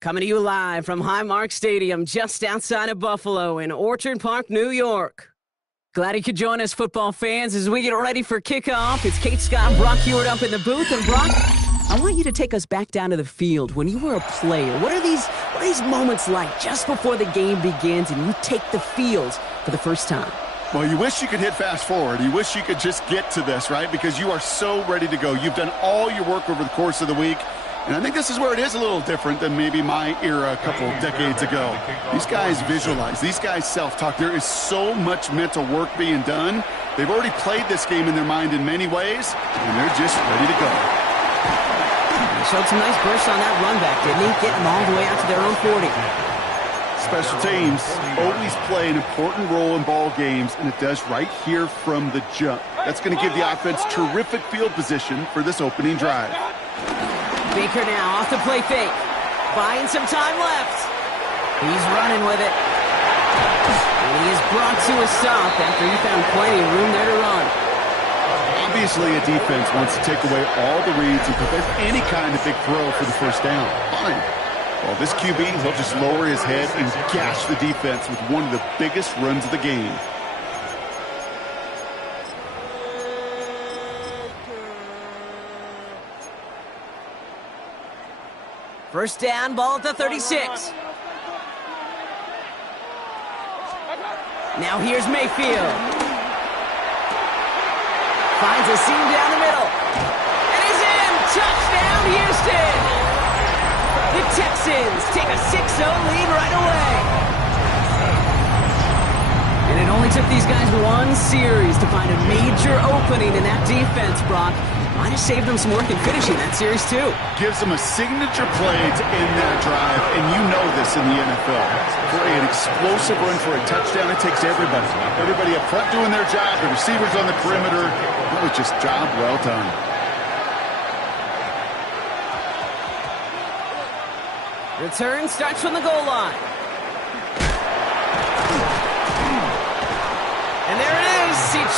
Coming to you live from Highmark Stadium, just outside of Buffalo in Orchard Park, New York. Glad you could join us, football fans, as we get ready for kickoff. It's Kate Scott and Brock Hewitt up in the booth. And Brock, I want you to take us back down to the field when you were a player. What are these moments like just before the game begins and you take the field for the first time? Well, you wish you could hit fast forward. You wish you could just get to this, right? Because you are so ready to go. You've done all your work over the course of the week. And I think this is where it is a little different than maybe my era a couple decades ago. These guys visualize. These guys self-talk. There is so much mental work being done. They've already played this game in their mind in many ways, and they're just ready to go. He showed some nice bursts on that run back, didn't he? Getting them all the way out to their own 40. Special teams always play an important role in ball games, and it does right here from the jump. That's going to give the offense terrific field position for this opening drive. Baker now off the play fake. Buying some time left. He's running with it. And he is brought to a stop after he found plenty of room there to run. Obviously, a defense wants to take away all the reads and prevent any kind of big throw for the first down. Fine. Well, this QB, he'll just lower his head and gash the defense with one of the biggest runs of the game. First down, ball at the 36. Now here's Mayfield. Finds a seam down the middle. And he's in! Touchdown, Houston! The Texans take a 6-0 lead right away. And it only took these guys one series to find a major opening in that defense, Brock. Might have saved them some work in finishing that series, too. Gives them a signature play to end that drive, and you know this in the NFL. For an explosive run for a touchdown, it takes everybody. Everybody up front doing their job, the receivers on the perimeter. It was just job well done. Return starts from the goal line.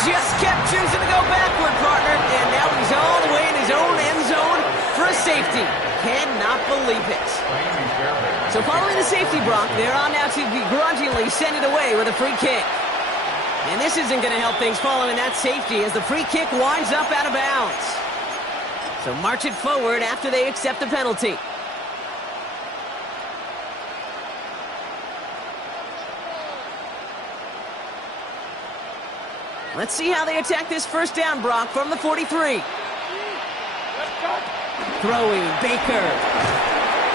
just kept choosing to go backward, partner. And now he's all the way in his own end zone for a safety. Cannot believe it. So following the safety, Brock, they're on now to begrudgingly send it away with a free kick. And this isn't going to help things following that safety as the free kick winds up out of bounds. So march it forward after they accept the penalty. Let's see how they attack this first down, Brock, from the 43. Throwing, Baker.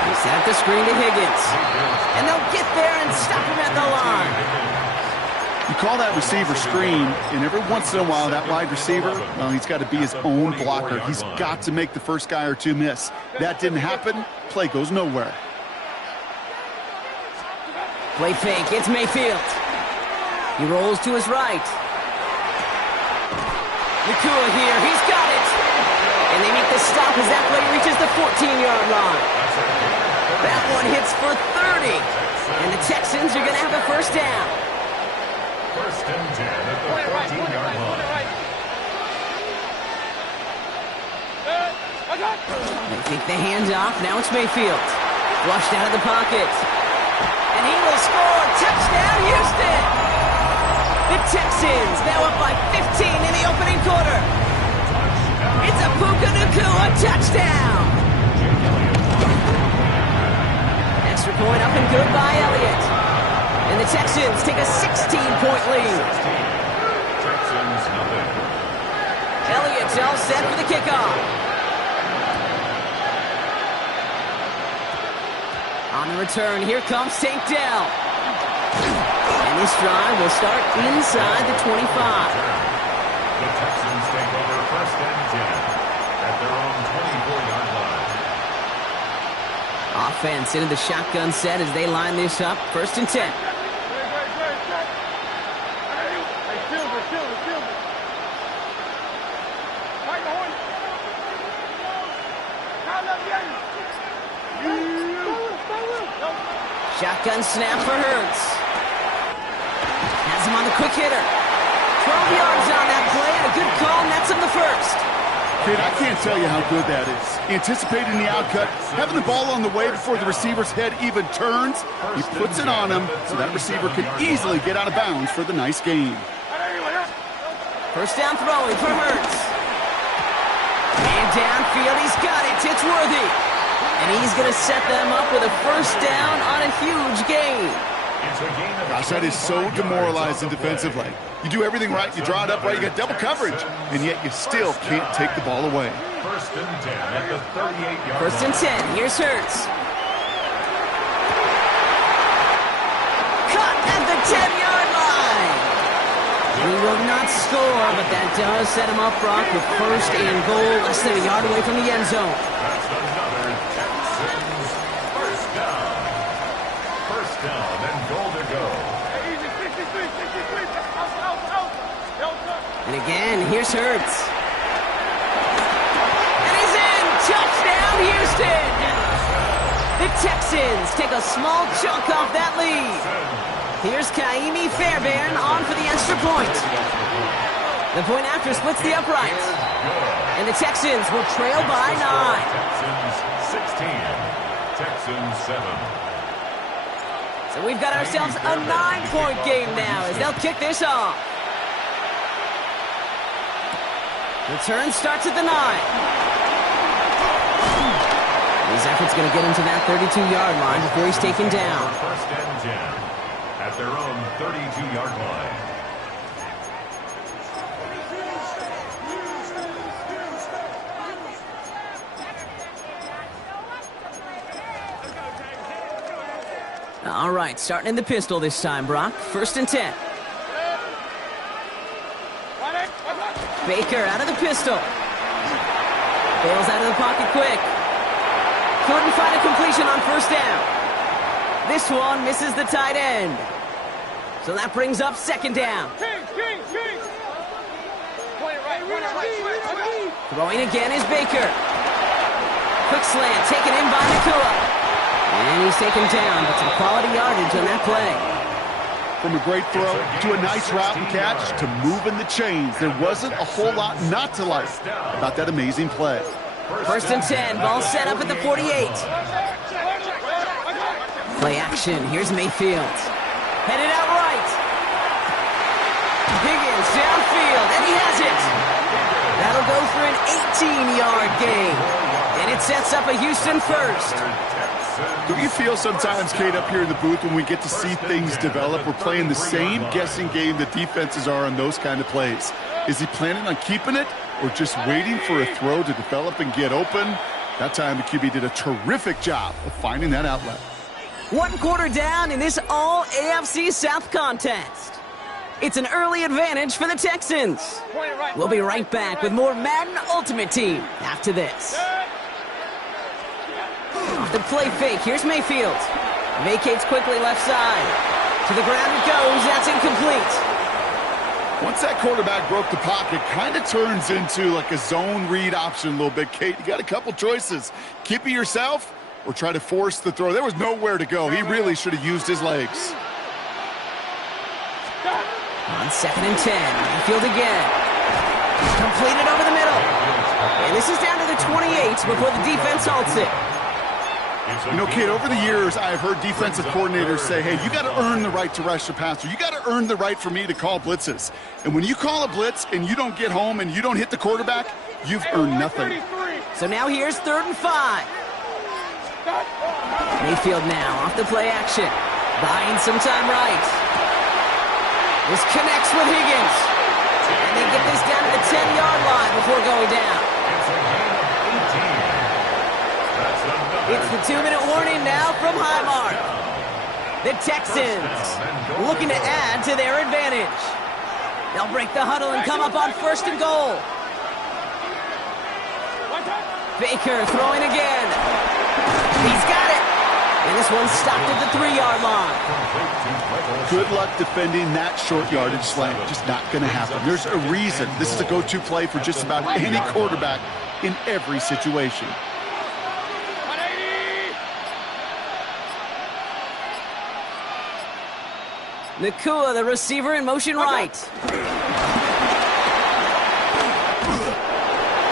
He set up the screen to Higgins. And they'll get there and stop him at the line. You call that receiver screen, and every once in a while, that wide receiver, well, he's got to be his own blocker. He's got to make the first guy or two miss. That didn't happen. Play goes nowhere. Play fake. It's Mayfield. He rolls to his right. Nakua here. He's got it. And they make the stop as that play reaches the 14-yard line. That one hits for 30. And the Texans are going to have a first down. First and 10 at the 14-yard line. They think the hands off. Now it's Mayfield. Flushed out of the pocket. And he will score. Touchdown, Houston! The Texans now up by 15 in the opening quarter. It's a Puka Nakua touchdown! Extra point up and good by Elliott. And the Texans take a 16-point lead. Texans nothing. Elliott's all set for the kickoff. On the return, here comes St. Dell. And this drive will start inside the 25. The Texans take over first and 10 at their own 24-yard line. Offense into the shotgun set as they line this up. First and 10. Shotgun snap for Hurts. Has him on the quick hitter. 12 yards on that play and a good call, and that's on the first. Kid, I can't tell you how good that is. Anticipating the outcut, having the ball on the way before the receiver's head even turns, he puts it on him so that receiver can easily get out of bounds for the nice gain. First down throwing for Hurts. And downfield, he's got it. It's Worthy. And he's going to set them up with a first down on a huge gain. Gosh, that is so demoralizing defensively. You do everything right, you draw it up right, you got double coverage, and yet you still can't take the ball away. First and 10 at the 38-yard line. First and 10, here's Hurts. Cut at the 10-yard line. He will not score, but that does set him up, Brock, with first and goal, less than a yard away from the end zone. That's another Texans first down. First down and goal to go. And again, here's Hurts. And he's in! Touchdown, Houston! The Texans take a small chunk off that lead. Here's Kaimi Fairbairn on for the extra point. The point after splits the uprights. And the Texans will trail by 9. Texans 16. Texans 7. So we've got ourselves a 9-point game now as they'll kick this off. Return starts at the 9. His effort's going to get him to that 32-yard line before he's taken down. First and 10 at their own 32-yard line. All right, starting in the pistol this time, Brock. First and 10. Baker out of the pistol. Bails out of the pocket quick. Couldn't find a completion on first down. This one misses the tight end. So that brings up second down. Throwing again is Baker. Quick slant taken in by Nakua. And he's taken down, but some quality yardage on that play. From a great throw to a nice route and catch to moving the chains. There wasn't a whole lot not to like about that amazing play. First and 10, ball set up at the 48. Play action, here's Mayfield. Headed out right. Higgins downfield, and he has it. That'll go for an 18-yard gain. And it sets up a Houston first. Don't you feel sometimes, Kate, up here in the booth when we get to see things develop? We're playing the same guessing game the defenses are on those kind of plays. Is he planning on keeping it or just waiting for a throw to develop and get open? That time the QB did a terrific job of finding that outlet. 1 quarter down in this all-AFC South contest. It's an early advantage for the Texans. We'll be right back with more Madden Ultimate Team after this. Off the play fake, here's Mayfield. Vacates quickly left side. To the ground it goes, that's incomplete. Once that quarterback broke the pocket, kind of turns into like a zone read option a little bit. Kate, you got a couple choices. Keep it yourself or try to force the throw. There was nowhere to go. He really should have used his legs. On 2nd and 10, Mayfield again. Completed over the middle. And this is down to the 28 before the defense halts it. You know, Kate, over the years, I've heard defensive coordinators say, hey, you got to earn the right to rush the passer. You got to earn the right for me to call blitzes. And when you call a blitz and you don't get home and you don't hit the quarterback, you've earned nothing. So now here's 3rd and 5. Mayfield now off the play action. Buying some time right. This connects with Higgins. And they get this down to the 10-yard line before going down. It's the 2-minute warning now from Highmark. The Texans looking to add to their advantage. They'll break the huddle and come up on 1st and goal. Baker throwing again. He's got it. And this one's stopped at the 3-yard line. Good luck defending that short yardage slant. Just not going to happen. There's a reason. This is a go-to play for just about any quarterback in every situation. Nakua, the receiver, in motion right. And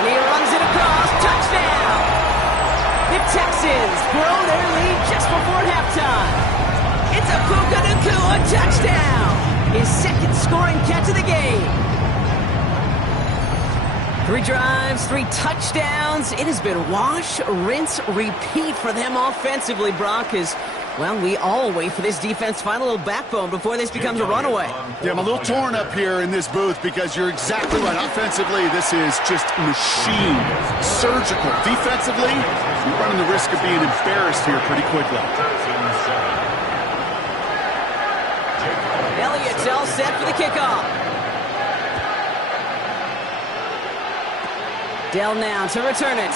he runs it across. Touchdown! The Texans grow their lead just before halftime. It's a Puka Nakua touchdown! His 2nd scoring catch of the game. 3 drives, 3 touchdowns. It has been wash, rinse, repeat for them offensively, Brock, as well, we all wait for this defense to find a little backbone before this becomes a runaway. Yeah, I'm a little torn up here in this booth because you're exactly right. Offensively, this is just machine, surgical. Defensively, you're running the risk of being embarrassed here pretty quickly. Elliott's all set for the kickoff. Dell now to return it.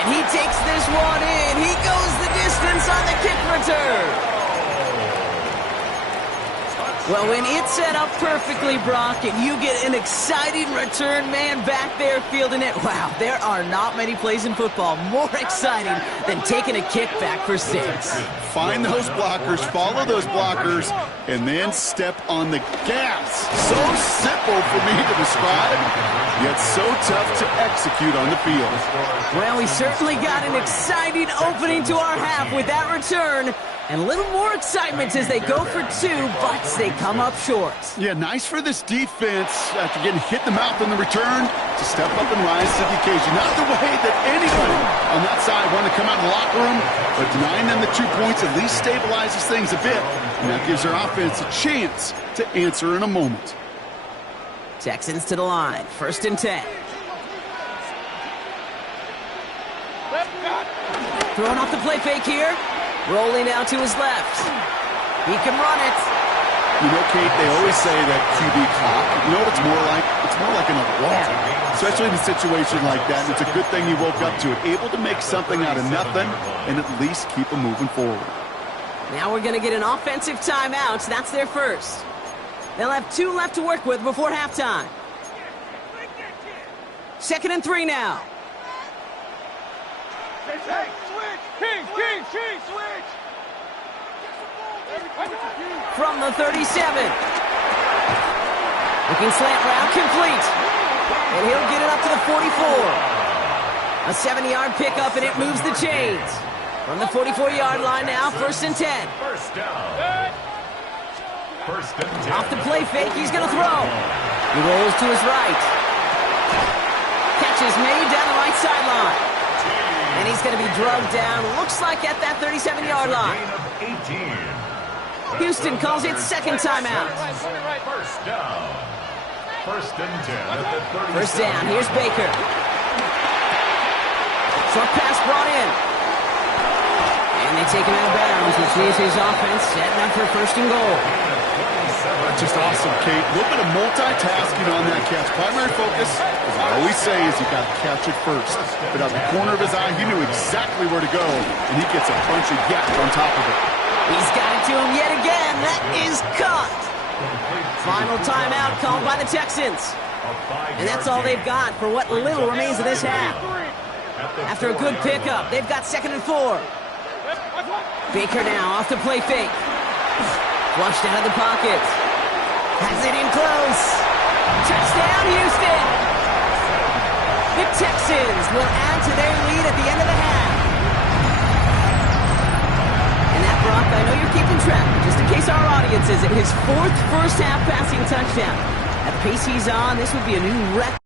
And he takes this one in. He goes the distance on the kick return. Well, when it's set up perfectly, Brock, and you get an exciting return man back there fielding it, wow, there are not many plays in football more exciting than taking a kick back for 6. Find those blockers, follow those blockers, and then step on the gas. So simple for me to describe, yet so tough to execute on the field. Well, we certainly got an exciting opening to our half with that return. And a little more excitement as they go for 2, but they come up short. Yeah, nice for this defense after getting hit in the mouth on the return to step up and rise to the occasion. Not the way that anybody on that side wanted to come out in the locker room, but denying them the 2 points at least stabilizes things a bit, and that gives their offense a chance to answer in a moment. Texans to the line, 1st and 10. Throwing off the play fake here. Rolling out to his left. He can run it. You know, Kate, they always say that QB clock. You know what it's more like? It's more like another walk. Especially in a situation like that. And it's a good thing you woke up to it. Able to make something out of nothing and at least keep them moving forward. Now we're going to get an offensive timeout. That's their first. They'll have 2 left to work with before halftime. 2nd and 3 now. Switch. From the 37. Looking slant route, complete. And he'll get it up to the 44. A 70-yard pickup, and it moves the chains. From the 44-yard line now, 1st and 10. First down. First and 10. Off the play fake, he's going to throw. He rolls to his right. Catch is made down the right sideline. And he's going to be drugged down, looks like at that 37-yard line. Houston calls it second timeout. First down. First and 10 at the 37. First down, here's Baker. Short pass brought in. And they take him out of bounds, which means his offense setting up for 1st and goal. Just awesome, Kate. A little bit of multitasking on that catch. Primary focus, as I always say, is you got to catch it first. But out the corner of his eye, he knew exactly where to go, and he gets a bunch of yak on top of it. He's got it to him yet again. That is caught. Final timeout called by the Texans. And that's all they've got for what little remains of this half. After a good pickup, they've got 2nd and 4. Baker now off the play fake. Flushed out of the pocket. Has it in close. Touchdown, Houston. The Texans will add to their lead at the end of the half. And that, Brock, I know you're keeping track, but just in case our audience isn't, his 4th first-half passing touchdown. At the pace he's on, this would be a new record.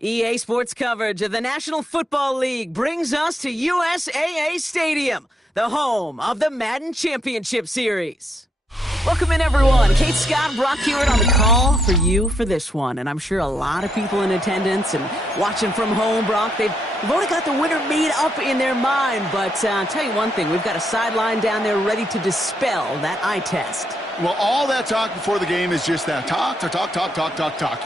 EA Sports coverage of the National Football League brings us to USAA Stadium, the home of the Madden Championship Series. Welcome in, everyone. Kate Scott, Brock Hewitt on the call for you for this one. And I'm sure a lot of people in attendance and watching from home, Brock, they've already got the winner made up in their mind. But I'll tell you one thing, we've got a sideline down there ready to dispel that eye test. Well, all that talk before the game is just that. Talk.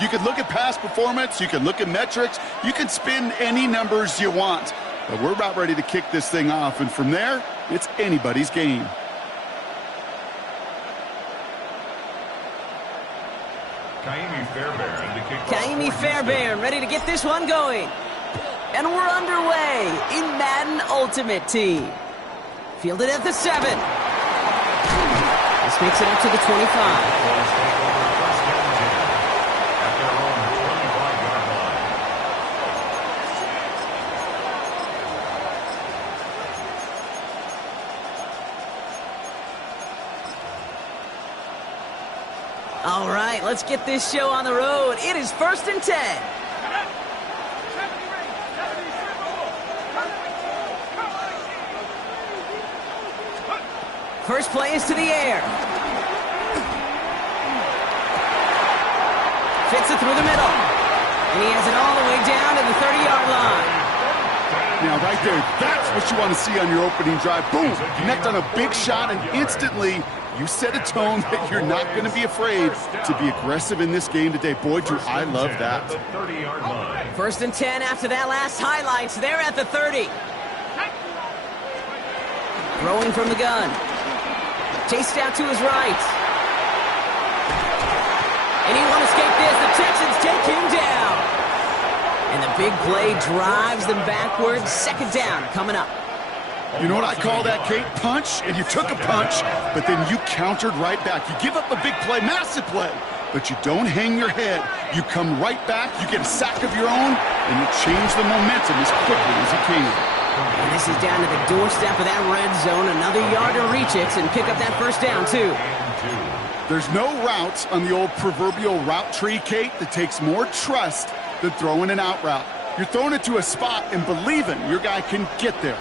You can look at past performance. You can look at metrics. You can spin any numbers you want. But we're about ready to kick this thing off. And from there, it's anybody's game. Kaimi Fairbairn ready to get this one going. And we're underway in Madden Ultimate Team. Fielded at the 7. This makes it up to the 25. All right, let's get this show on the road. It is 1st and 10. First play is to the air. Fits it through the middle. And he has it all the way down to the 30-yard line. Now, right there, that's what you want to see on your opening drive. Boom! Connect on a big shot, and instantly you set a tone that you're not going to be afraid to be aggressive in this game today. Boy, do I love that. 1st and 10 after that last highlights. They're at the 30. Throwing from the gun. chased out to his right. And he won't escape this. The Texans take him down. And the big play drives them backwards. Second down coming up. You know what I call that, Kate? Punch, and you took a punch, but then you countered right back. You give up a big play, massive play, but you don't hang your head. You come right back, you get a sack of your own, and you change the momentum as quickly as you can. And this is down to the doorstep of that red zone. Another yard to reach it and pick up that first down, too. There's no route on the old proverbial route tree, Kate, that takes more trust than throwing an out route. You're throwing it to a spot and believing your guy can get there.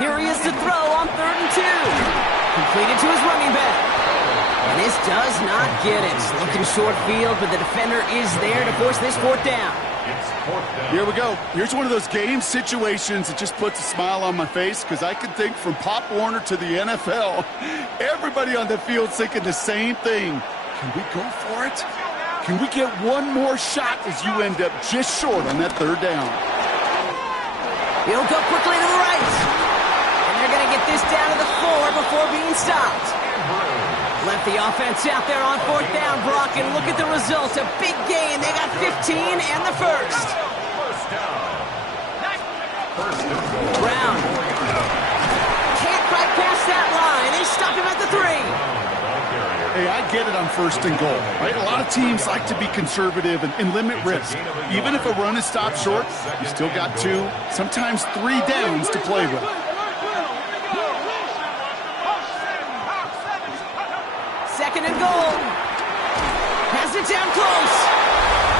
Here he is to throw on 3rd and 2. Completed to his running back. And this does not get it. Looking short field, but the defender is there to force this 4th down. Here we go. Here's one of those game situations that just puts a smile on my face because I can think from Pop Warner to the NFL. Everybody on the field's thinking the same thing. Can we go for it? Can we get one more shot as you end up just short on that 3rd down? He'll go quickly to the right. They're going to get this down to the 4 before being stopped. Left the offense out there on 4th down, Brock, and look at the result. A big gain. They got 15 and the first. Brown can't quite pass that line. They stop him at the 3. Hey, I get it on 1st and goal, right? A lot of teams like to be conservative and limit risk. Even if a run is stopped short, you still got 2, sometimes 3 downs to play with. Second and goal. Has it down close.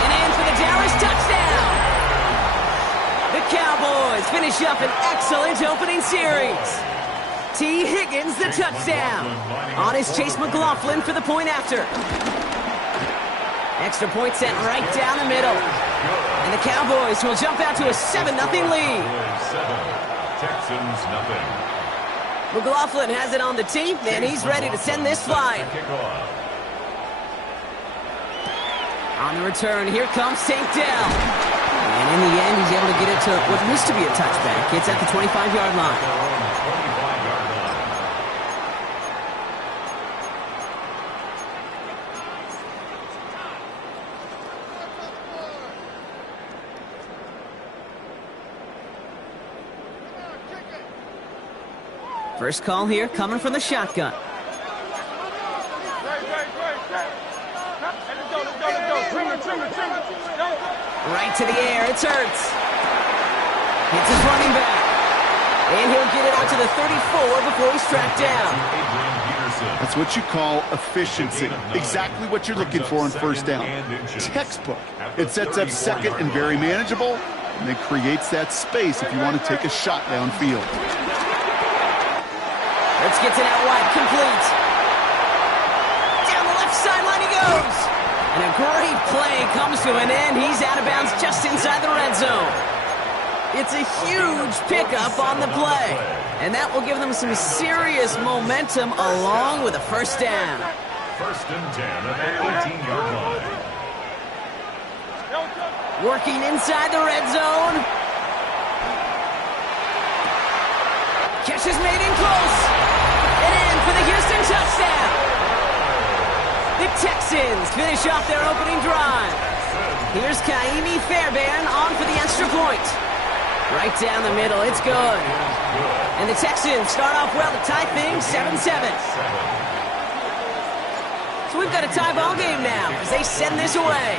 And in for the Dallas touchdown. The Cowboys finish up an excellent opening series. T. Higgins, the touchdown. On is Chase McLaughlin for the point after. Extra point sent right down the middle. And the Cowboys will jump out to a 7-0 lead. Texans nothing. McLaughlin has it on the tee, and he's ready to send this flying. On the return, here comes St. Dell. And in the end, he's able to get it to what used to be a touchback. It's at the 25-yard line. First call here coming from the shotgun. Right to the air, it's Hurts. Hits his running back. And he'll get it out to the 34 before he's tracked down. That's what you call efficiency. Exactly what you're looking for on 1st down. Textbook. It sets up 2nd and very manageable, and it creates that space if you want to take a shot downfield. Let's get it out wide, complete. Down the left sideline he goes. And a great play comes to an end. He's out of bounds just inside the red zone. It's a huge pickup on the play. And that will give them some serious momentum along with a 1st down. 1st and 10 at the 18-yard line. Working inside the red zone. Catch is made in close. And in for the Houston touchdown. The Texans finish off their opening drive. Here's Kaimi Fairbairn on for the extra point. Right down the middle, it's good. And the Texans start off well to tie things 7-7. So we've got a tie ball game now as they send this away.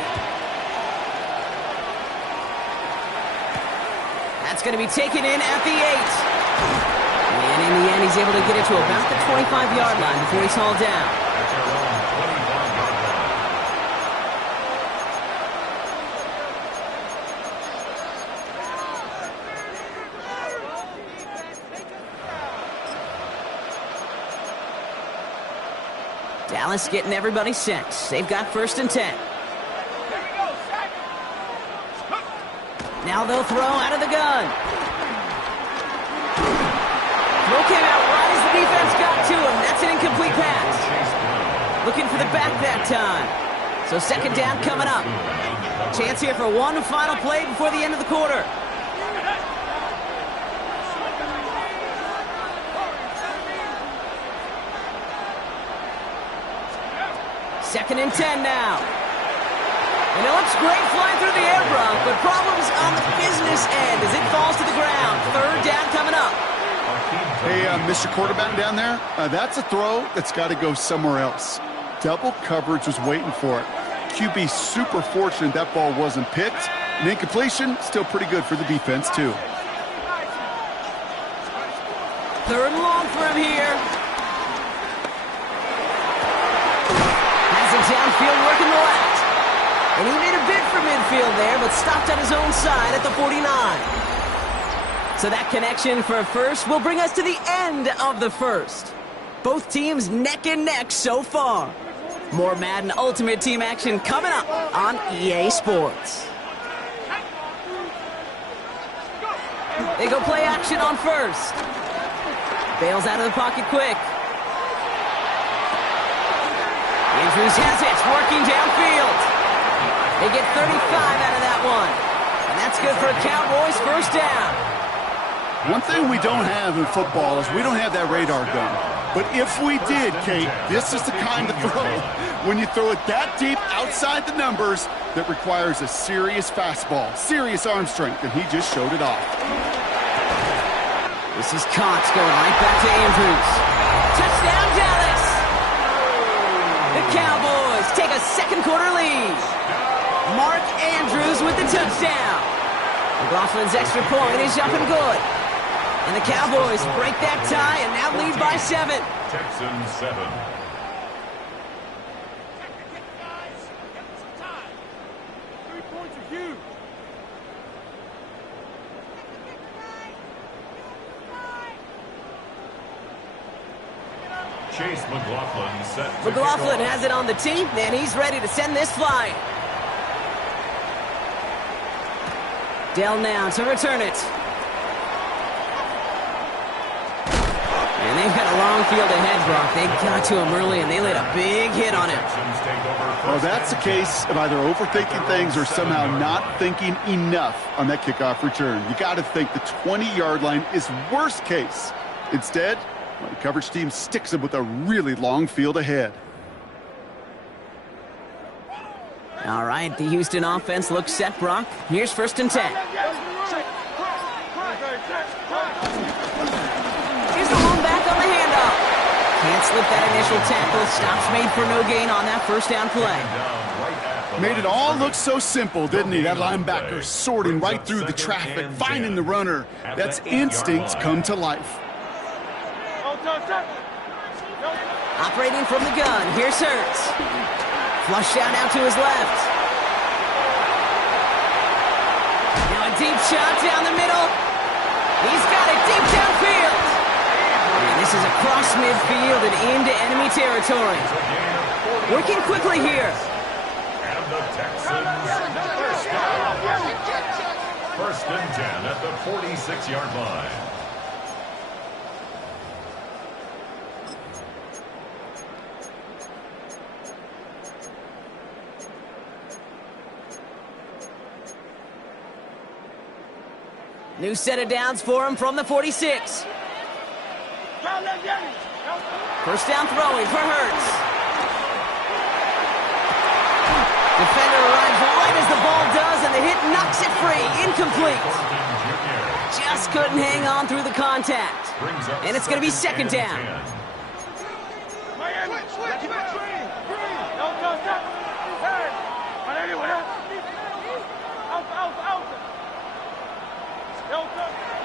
That's going to be taken in at the 8. And in the end, he's able to get it to about the 25-yard line before he's hauled down. Dallas getting everybody set. They've got 1st and 10. Now they'll throw out of the gun. Throw came out right as the defense got to him. That's an incomplete pass. Looking for the back that time. So second down coming up. Chance here for one final play before the end of the quarter. Second and 10 now. And it looks great flying through the air, Brock, but problems on the business end as it falls to the ground. Third down coming up. Hey, Mr. Quarterback down there, that's a throw that's got to go somewhere else. Double coverage was waiting for it. QB super fortunate that ball wasn't picked. And incompletion, still pretty good for the defense, too. Third and long for him here. Has it downfield working the left. And he made a bid for midfield there, but stopped on his own side at the 49. So that connection for a first will bring us to the end of the first. Both teams neck and neck so far. More Madden Ultimate Team action coming up on EA Sports. They go play action on first. Bails out of the pocket quick. Andrews has it, working downfield. They get 35 out of that one. And that's good for a Cowboys first down. One thing we don't have in football is we don't have that radar gun. But if we did, Kate, this is the kind of throw, when you throw it that deep outside the numbers, that requires a serious fastball, serious arm strength, and he just showed it off. This is Cox going right back to Andrews. Touchdown, Dallas! The Cowboys take a second quarter lead. Mark Andrews with the touchdown. McLaughlin's extra point is up and good. And the Cowboys break that tie and now lead by 7. Texans 7. Chase McLaughlin set. McLaughlin has it on the tee, and he's ready to send this flying. Dell now to return it. And they've got a long field ahead, Brock. They got to him early, and they laid a big hit on him. Well, that's the case of either overthinking things or somehow not thinking enough on that kickoff return. You got to think the 20-yard line is worst case. Instead, the coverage team sticks him with a really long field ahead. All right, the Houston offense looks set, Brock. Here's first and 10. Here's the long back on the handoff. Can't slip that initial tackle. Stops made for no gain on that first down play. Made it all look so simple, didn't he? That linebacker sorting right through the traffic, finding the runner. That's instincts come to life. Operating from the gun, here's Hurts. Flush out to his left. Now a deep shot down the middle. He's got it deep downfield. And this is across midfield and into enemy territory. Working quickly here. And the Texans first down. First and 10 at the 46-yard line. New set of downs for him from the 46. First down throwing for Hurts. Defender arrives right as the ball does, and the hit knocks it free. Incomplete. Just couldn't hang on through the contact. And it's going to be second down.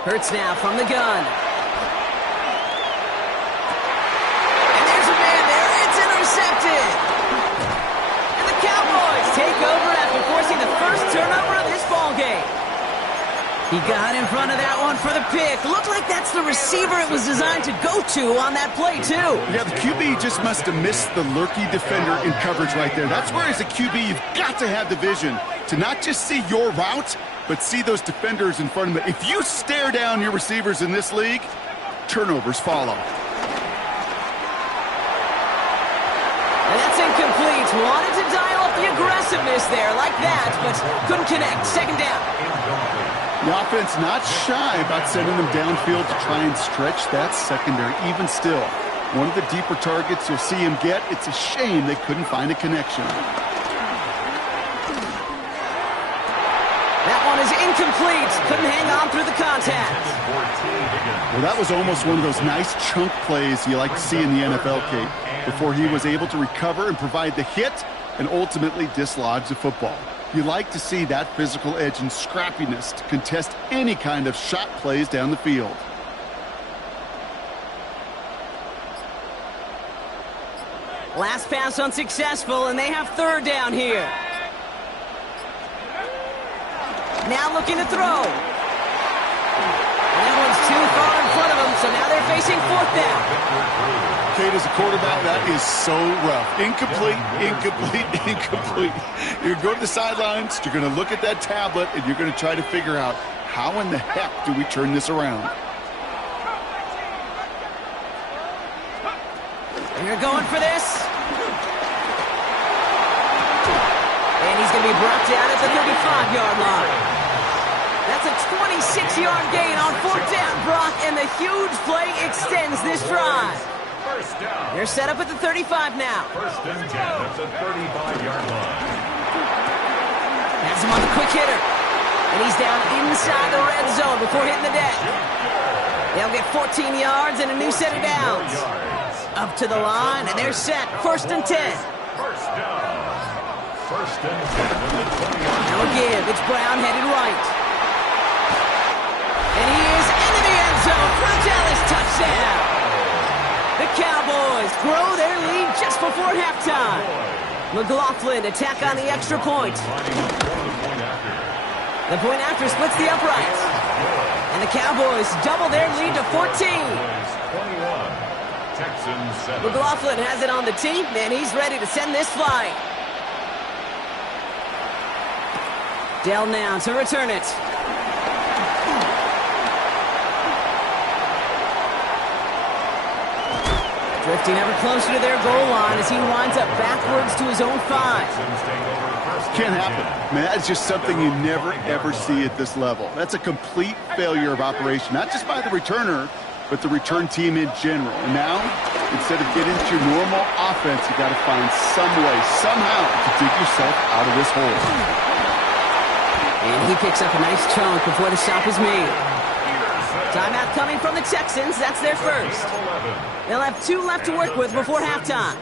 Hurts now from the gun. And there's a man there. It's intercepted. And the Cowboys take over after forcing the first turnover of this ball game. He got in front of that one for the pick. Looked like that's the receiver it was designed to go to on that play, too. Yeah, the QB just must have missed the lurky defender in coverage right there. That's where, as a QB, you've got to have the vision to not just see your route, but see those defenders in front of them. If you stare down your receivers in this league, turnovers follow. And that's incomplete. Wanted to dial up the aggressiveness there like that, but couldn't connect. Second down. The offense not shy about sending them downfield to try and stretch that secondary. Even still, one of the deeper targets you'll see him get. It's a shame they couldn't find a connection. That one is incomplete. Couldn't hang on through the contact. Well, that was almost one of those nice chunk plays you like to see in the NFL, Kate, before he was able to recover and provide the hit and ultimately dislodge the football. You like to see that physical edge and scrappiness to contest any kind of shot plays down the field. Last pass unsuccessful, and they have third down here. Now looking to throw. That one's too far in front of them, so now they're facing fourth down. Kate, as a quarterback, that is so rough. Incomplete, incomplete, incomplete. You're going to the sidelines, you're going to look at that tablet, and you're going to try to figure out how in the heck do we turn this around. And you're going for this. And he's going to be brought down at the 35-yard line. That's a 26-yard gain on fourth down, Brock, and the huge play extends this drive. First down. They're set up at the 35 now. First and 10 at the 35-yard line. Has him on the quick hitter. And he's down inside the red zone before hitting the deck. They'll get 14 yards and a new set of downs. Up to the line, and they're set. First and 10. First down. First and 10 at the 20-yard line. Now again, it's Brown headed right. And he is into the end zone for a Dallas touchdown. The Cowboys grow their lead just before halftime. McLaughlin attack on the extra point. The point after splits the uprights. And the Cowboys double their lead to 14. 21. Texans 7. McLaughlin has it on the tee, and he's ready to send this flying. Dell now to return it. Drifting ever closer to their goal line as he winds up backwards to his own 5. Can't happen. Man, that's just something you never, ever see at this level. That's a complete failure of operation, not just by the returner, but the return team in general. And now, instead of getting to your normal offense, you got to find some way, somehow, to dig yourself out of this hole. And he picks up a nice chunk before the stop is made. Timeout coming from the Texans. That's their first. They'll have 2 left to work with before halftime.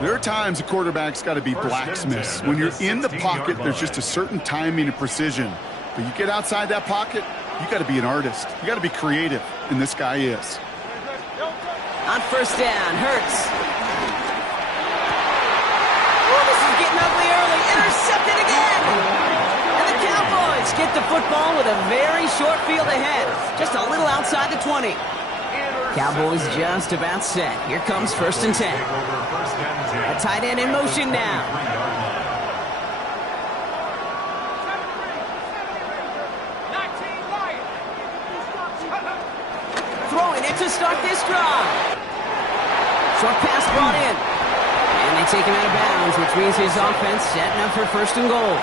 There are times a quarterback's got to be blacksmiths. When you're in the pocket, there's just a certain timing and precision. But you get outside that pocket, you got to be an artist. You got to be creative, and this guy is. On first down, Hurts. Oh, this is getting ugly early. Intercepted again. And the Cowboys get the football with a very short field ahead. Just a little outside the 20. Cowboys just about set. Here comes first and 10. A tight end in motion now. Throwing it to start this drive. Short pass brought in. And they take him out of bounds, which means his offense setting up for first and goal.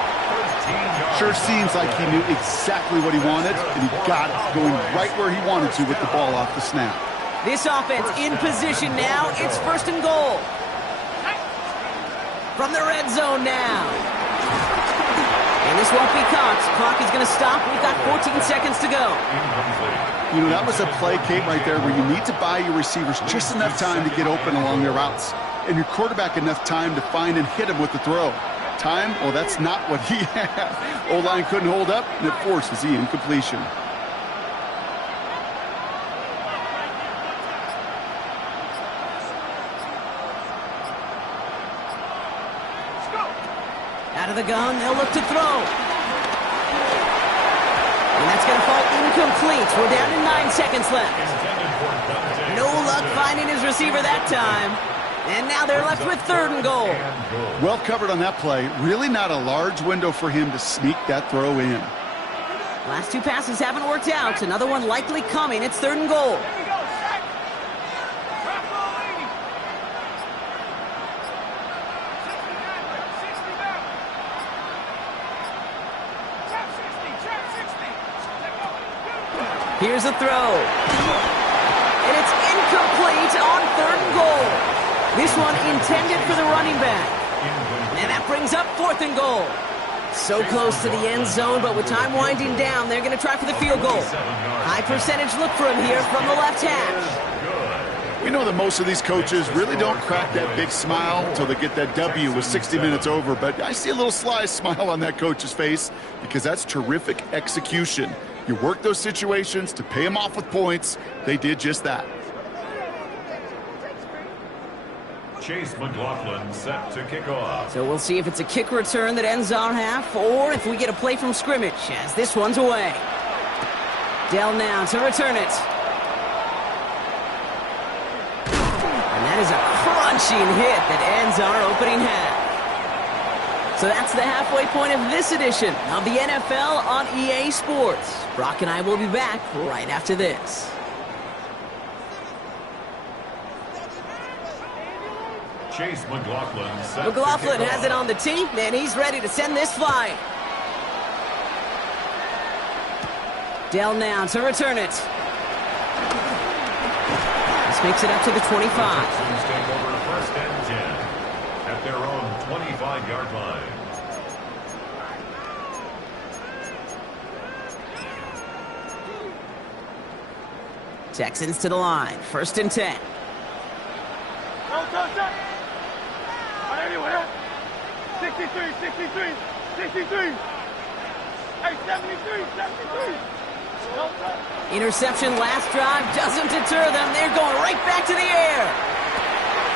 Sure seems like he knew exactly what he wanted, and he got it, going right where he wanted to with the ball off the snap. This offense in position now. It's first and goal. From the red zone now. And this won't be caught. Clock is going to stop. We've got 14 seconds to go. You know, that was a play, Kate, right there where you need to buy your receivers just enough time to get open along their routes, and your quarterback enough time to find and hit him with the throw. Time? Well, that's not what he had. O-line couldn't hold up, and it forces the incompletion. Out of the gun, they'll look to throw. And that's going to fall incomplete. We're down to 9 seconds left. No luck finding his receiver that time. And now they're left with third and goal. Well covered on that play. Really not a large window for him to sneak that throw in. Last 2 passes haven't worked out. Another one likely coming. It's third and goal. Here's a throw. And it's incomplete on 3rd and goal. This one intended for the running back. And that brings up 4th and goal. So close to the end zone, but with time winding down, they're going to try for the field goal. High percentage look for him here from the left hash. We know that most of these coaches really don't crack that big smile until they get that W with 60 minutes over, but I see a little sly smile on that coach's face because that's terrific execution. You work those situations to pay them off with points. They did just that. Chase McLaughlin set to kick off. So we'll see if it's a kick return that ends our half or if we get a play from scrimmage as this one's away. Dell now to return it. And that is a crunching hit that ends our opening half. So that's the halfway point of this edition of the NFL on EA Sports. Brock and I will be back right after this. Chase McLaughlin. McLaughlin has it on the tee, and he's ready to send this flying. Dell now to return it. This makes it up to the 25. Texans take over 1st and 10 at their own 25-yard line. Texans to the line. 1st and 10. Anyway, 63, 63, 63. Hey, 73, 73. Interception last drive doesn't deter them. They're going right back to the air.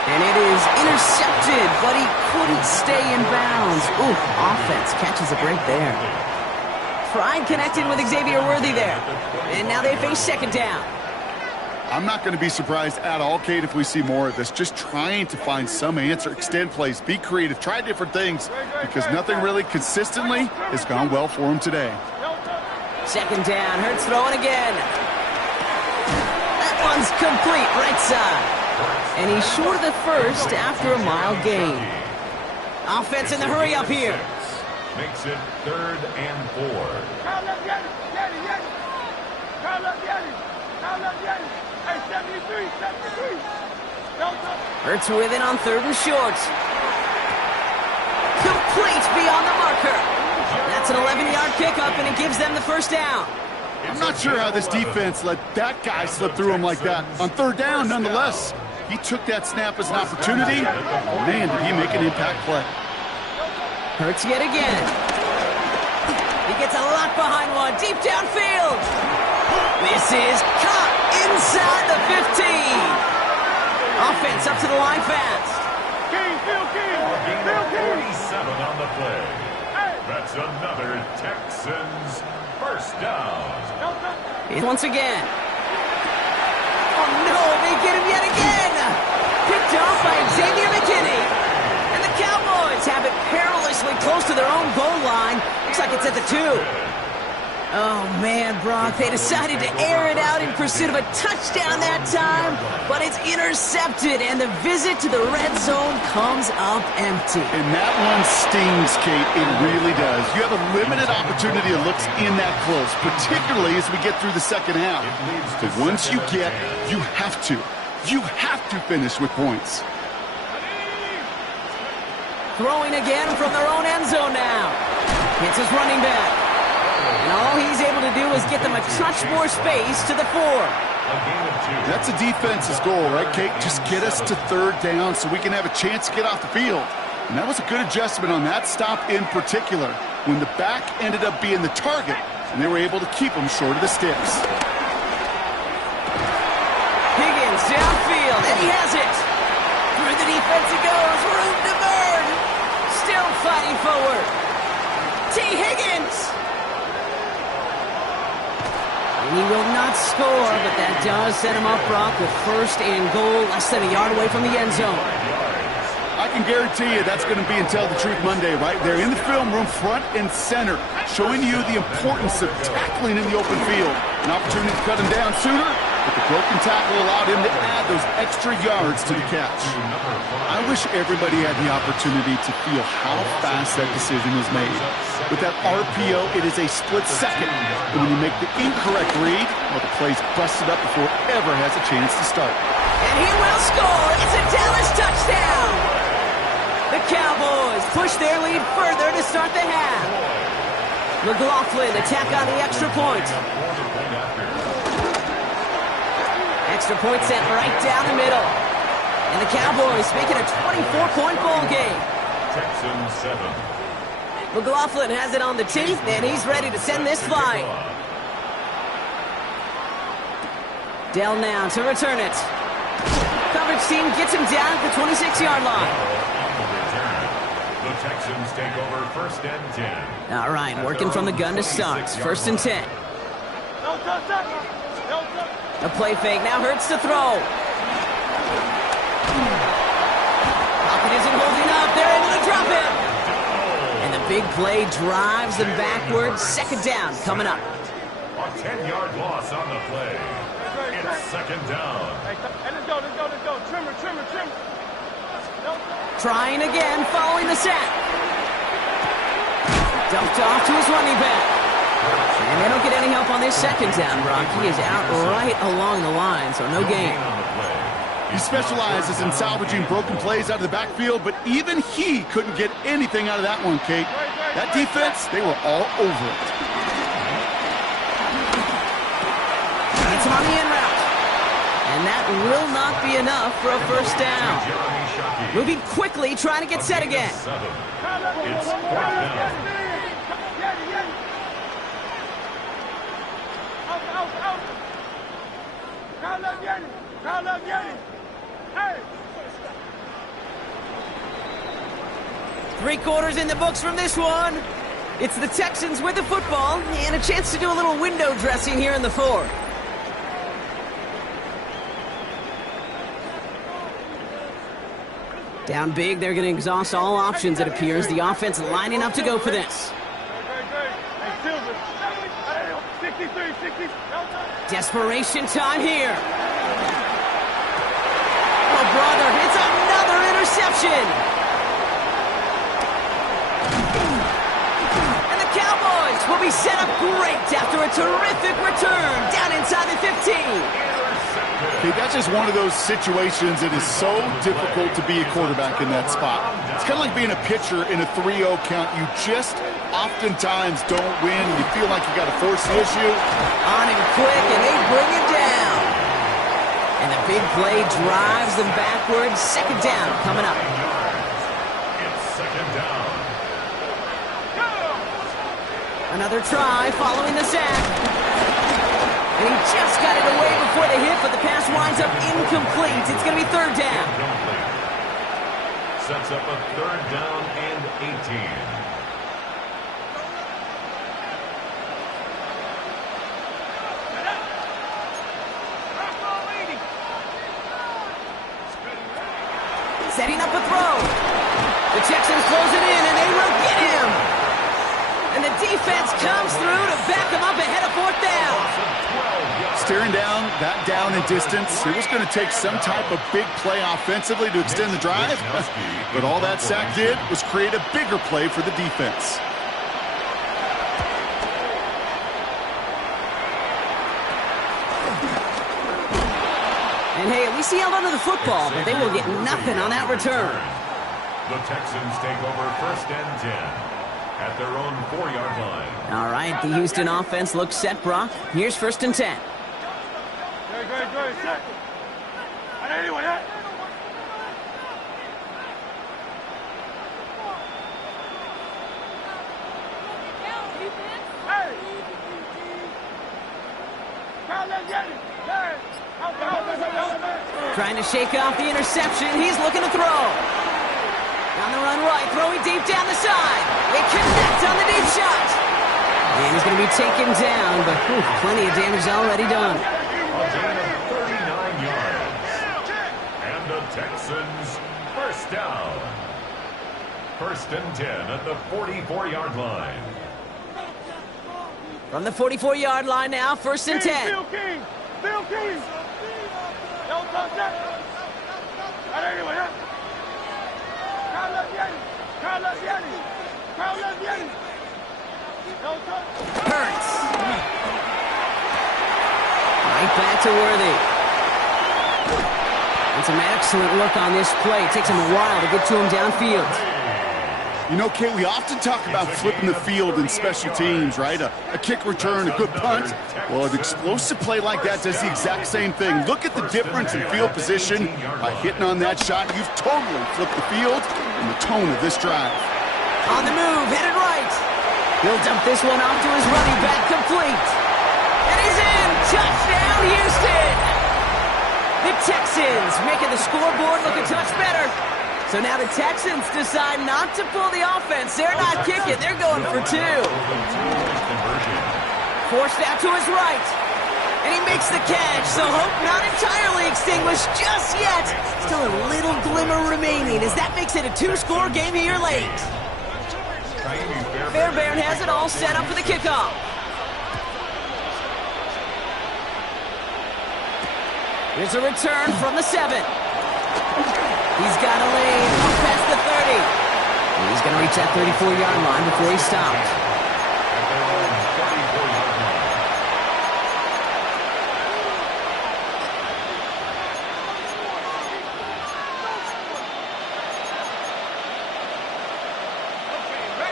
And it is intercepted, but he couldn't stay in bounds. Ooh, offense catches a break there. Pride connected with Xavier Worthy there. And now they face 2nd down. I'm not going to be surprised at all, Kate, if we see more of this. Just trying to find some answer, extend plays, be creative, try different things, because nothing really consistently has gone well for him today. 2nd down, Hurts throwing again. That one's complete, right side. And he's short of the 1st after a mild gain. Offense in the hurry up here. Makes it 3rd and 4. Hey, 73, 73. Hurts with it on 3rd and short. Complete beyond the marker. That's an 11-yard pickup, and it gives them the 1st down. I'm not sure how this defense let that guy slip through him like that. On 3rd down, nonetheless, he took that snap as an opportunity. Man, did he make an impact play. Hurts yet again. He gets a lot behind one, deep downfield. This is caught inside the 15. Offense up to the line fast. King, Phil King. Phil King. 47 on the play. That's another Texans 1st down. Once again. Oh no, they get him yet again. Picked off by Xavier McKinney. And the Cowboys have it perilously close to their own goal line. Looks like it's at the 2. Oh, man, Brock, they decided to air it out in pursuit of a touchdown that time, but it's intercepted, and the visit to the red zone comes up empty. And that one stings, Kate. It really does. You have a limited opportunity to look in that close, particularly as we get through the 2nd half. But once you get, you have to finish with points. Throwing again from their own end zone now. It's his running back. And all he's able to do is get them a touch more space to the 4. That's a defense's goal, right, Kate? Just get us to 3rd down so we can have a chance to get off the field. And that was a good adjustment on that stop in particular, when the back ended up being the target, and they were able to keep him short of the sticks. Higgins downfield, and he has it. Through the defense it goes, room to burn. Still fighting forward. T. Higgins. And he will not score, but that does set him up, Brock, with 1st and goal, less than a yard away from the end zone. I can guarantee you that's going to be in Tell the Truth Monday, right? They're in the film room, front and center, showing you the importance of tackling in the open field. An opportunity to cut him down sooner, but the broken tackle allowed him to add those extra yards to the catch. I wish everybody had the opportunity to feel how fast that decision was made. With that RPO, it is a split second. And when you make the incorrect read, well, the play's busted up before it ever has a chance to start. And he will score. It's a Dallas touchdown. The Cowboys push their lead further to start the half. McLaughlin attack on the extra point. Extra point sent right down the middle. And the Cowboys make it a 24-point ball game. Texans 7. McLaughlin has it on the tee, and he's ready to send this flying. Dell now to return it. Coverage team gets him down at the 26-yard line. The Texans take over first and 10. All right, working from the gun to start. First and 10. A play fake now hurts to throw. Pocket isn't holding up. They're able to drop him. And the big play drives them backwards. Second down coming up. A 10-yard loss on the play. It's second down. Hey, let's go. Trimmer. Trying again, following the sack. Dumped off to his running back. And they don't get any help on this second down, Brock. He is out right along the line, so no gain. He specializes in salvaging broken plays out of the backfield, but even he couldn't get anything out of that one, Kate. That defense, they were all over it. It's on the in route. And that will not be enough for a first down. Moving quickly, trying to get set again. It's fourth down. Hey! 3 quarters in the books from this one. It's the Texans with the football and a chance to do a little window dressing here in the fourth. Down big, they're going to exhaust all options, it appears. The offense lining up to go for this. Desperation time here. Oh, brother, it's another interception. And the Cowboys will be set up great after a terrific return down inside the 15. Okay, that's just one of those situations that is so difficult to be a quarterback in that spot. It's kind of like being a pitcher in a 3-0 count. You just oftentimes don't win, and you feel like you got to force the issue. On him quick, and they bring him down. And the big play drives them backwards. Second down coming up. It's second down. Another try following the sack. And he just got it away before the hit, but the pass winds up incomplete. It's going to be third down. Sets up a third down and 18. Setting up a throw. The Texans close it in, and they will get him. And the defense comes through to back him up ahead of fourth down. Staring down that down and distance, it was going to take some type of big play offensively to extend the drive. But all that sack did was create a bigger play for the defense. And hey, at least he held onto the football, but they will get nothing on that return. The Texans take over first and 10 at their own 4-yard line. All right, the Houston offense looks set, Brock. Here's first and 10. Great. Set. Anyway, that. Hey! Trying to shake off the interception. He's looking to throw. On the run right, throwing deep down the side. They connect on the deep shot. And he's going to be taken down, but plenty of damage already done. A gain of 39 yards. And the Texans first down. First and 10 at the 44-yard line. From the 44-yard line now, first and 10. Bill King! Hurts. Right back to Worthy. It's an excellent look on this play. It takes him a while to get to him downfield. You know, Kate, we often talk about flipping the field in special teams, right? A kick return, a good punt. Well, an explosive play like that does the exact same thing. Look at the difference in field position. By hitting on that shot, you've totally flipped the field and the tone of this drive. On the move, headed right. He'll dump this one off to his running back, complete. And he's in! Touchdown, Houston! The Texans making the scoreboard look a touch better. So now the Texans decide not to pull the offense. They're not kicking. They're going for two. Forced out to his right. And he makes the catch, so hope not entirely extinguished just yet. Still a little glimmer remaining as that makes it a two-score game here late. Fairbairn has it all set up for the kickoff. Here's a return from the 7. He's got a lane up past the 30. And he's going to reach that 34-yard line before he stops.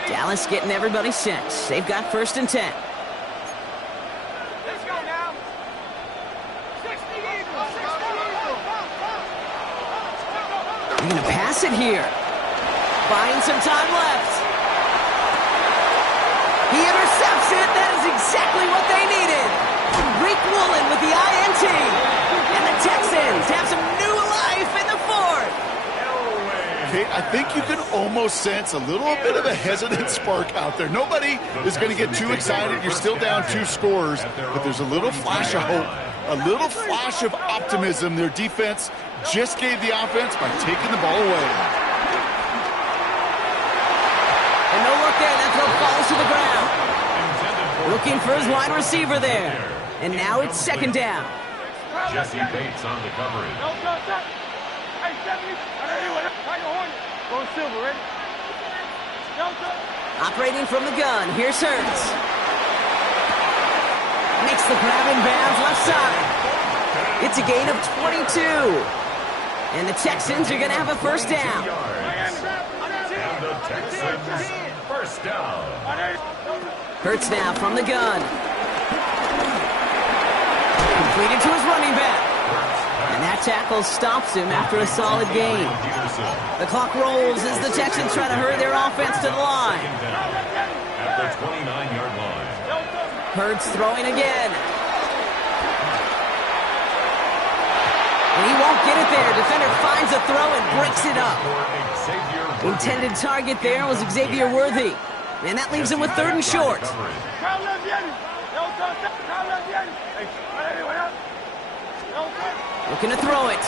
Dallas getting everybody set. They've got 1st and 10. Let's go now. 60 Eagles. They're going to pass it here. Buying some time left. He intercepts it. That is exactly what they needed. Rick Woolen with the INT. And the Texans have some new life in the 4th. Kate, I think you can almost sense a little bit of a hesitant spark out there. Nobody is going to get too excited. You're still down 2 scores, but there's a little flash of hope, a little flash of optimism. Their defense just gave the offense by taking the ball away. And no look there. That throw falls to the ground. Looking for his wide receiver there. And now it's 2nd down. Jesse Bates on the coverage. Hey, 70. Going silver, ready? Operating from the gun. Here's Hurts. Makes the grab in bounds left side. It's a gain of 22. And the Texans are going to have a 1st down. And the Texans, 1st down. Hurts now from the gun. Completed to his running back. And that tackle stops him after a solid gain. The clock rolls as the Texans try to hurry their offense to the line. At the 29-yard line. Hurts throwing again. And he won't get it there. Defender finds a throw and breaks it up. Intended target there was Xavier Worthy. And that leaves him with 3rd and short. Looking to throw it.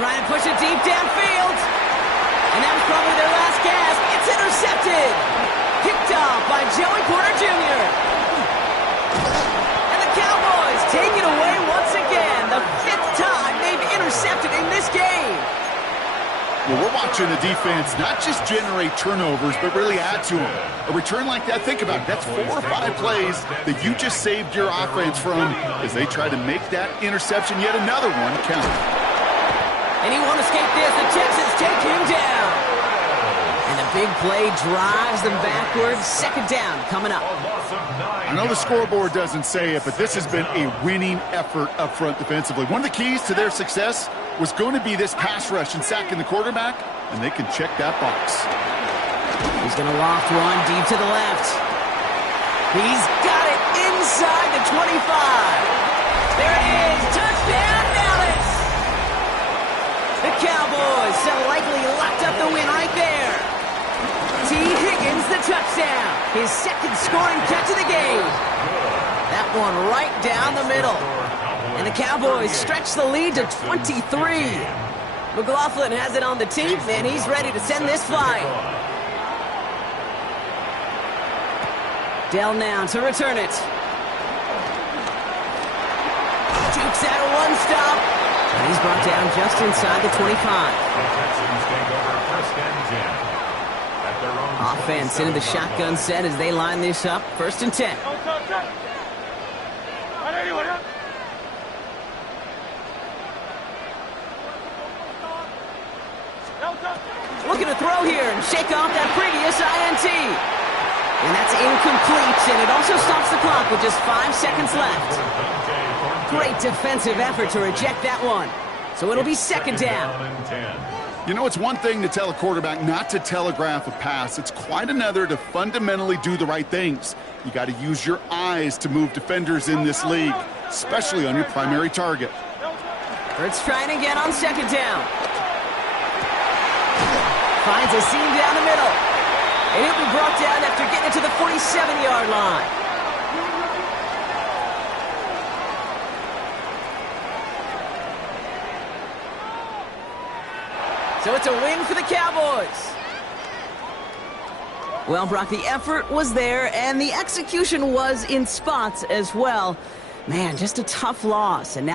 Trying to push it deep downfield. And that was probably their last gasp. It's intercepted. Picked off by Joey Porter Jr. And the Cowboys take it away once again. The 5th time they've intercepted in this game. Well, we're watching the defense not just generate turnovers, but really add to them. A return like that, think about it, that's 4 or 5 plays that you just saved your offense from as they try to make that interception, yet another one, count. And he won't escape this. The Texans take him down. And the big play drives them backwards. 2nd down coming up. I know the scoreboard doesn't say it, but this has been a winning effort up front defensively. One of the keys to their success was going to be this pass rush and sacking the quarterback, and they can check that box. He's going to loft one deep to the left. He's got it inside the 25. There it is. Touchdown, Dallas. The Cowboys so likely locked up the win right there. T. Higgins, the touchdown. His 2nd scoring catch of the game. That one right down the middle. And the Cowboys stretch the lead to 23. McLaughlin has it on the team, and he's ready to send this flying. Dell now to return it. Jukes out a one-stop. And he's brought down just inside the 25. The Texans take over first and 10. At their own Offense into the shotgun set as they line this up. First and 10. Looking to throw here and shake off that previous INT. And that's incomplete, and it also stops the clock with just 5 seconds left. Great defensive effort to reject that one. So it'll be second down. You know, it's one thing to tell a quarterback not to telegraph a pass. It's quite another to fundamentally do the right things. You got to use your eyes to move defenders in this league, especially on your primary target. Hurts trying again on second down. Finds a seam down the middle. And he'll be brought down after getting it to the 47-yard line. So it's a win for the Cowboys. Well, Brock, the effort was there, and the execution was in spots as well. Man, just a tough loss. And now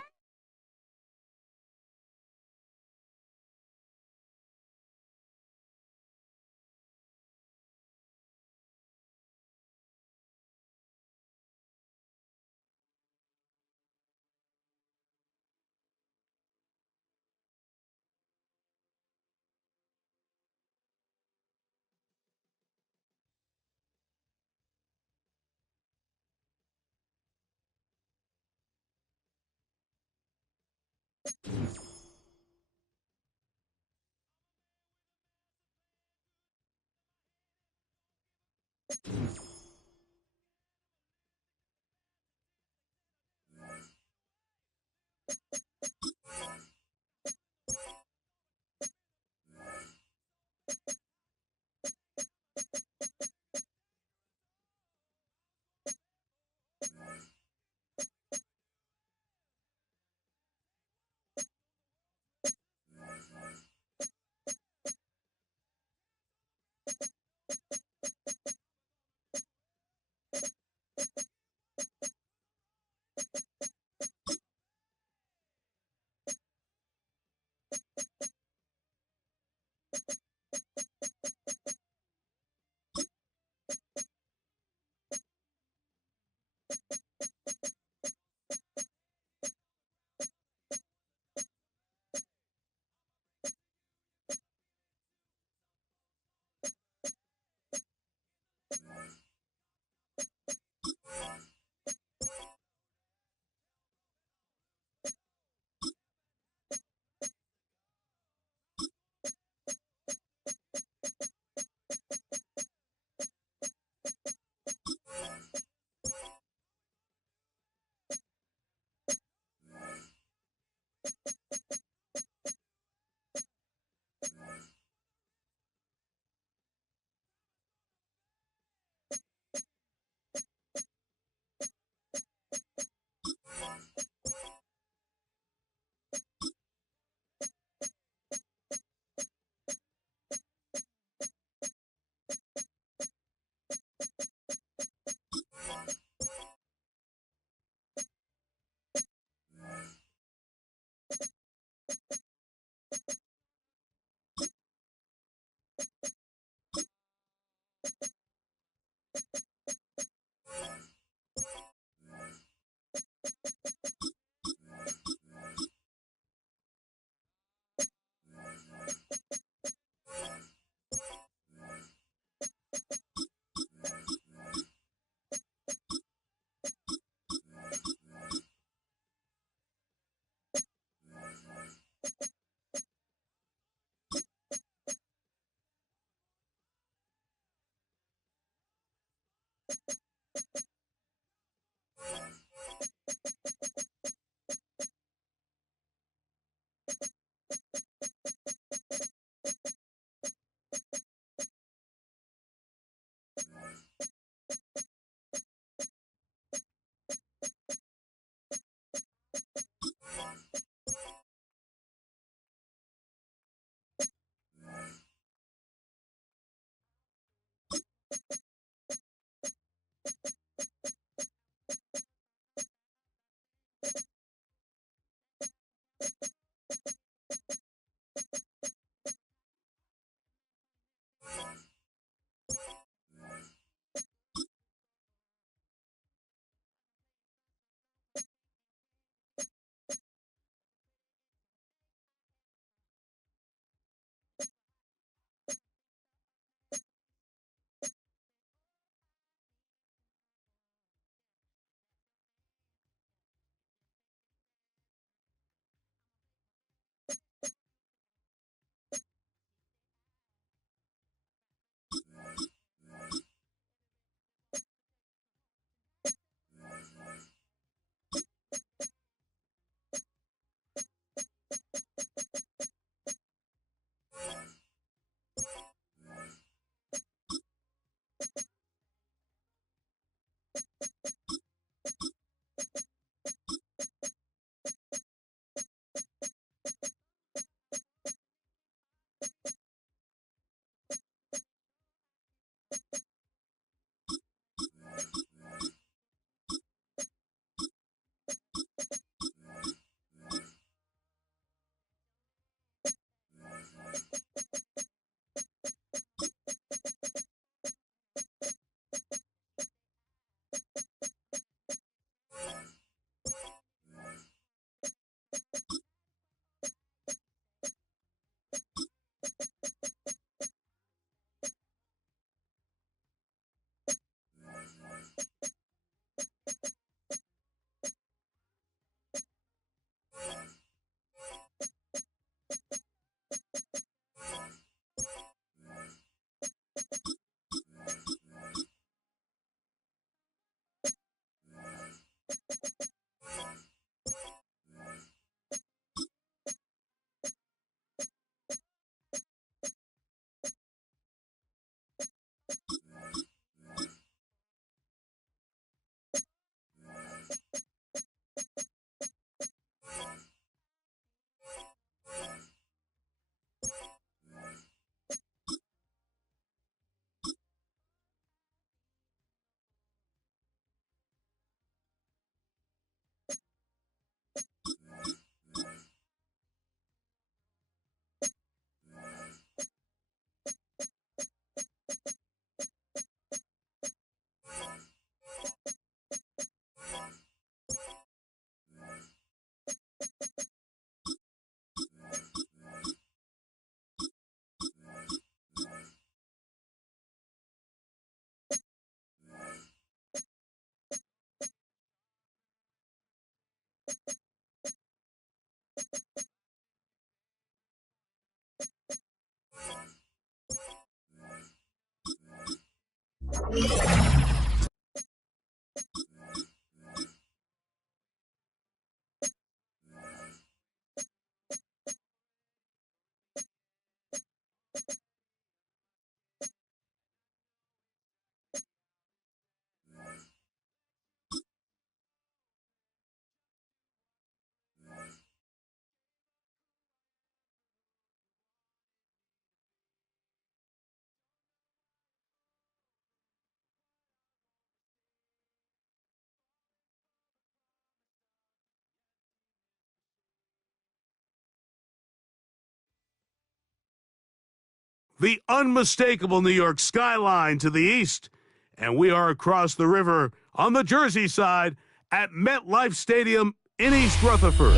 The unmistakable New York skyline to the east. And we are across the river on the Jersey side at MetLife Stadium in East Rutherford.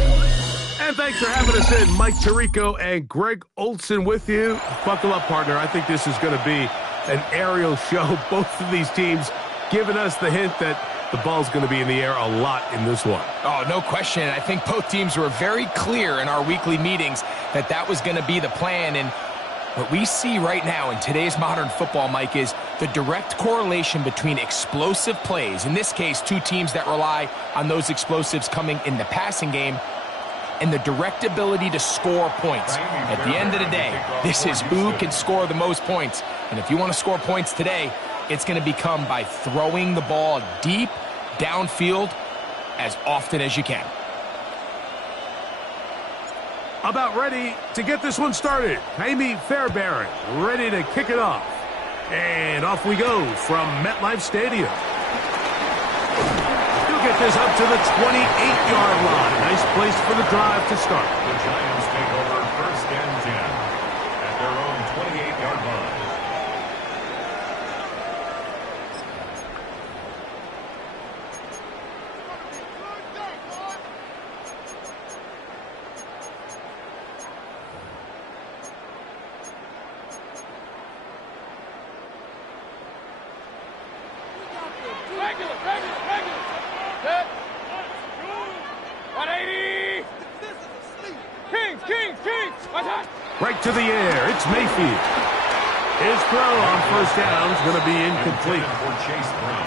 And thanks for having us in. Mike Tirico and Greg Olson with you. Buckle up, partner. I think this is going to be an aerial show. Both of these teams giving us the hint that the ball's going to be in the air a lot in this one. Oh, no question. I think both teams were very clear in our weekly meetings that that was going to be the plan. And what we see right now in today's modern football, Mike, is the direct correlation between explosive plays, in this case, two teams that rely on those explosives coming in the passing game, and the direct ability to score points. At the end of the day, this is who can score the most points. And if you want to score points today, it's going to become by throwing the ball deep downfield as often as you can. About ready to get this one started. Amy Fairbairn ready to kick it off. And off we go from MetLife Stadium. He'll get this up to the 28-yard line. Nice place for the drive to start. The Giants take over 1st and 10 at their own 28-yard line. Right to the air. It's Mayfield. His throw on 1st down is going to be incomplete.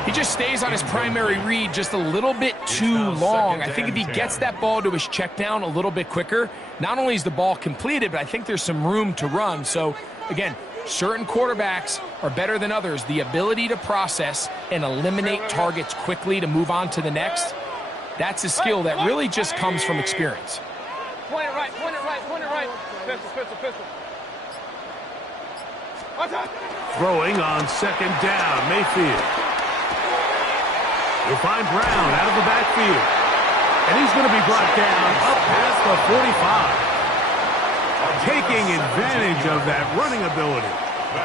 He just stays on his primary read just a little bit too long. I think if he gets that ball to his check down a little bit quicker, not only is the ball completed, but I think there's some room to run. So, again, certain quarterbacks are better than others. The ability to process and eliminate targets quickly to move on to the next, that's a skill that really just comes from experience. Point it right, point it right, point it right. Pistol, pistol, pistol. Throwing on 2nd down, Mayfield. He'll find Brown out of the backfield. And he's going to be brought down up past the 45. Taking advantage of that running ability.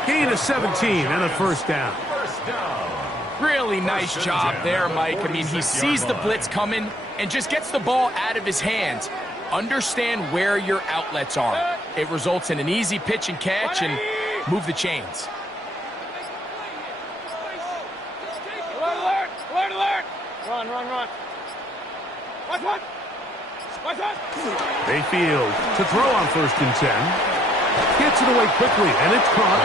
Gain of 17 and a 1st down. Really nice job there, Mike. I mean, he sees the blitz coming and just gets the ball out of his hands. Understand where your outlets are. It results in an easy pitch and catch and move the chains. Alert, alert, alert, alert. Run, run, run. Watch one. Watch one. Mayfield to throw on 1st and 10. Gets it away quickly, and it's caught.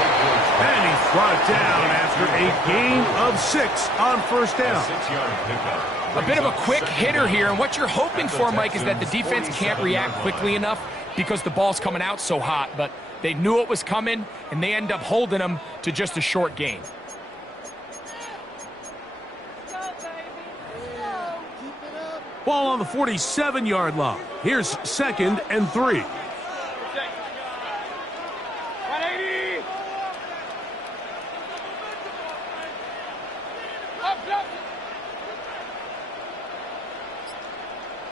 And he's brought down after a gain of 6 on 1st down. 6-yard pickup. A bit of a quick hitter here, and what you're hoping for, Mike, is that the defense can't react quickly enough because the ball's coming out so hot, but they knew it was coming, and they end up holding them to just a short gain. Ball on the 47-yard line. Here's 2nd and 3. 180. Up, up.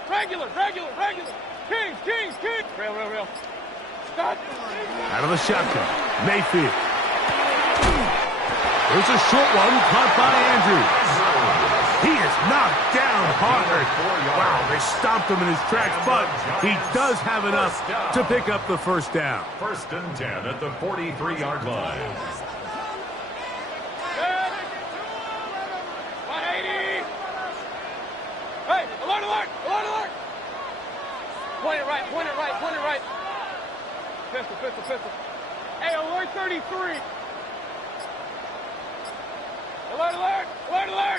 Regular, regular, regular. Kings, Kings, Kings. Real, real, real. Stop. Out of the shotgun, Mayfield. There's a short one caught by Andrews. He is knocked down hard. Wow, they stomped him in his tracks, but he does have enough to pick up the 1st down. 1st and 10 at the 43-yard line. 180. Hey, alert, alert, alert, alert. Point it right, point it right, point it right. Pistol, pistol, pistol. Hey, alert 33. Alert, alert! Alert, alert!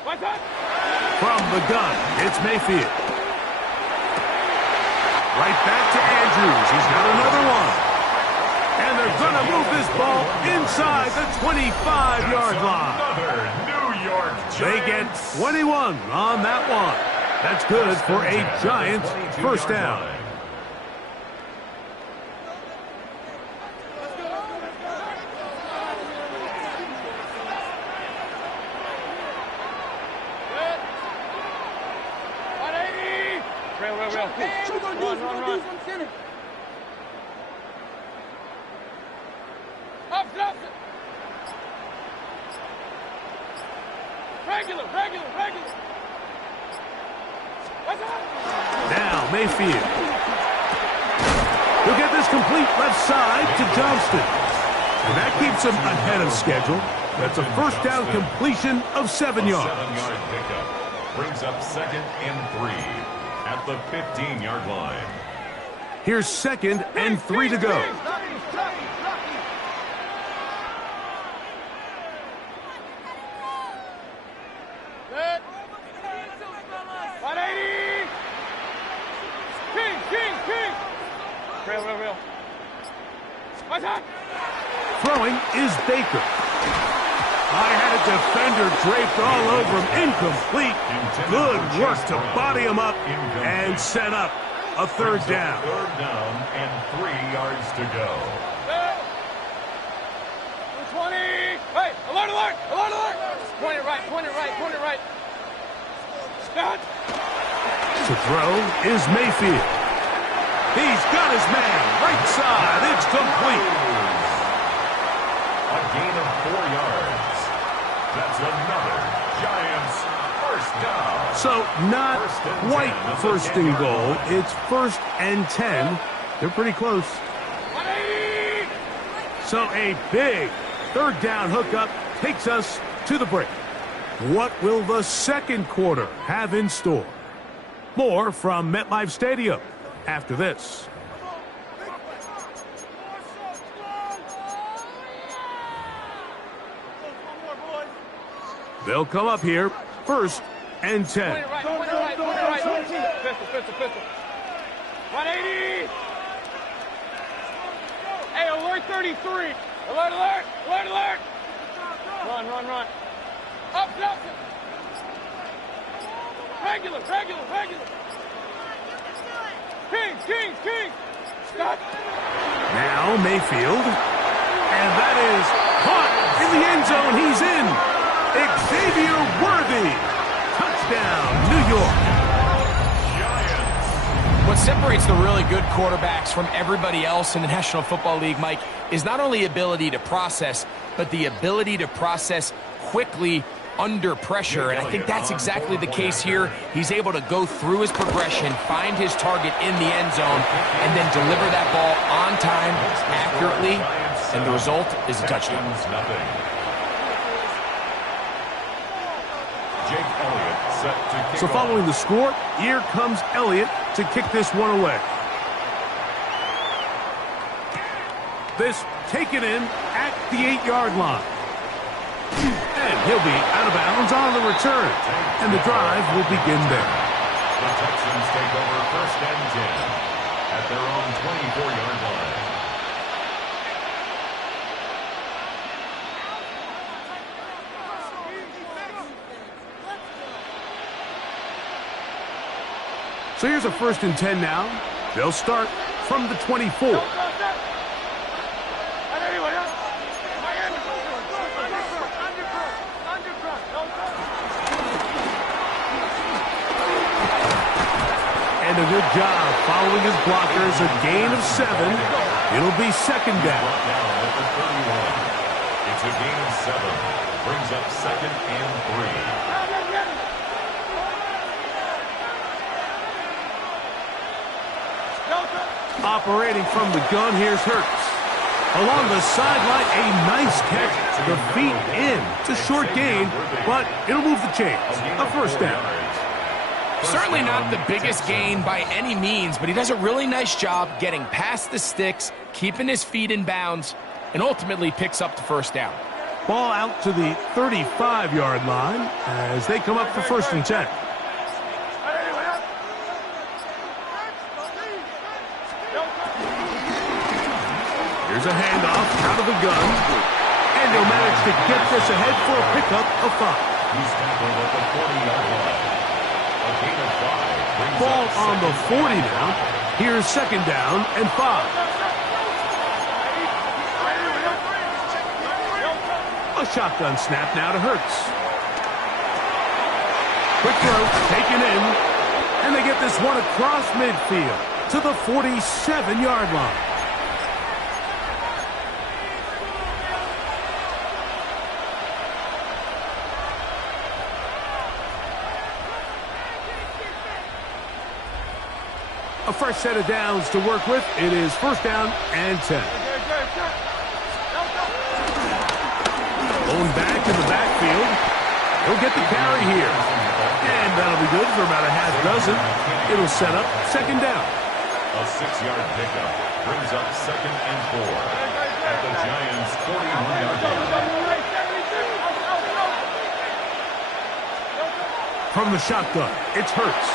What's up? From the gun, it's Mayfield. Right back to Andrews. He's got another one. And they're going to move this ball inside the 25-yard line. Another New York Giants. They get 21 on that one. That's good for a Giants first down. Run. Up. Regular. What's up? Now Mayfield. He'll get this complete left side to Johnston. And that keeps him ahead of schedule. That's a first down completion of 7 yards. 7-yard pickup. Brings up 2nd and 3 at the 15-yard line. Here's 2nd and 3 to go. Real. What's up? Throwing is Baker. I had a defender draped all over him. Incomplete. Good work to body him up and set up a third down. 3rd down and 3 yards to go. 20. Hey, alert. Point it right. Start. To throw is Mayfield. He's got his man right side. It's complete. A gain of 4 yards. That's another Giants first down. So not quite first and goal. It's 1st and 10. They're pretty close. 180. So a big third down hookup takes us to the break. What will the second quarter have in store? More from MetLife Stadium after this. They'll come up here, 1st and 10. Point it right. Pistol. 180. Hey, alert 33. Alert. Run. Up. Regular. Kings. Stop. Now Mayfield. And that is caught in the end zone. He's in. Xavier Worthy. Touchdown, New York. What separates the really good quarterbacks from everybody else in the National Football League, Mike, is not only ability to process, but the ability to process quickly under pressure. And I think that's exactly the case here. He's able to go through his progression, find his target in the end zone, and then deliver that ball on time, accurately, and the result is a touchdown. So following the score, here comes Elliott to kick this one away. This taken in at the 8-yard line. And he'll be out of bounds on the return. And the drive will begin there. The Texans take over 1st and 10 at their own 24-yard line. So here's a 1st and 10 now. They'll start from the 24. And a good job following his blockers. A gain of 7. It'll be 2nd down. At the 31. It's a gain of 7. Brings up 2nd and 3. Operating from the gun, here's Hurts. Along the sideline, a nice catch. The feet in. It's a short gain, but it'll move the chains. A 1st down. Certainly not the biggest gain by any means, but he does a really nice job getting past the sticks, keeping his feet in bounds, and ultimately picks up the 1st down. Ball out to the 35-yard line as they come up for 1st and 10. Here's a handoff out of the gun. And he'll manage to get this ahead for a pickup of 5. He's tackled at the 40-yard line. A gain of 5. Ball on the 40 now. Here's 2nd down and 5. A shotgun snap now to Hurts. Quick throw taken in. And they get this one across midfield to the 47-yard line. A fresh set of downs to work with. It is 1st down and 10. Going back in the backfield. He'll get the carry here. And that'll be good for about a half dozen. It'll set up 2nd down. A 6-yard pickup brings up 2nd and 4 at the Giants' 41-yard line. From the shotgun, it's Hurts.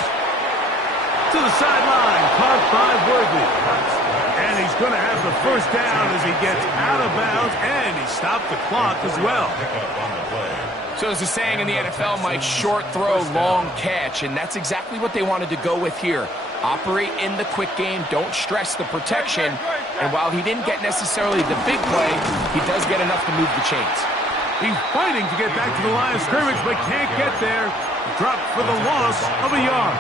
To the sideline, caught by Worthy. And he's going to have the 1st down as he gets out of bounds, and he stopped the clock as well. So there's a saying in the NFL, Mike, short throw, long catch, and that's exactly what they wanted to go with here. Operate in the quick game, don't stress the protection, and while he didn't get necessarily the big play, he does get enough to move the chains. He's fighting to get back to the line of scrimmage, but can't get there. Dropped for the loss of a yard.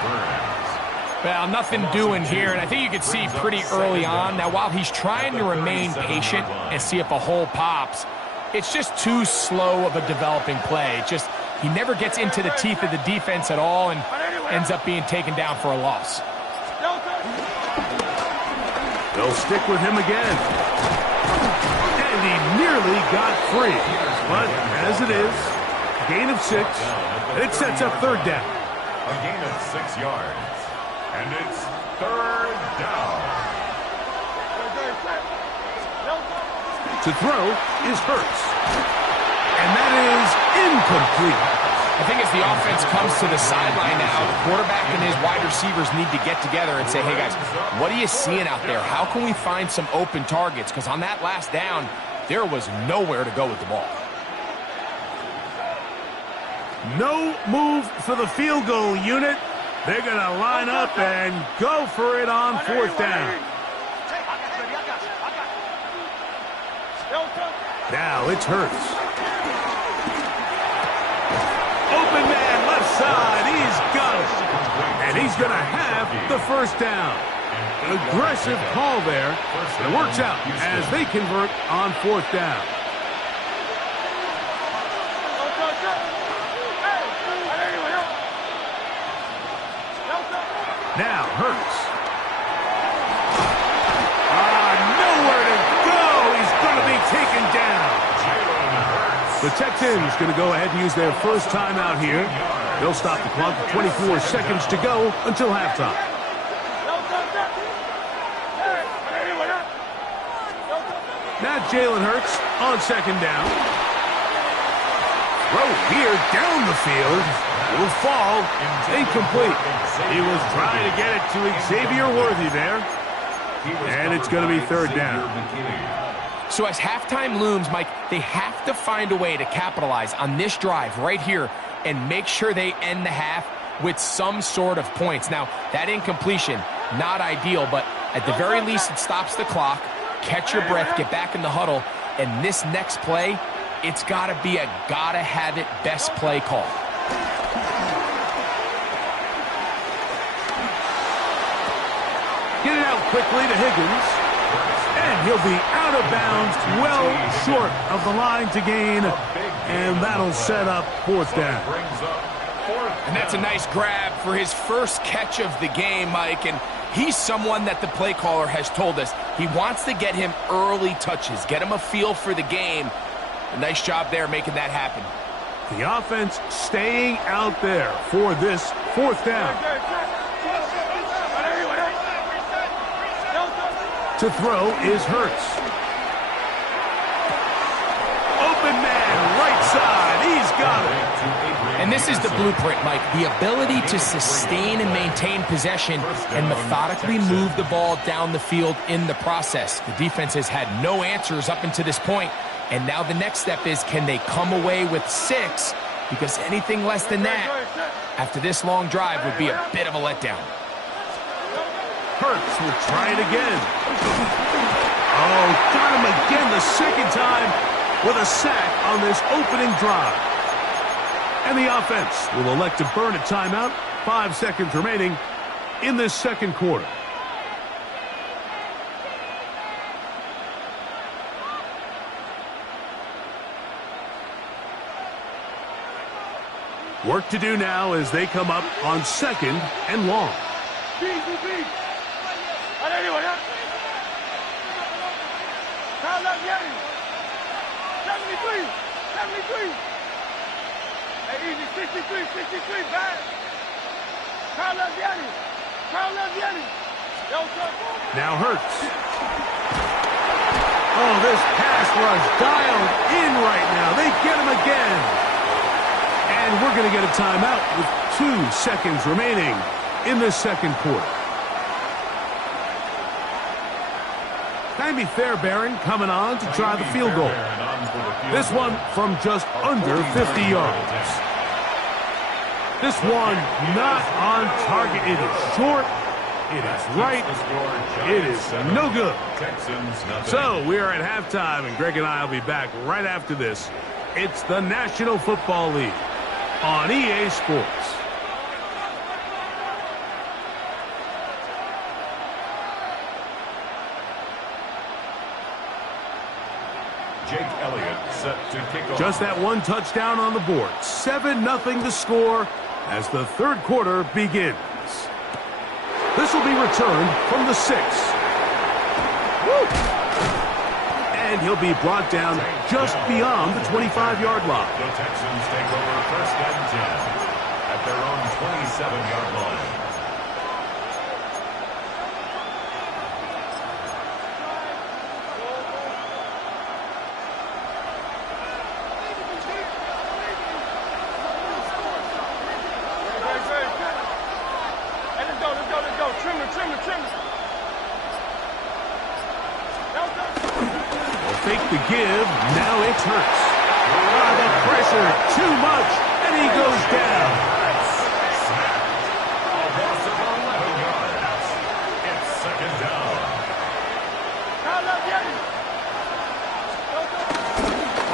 Well, nothing doing here, and I think you can see pretty early on. Now, while he's trying to remain patient and see if a hole pops, it's just too slow of a developing play. He never gets into the teeth of the defense at all and ends up being taken down for a loss. They'll stick with him again. And he nearly got free. But as it is, gain of 6, and it sets up 3rd down. A gain of 6 yards. And it's 3rd down. To throw is Hurts. And that is incomplete. I think as the offense comes to the sideline now, the quarterback and his wide receivers need to get together and say, hey guys, what are you seeing out there? How can we find some open targets? Because on that last down, there was nowhere to go with the ball. No move for the field goal unit. They're going to line up and go for it on 4th down. Now it's Hurts. Open man, left side. He's got it. And he's going to have the 1st down. An aggressive call there. It works out as they convert on 4th down. Now Hurts. Nowhere to go. He's going to be taken down. The Texans going to go ahead and use their 1st timeout here. They'll stop the clock with 24 seconds to go until halftime. Now Jalen Hurts on 2nd down. Throw here down the field. Will fall. Incomplete. He was trying to get it to Xavier Worthy there. And it's going to be 3rd down. So as halftime looms, Mike, they have to find a way to capitalize on this drive right here and make sure they end the half with some sort of points. Now, that incompletion, not ideal, but at the very least it stops the clock. Catch your breath, get back in the huddle, and this next play, it's got to be a gotta-have-it best play call. Get it out quickly to Higgins. And he'll be out of bounds, well short of the line to gain. And that'll set up 4th down. And that's a nice grab for his first catch of the game, Mike. And he's someone that the play caller has told us he wants to get him early touches, get him a feel for the game. A nice job there making that happen. The offense staying out there for this 4th down. To throw is Hurts. Open man, this is the blueprint, Mike. The ability to sustain and maintain possession and methodically move the ball down the field in the process. The defense has had no answers up until this point, and now the next step is, can they come away with 6? Because anything less than that, after this long drive, would be a bit of a letdown. Hurts will try it again. Oh, got him again the second time with a sack on this opening drive. And the offense will elect to burn a timeout. 5 seconds remaining in this second quarter. Work to do now as they come up on 2nd and long. Easy, 63, back. Now Hurts. Oh, this pass rush dialed in right now. They get him again. And we're going to get a timeout with 2 seconds remaining in this second quarter. Tammy Fairbairn coming on to try the field goal. This one from just under 50 yards. This one not on target. It is short. It is right. It is no good. So we are at halftime, and Greg and I will be back right after this. It's the National Football League on EA Sports. Just that one touchdown on the board. 7-0 the score as the third quarter begins. This will be returned from the 6. Woo! And he'll be brought down just beyond the 25-yard line. The Texans take over 1st and 10 at their own 27-yard line. Fake the give. Now it's Hurts. The pressure too much, and he goes down. A loss of 11 yards. It's 2nd down.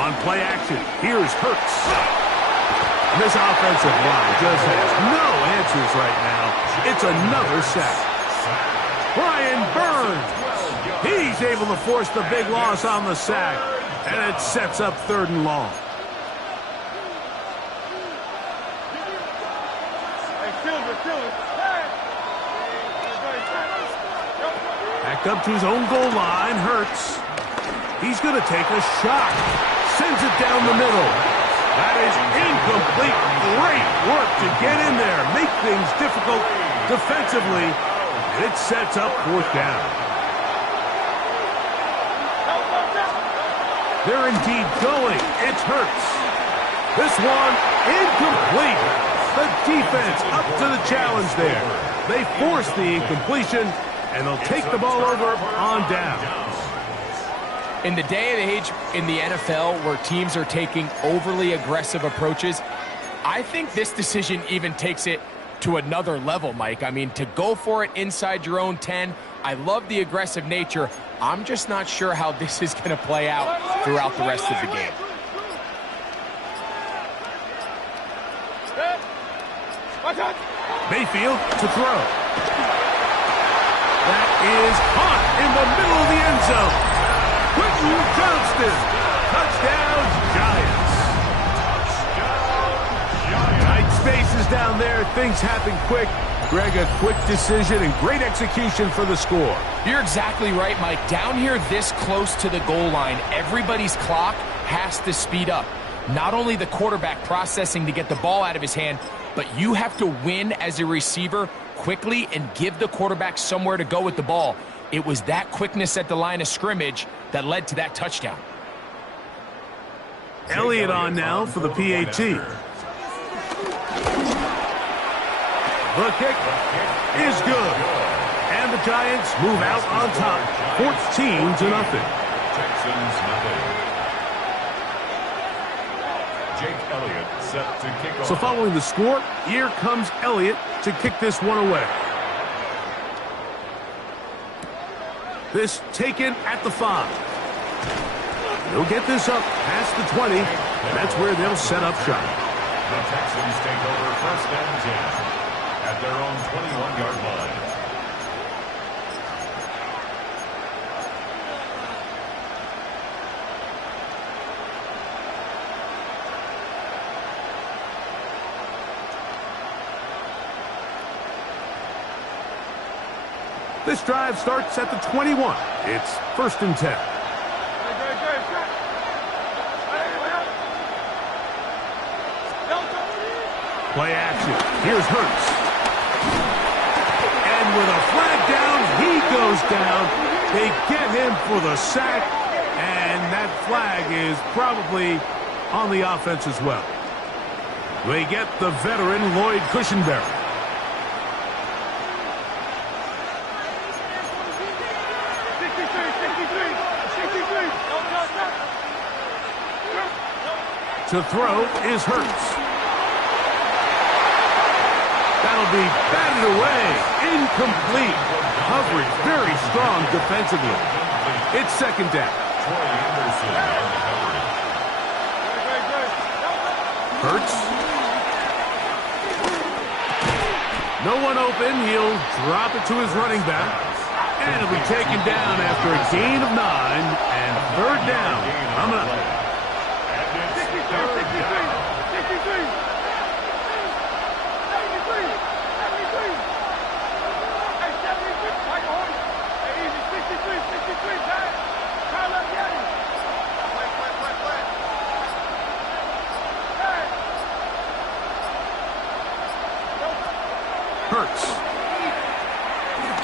On play action, here's Hurts. This offensive line just has no answers right now. It's another sack. Brian Burns. He's able to force the big loss on the sack, and it sets up 3rd and long. Back up to his own goal line, Hurts. He's going to take a shot. Sends it down the middle. That is incomplete. Great work to get in there. Make things difficult defensively. It sets up 4th down. They're indeed going. It's Hurts. This one incomplete. The defense up to the challenge there. They force the incompletion, and they'll take the ball over on downs. In the day and age in the NFL where teams are taking overly aggressive approaches, I think this decision even takes it to another level, Mike. I mean, to go for it inside your own 10, I love the aggressive nature. I'm just not sure how this is going to play out throughout the rest of the game. Mayfield to throw. That is caught in the middle of the end zone. Quentin Johnston. Touchdown, Giants. Tight spaces down there. Things happen quick. Greg, a quick decision and great execution for the score. You're exactly right, Mike. Down here this close to the goal line, everybody's clock has to speed up. Not only the quarterback processing to get the ball out of his hand, but you have to win as a receiver quickly and give the quarterback somewhere to go with the ball. It was that quickness at the line of scrimmage that led to that touchdown. Elliott on now for the PAT. The kick is good. And the Giants move out on top, 14-0. Texans nothing. Jake Elliott set to kick off. So following the score, here comes Elliott to kick this one away. This taken at the 5. They'll get this up past the 20, and that's where they'll set up shop. The Texans take over 1st and 10 at their own 21-yard line. This drive starts at the 21. It's 1st and 10. Play action. Here's Hurts. And with a flag down, he goes down. They get him for the sack, and that flag is probably on the offense as well. They get the veteran Lloyd Cushenberry. To throw is Hurts. That'll be batted away. Incomplete. Coverage very strong defensively. It's 2nd down. Hurts. No one open. He'll drop it to his running back. And it'll be taken down after a gain of 9 and 3rd down. Coming up. Hurts.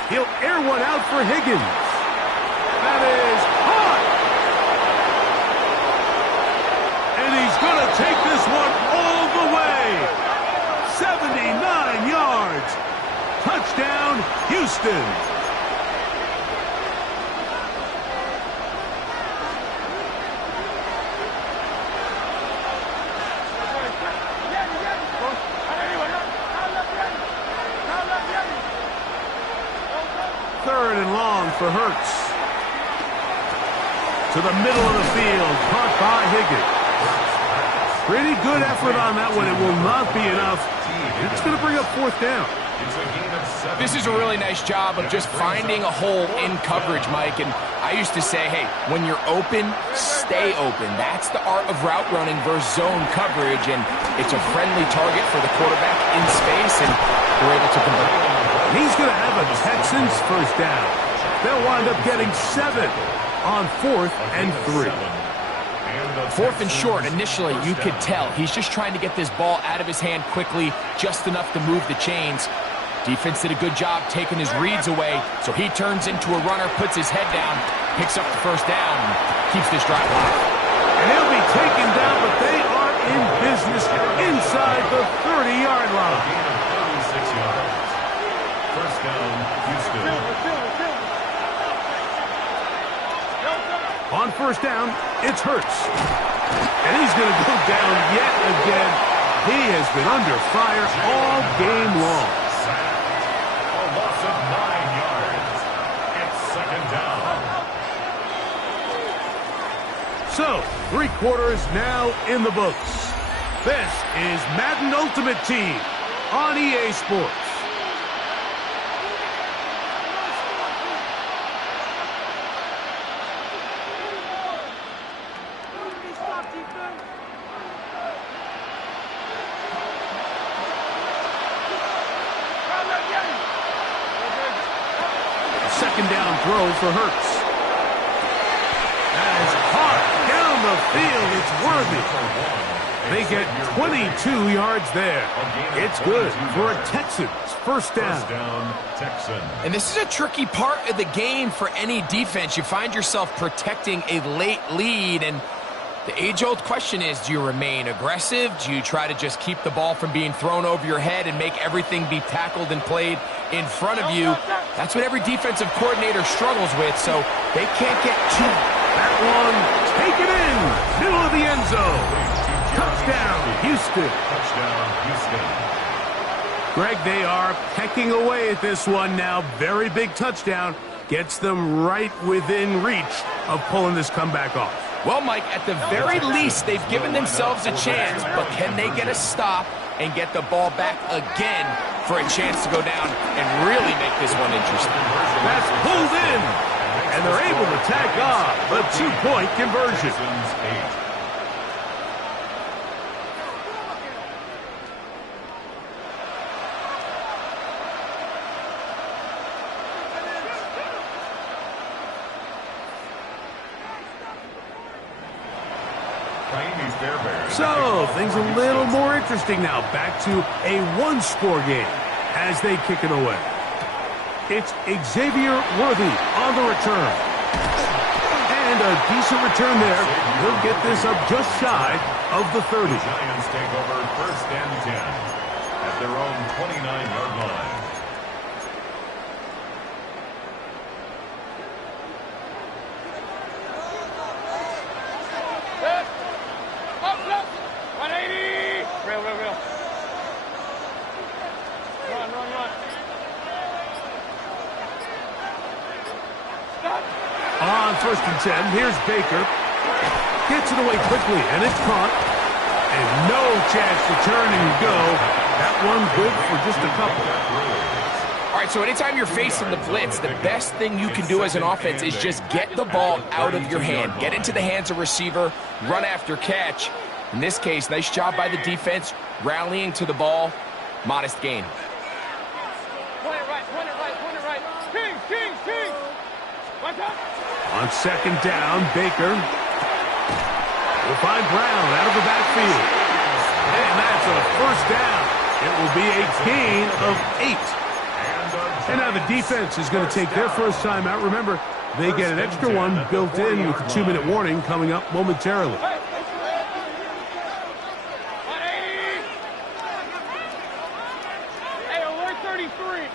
He'll air one out for Higgins. That is hot. And he's going to take this one all the way. 79 yards. Touchdown, Houston. Third and long for Hurts. To the middle of the field, caught by Higgins. Pretty good effort on that one. It will not be enough. It's going to bring up 4th down. This is a really nice job of just finding a hole in coverage, Mike. And I used to say, hey, when you're open, stay open. That's the art of route running versus zone coverage. And it's a friendly target for the quarterback in space, and they're able to convert. He's going to have a Texans 1st down. They'll wind up getting 7 on 4th and 3. 4th and short. Initially, you could tell he's just trying to get this ball out of his hand quickly, just enough to move the chains. Defense did a good job taking his reads away, so he turns into a runner, puts his head down, picks up the 1st down, and keeps this drive alive. And he'll be taken down, but they are in business inside the 30-yard line. 36 yards. 1st down, Houston. On 1st down, it's Hurts. And he's going to go down yet again. He has been under fire all game long. A loss of 9 yards. It's 2nd down. So, 3 quarters now in the books. This is Madden Ultimate Team on EA Sports. Second down throw for Hurts. That is hard down the field. It's worthy. They get 22 yards there. It's good for a Texans 1st down. 1st down, Texans. And this is a tricky part of the game for any defense. You find yourself protecting a late lead, and The age-old question is, do you remain aggressive? Do you try to just keep the ball from being thrown over your head and make everything be tackled and played in front of you? That's what every defensive coordinator struggles with, so they can't get too... That one, taken in, middle of the end zone. Touchdown, Houston. Touchdown, Houston. Greg, they are pecking away at this one now. Very big touchdown. Gets them right within reach of pulling this comeback off. Well, Mike, at the very least, they've given themselves a chance, but can they get a stop and get the ball back again for a chance to go down and really make this one interesting? That's pulled in, and they're able to tack on the two-point conversion. So, things a little more interesting now. Back to a one-score game as they kick it away. It's Xavier Worthy on the return. And a decent return there. He'll get this up just shy of the 30. The Giants take over 1st and 10 at their own 29-yard line. On 1st and 10, here's Baker. Gets it away quickly, and it's caught. And no chance to turn and go. That one good for just a couple. All right, so anytime you're facing the blitz, the best thing you can do as an offense is just get the ball out of your hand. Get into the hands of receiver, run after catch. In this case, nice job by the defense, rallying to the ball. Modest gain. Point it right. King. On 2nd down, Baker will find Brown out of the backfield. And that's a 1st down. It will be a gain of 8. And now the defense is going to take their first time out. Remember, they get an extra one built in with a 2-minute warning coming up momentarily. Hey, alert 33.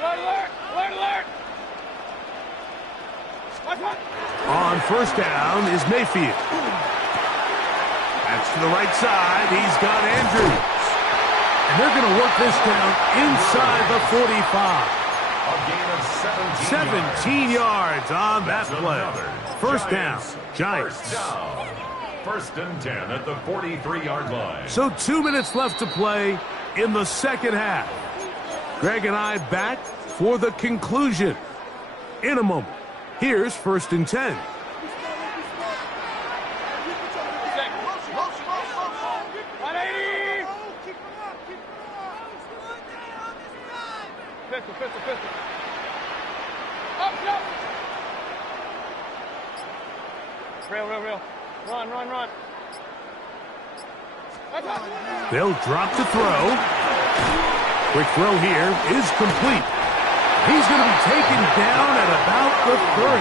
Alert. On 1st down is Mayfield. That's to the right side. He's got Andrews. And they're going to work this down inside the 45. A gain of 17 yards on that play. 1st down, Giants. 1st and 10 at the 43-yard line. So 2 minutes left to play in the second half. Greg and I back for the conclusion in a moment. Here's 1st and 10. Pistol. Up. Real. Run. They'll drop to throw. Quick throw here is complete. He's going to be taken down at about the 30.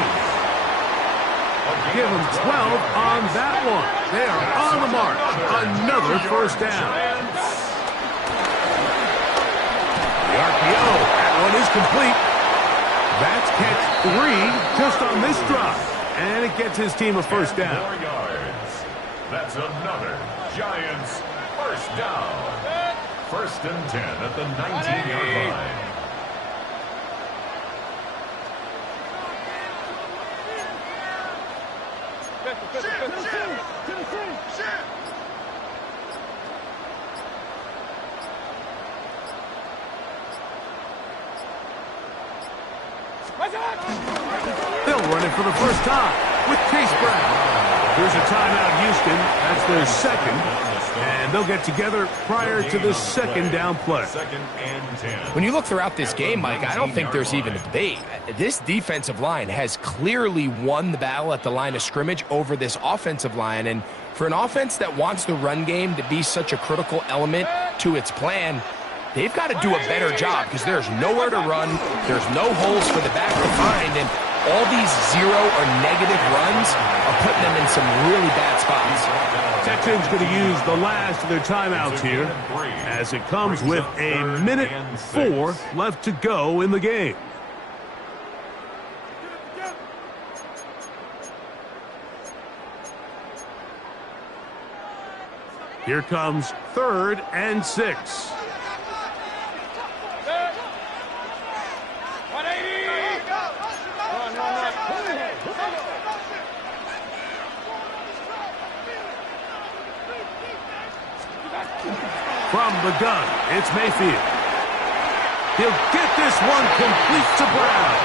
Give him 12 on that one. They are on the mark. Another 1st down. The RPO. That one is complete. That's catch 3 just on this drive. And it gets his team a 1st down. 4 yards. That's another Giants 1st down. 1st and 10 at the 19-yard line. They'll run it for the 1st time with Chase Brown. Here's a timeout, Houston. That's their 2nd. And they'll get together prior to the 2nd down play. 2nd and 10. When you look throughout this game, Mike, I don't think there's even a debate. This defensive line has clearly won the battle at the line of scrimmage over this offensive line. And for an offense that wants the run game to be such a critical element to its plan, they've got to do a better job because there's nowhere to run. There's no holes for the back to find. And All these zero or negative runs are putting them in some really bad spots. Texans going to use the last of their timeouts here as it comes with a minute 4 left to go in the game. Here comes 3rd and 6. From the gun, it's Mayfield. He'll get this one complete to Brown.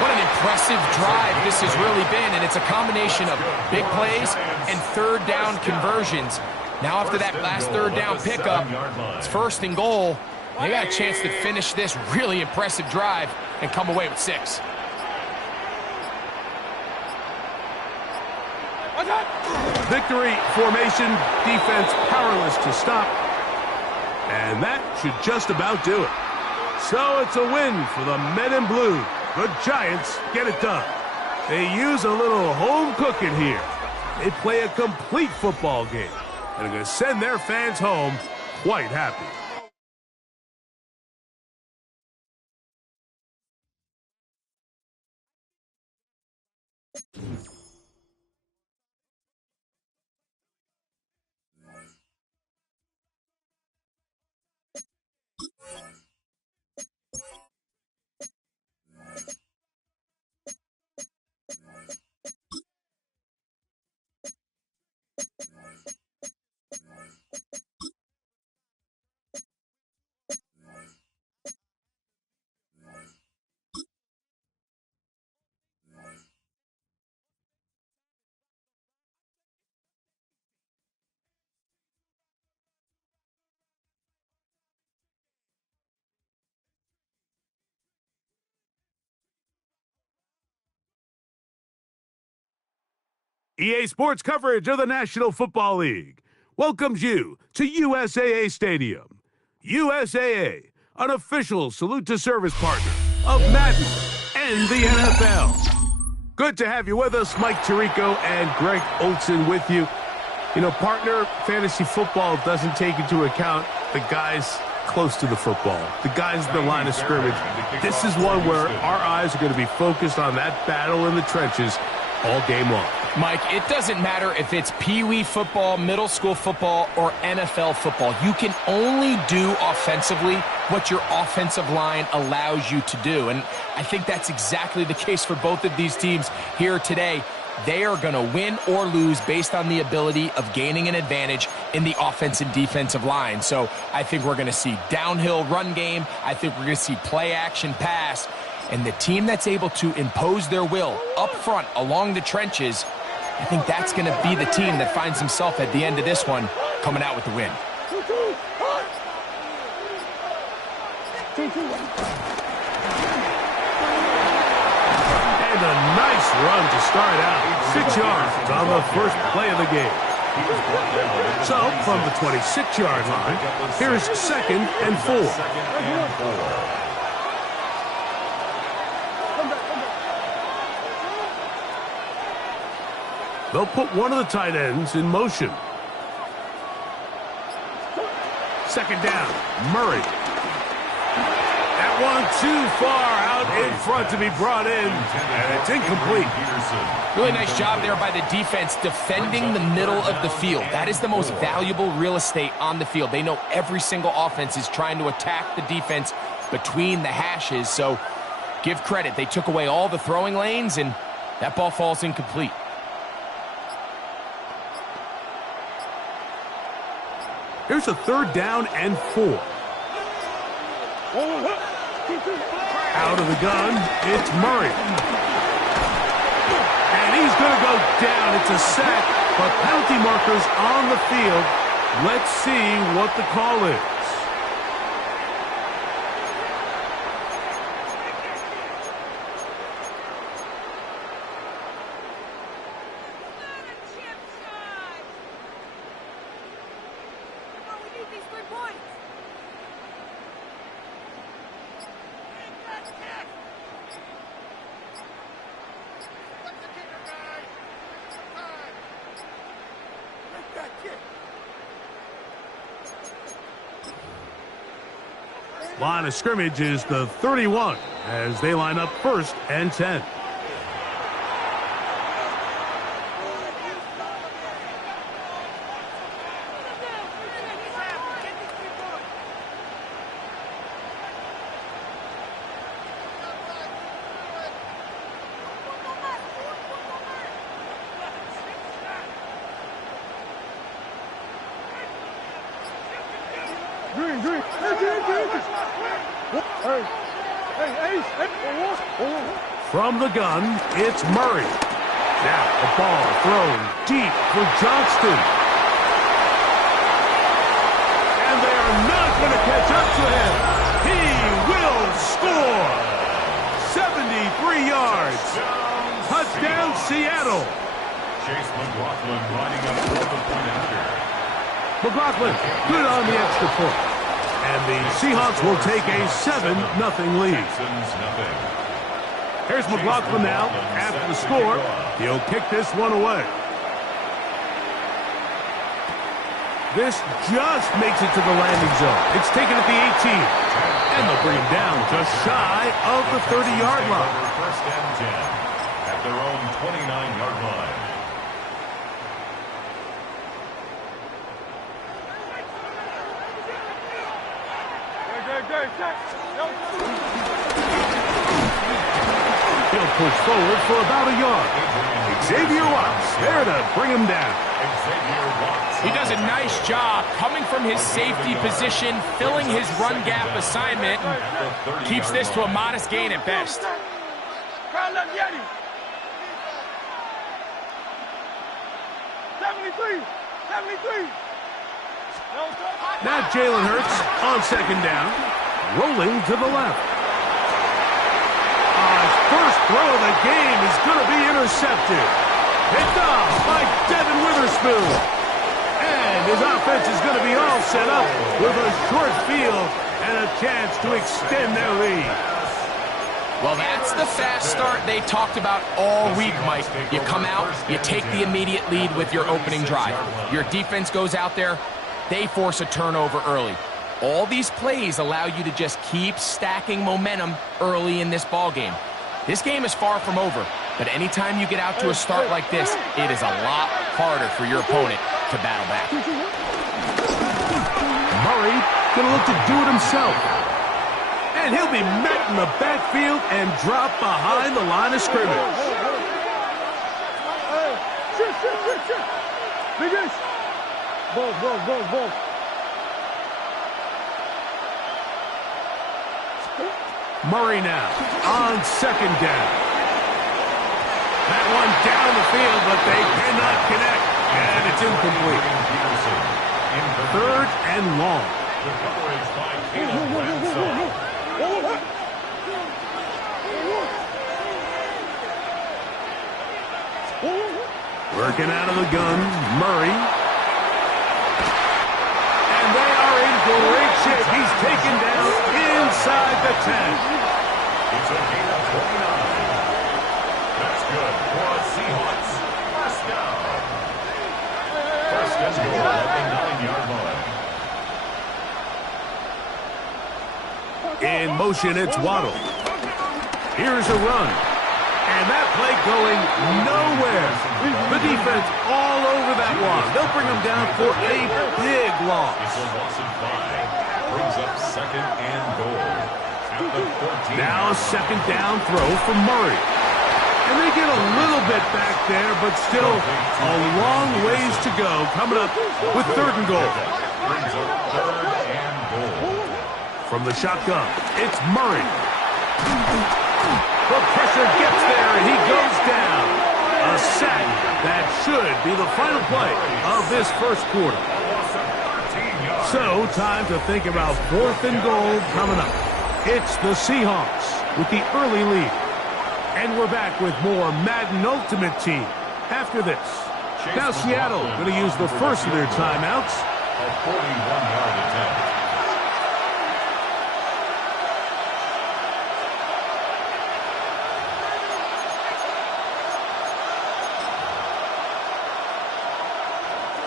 What an impressive drive this has really been, and it's a combination of big plays and 3rd down conversions. Now after that last 3rd down pickup, it's 1st and goal. They got a chance to finish this really impressive drive and come away with 6. Victory formation, defense powerless to stop. And that should just about do it. So it's a win for the men in blue. The Giants get it done. They use a little home cooking here. They play a complete football game. And are going to send their fans home quite happy. EA Sports coverage of the National Football League welcomes you to USAA Stadium. USAA, an official salute-to-service partner of Madden and the NFL. Good to have you with us. Mike Tirico and Greg Olson with you. You know, partner, fantasy football doesn't take into account the guys close to the football, the guys in the line of scrimmage. This is one where our eyes are going to be focused on that battle in the trenches all game long. Mike, it doesn't matter if it's Pee-wee football, middle school football, or NFL football. You can only do offensively what your offensive line allows you to do. And I think that's exactly the case for both of these teams here today. They are going to win or lose based on the ability of gaining an advantage in the offense and defensive line. So I think we're going to see downhill run game. I think we're going to see play action pass. And the team that's able to impose their will up front along the trenches, I think that's going to be the team that finds himself at the end of this one coming out with the win. And a nice run to start out. 6 yards on the first play of the game. So, from the 26-yard line, here is 2nd and 4. They'll put one of the tight ends in motion. 2nd down, Murray. That one too far out in front to be brought in, and it's incomplete. Really nice job there by the defense defending the middle of the field. That is the most valuable real estate on the field. They know every single offense is trying to attack the defense between the hashes, so give credit. They took away all the throwing lanes, and that ball falls incomplete. Here's a 3rd down and 4. Out of the gun, it's Murray. And he's going to go down. It's a sack, but penalty markers on the field. Let's see what the call is. Line of scrimmage is the 31 as they line up 1st and 10. From the gun, it's Murray. Now the ball thrown deep for Johnston. And they are not going to catch up to him. He will score. 73 yards. Touchdown, Seattle. Chase McLaughlin lining up for the point after. McLaughlin, good on the extra point. And the Seahawks will take a 7-0 lead. Here's McLaughlin now. After the score, he'll kick this one away. This just makes it to the landing zone. It's taken at the 18. And they'll bring him down just shy of the 30-yard line. 1st and 10 at their own 29-yard line. He'll push forward for about a yard. Xavier Watts there to bring him down. He does a nice job coming from his safety position, filling his run gap assignment, and keeps this to a modest gain at best. Now Jalen Hurts on 2nd down, rolling to the left. His first throw of the game is going to be intercepted. Picked off by Devin Witherspoon. And his offense is going to be all set up with a short field and a chance to extend their lead. Well, that's the fast start they talked about all week, Mike. You come out, you take the immediate lead with your opening drive. Your defense goes out there, they force a turnover early. All these plays allow you to just keep stacking momentum early in this ball game. This game is far from over, but anytime you get out to a start like this, it is a lot harder for your opponent to battle back. Murray going to look to do it himself. And he'll be met in the backfield and dropped behind the line of scrimmage. Murray now on 2nd down. That one down the field, but they cannot connect. And it's incomplete. 3rd and long. The coverage by Caleb Ransom. Working out of the gun, Murray. And they are in great shape. He's taken down inside the 10. It's a gain of 29. That's good for a Seahawks. 1st down. 1st and goal at the 9-yard line. In motion, it's Waddle. Here's a run. And that play going nowhere. The defense all over that one. They'll bring him down for a big loss. It's a loss of 5. Brings up 2nd and goal. At the 14. Now a 2nd down throw from Murray. And they get a little bit back there, but still a long ways to go. Coming up with 3rd and goal. Brings up 3rd and goal. From the shotgun, it's Murray. The pressure gets there, and he goes down. A sack that should be the final play of this 1st quarter. So, time to think about 4th and goal coming up. It's the Seahawks with the early lead. And we're back with more Madden Ultimate Team after this. Now Seattle going to use the first of their timeouts. A 41-yard attempt.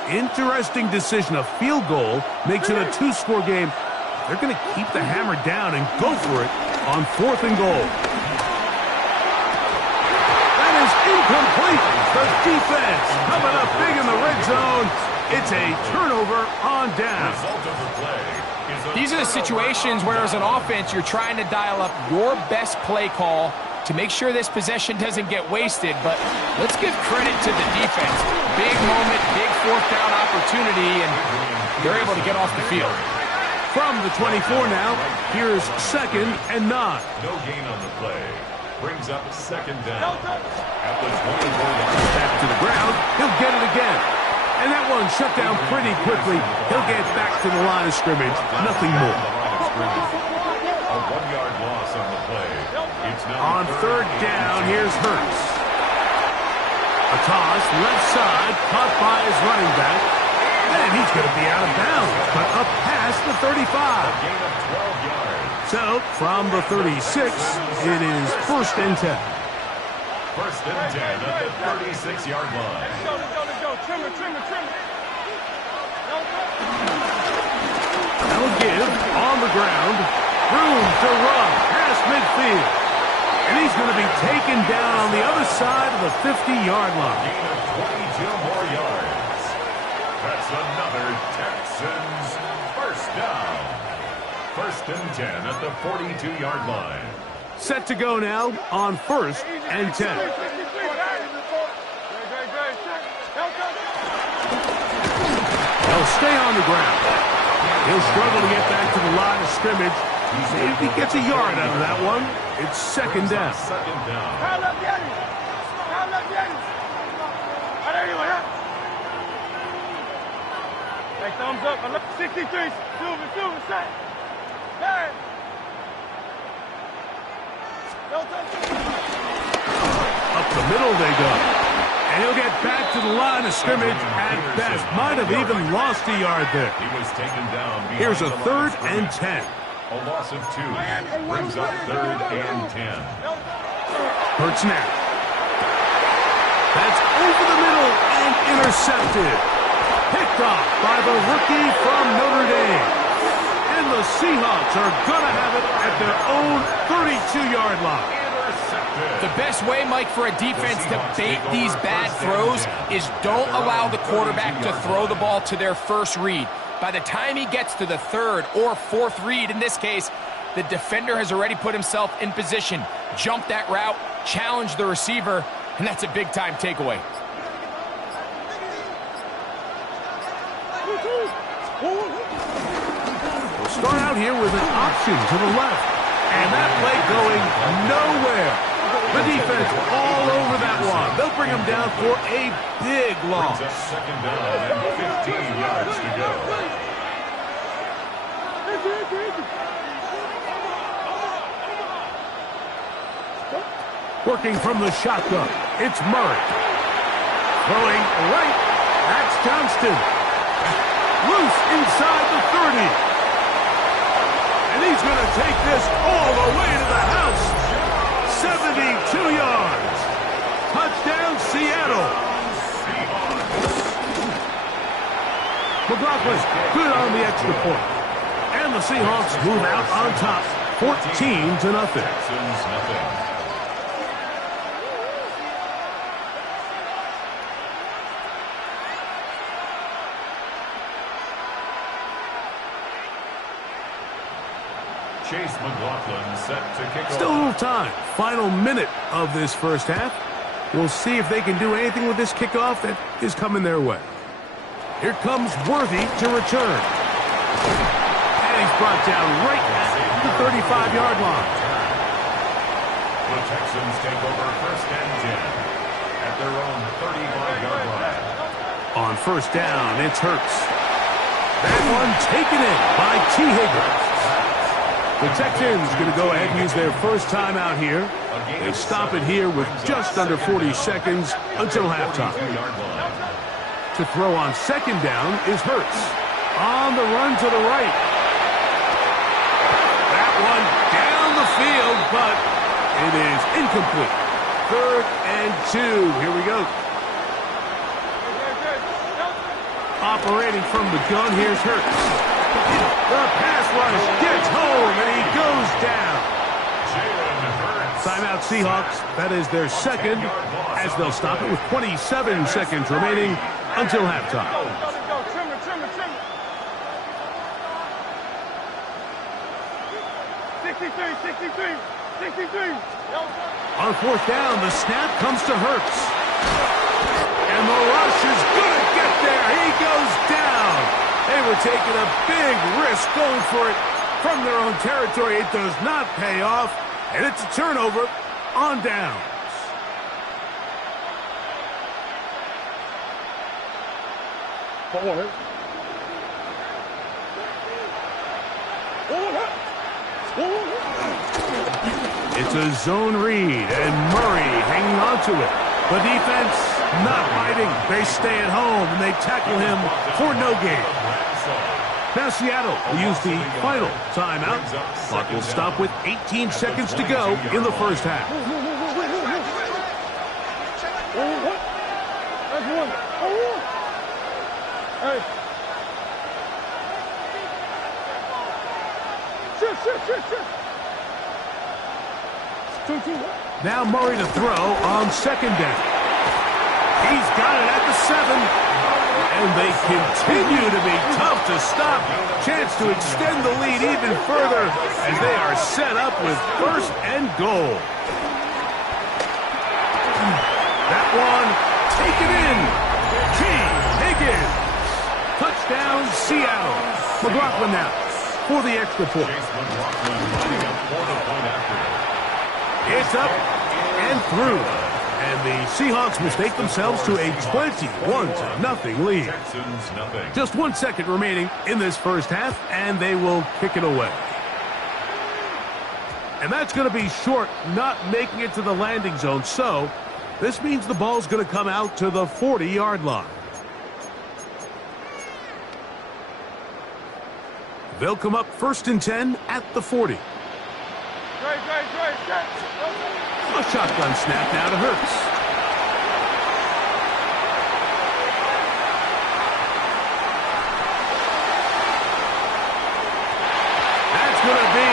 Interesting decision. A field goal makes it a two-score game. They're going to keep the hammer down and go for it on 4th and goal. That is incomplete. The defense coming up big in the red zone. It's a turnover on down. These are the situations where, as an offense, you're trying to dial up your best play call to make sure this possession doesn't get wasted. But let's give credit to the defense. Big moment, big 4th down opportunity, and they're able to get off the field. From the 24 now, here's 2nd and 9. No gain on the play. Brings up 2nd down. At the 24-yard Back to the ground. He'll get it again. And that one shut down pretty quickly. He'll get back to the line of scrimmage. Nothing more. A 1-yard loss on the play. It's now On 3rd down, here's Hurts. A toss, left side, caught by his running back. And he's going to be out of bounds, but up past the 35. gain of 12 yards. So, from the 36, it is 1st and 10. 1st and 10 at the 36-yard line. Let's go. Trim it. They'll give on the ground. Room to run past midfield. And he's going to be taken down on the other side of the 50-yard line. Gain of 22 more yards. That's another Texans 1st down. 1st and 10 at the 42-yard line. Set to go now on 1st and 10. They'll stay on the ground. He'll struggle to get back to the line of scrimmage. If he gets a yard out of that one, it's 2nd down. 2nd down. Hey, thumbs up. 63. Silver, set. Hey. Up the middle they go. And he'll get back to the line of scrimmage at best. Might have even lost a yard there. He was taken down. Here's a 3rd and 10. A loss of 2 brings up 3rd and 10. Hurts now. That's over the middle and intercepted. Picked off by the rookie from Notre Dame. And the Seahawks are going to have it at their own 32-yard line. The best way, Mike, for a defense to bait these bad throws is don't allow the quarterback to throw the ball to their first read. By the time he gets to the 3rd or 4th read, in this case, the defender has already put himself in position, jumped that route, challenged the receiver, and that's a big-time takeaway. We'll start out here with an option to the left. And that play going nowhere. The defense all over that one. They'll bring him down for a big loss. Brings up 2nd down and 15 yards to go. Working from the shotgun, it's Murray. Throwing right, that's Johnston. Loose inside the 30. And he's going to take this all the way to the house. 72 yards. Touchdown, Seattle. McLaughlin, good on the extra point. And the Seahawks move out on top, 14-0. Texans nothing. Chase McLaughlin set to kick off. Still a little time. Final minute of this first half. We'll see if they can do anything with this kickoff that is coming their way. Here comes Worthy to return. And he's brought down right at the 35-yard line. The Texans take over 1st and 10 at their own 35-yard line. On 1st down, it's Hurts. That one taken in by T. Higgins. The Texans going to go ahead and use their first timeout here. They stop it here with just under 40 seconds until halftime. To throw on 2nd down is Hurts. On the run to the right. That one down the field, but it is incomplete. 3rd and 2. Here we go. Operating from the gun, here's Hurts. The pass rush gets home, and he goes down. Timeout Seahawks. That is their second, as they'll stop it with 27 seconds remaining until halftime. Go. Trim it. 63. On fourth down, the snap comes to Hurts. And the rush is going to get there. He goes down. They were taking a big risk going for it from their own territory. It does not pay off, and it's a turnover on downs. It's a zone read, and Murray hanging on to it. The defense not biting. They stay at home, and they tackle him for no gain. Now Seattle will use the final timeout. Clock will stop with 18 seconds to go in the first half. Now Murray to throw on second down. He's got it at the 7. And they continue to be tough to stop. Chance to extend the lead even further as they are set up with first and goal. That one taken in. Key Higgins. Touchdown Seattle. McLaughlin now for the extra point. It's up and through. And the Seahawks mistake themselves to a 21-0 lead. Just 1 second remaining in this first half, and they will kick it away. And that's going to be short, not making it to the landing zone. So this means the ball's going to come out to the 40-yard line. They'll come up 1st and 10 at the 40. A shotgun snap now to Hurts. That's going to be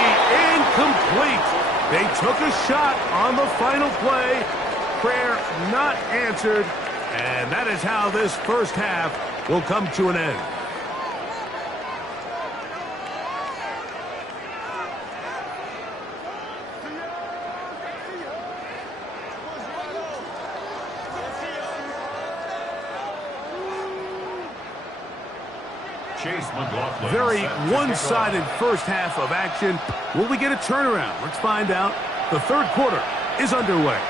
incomplete. They took a shot on the final play. Prayer not answered. And that is how this first half will come to an end. Very one-sided first half of action. Will we get a turnaround? Let's find out. The third quarter is underway.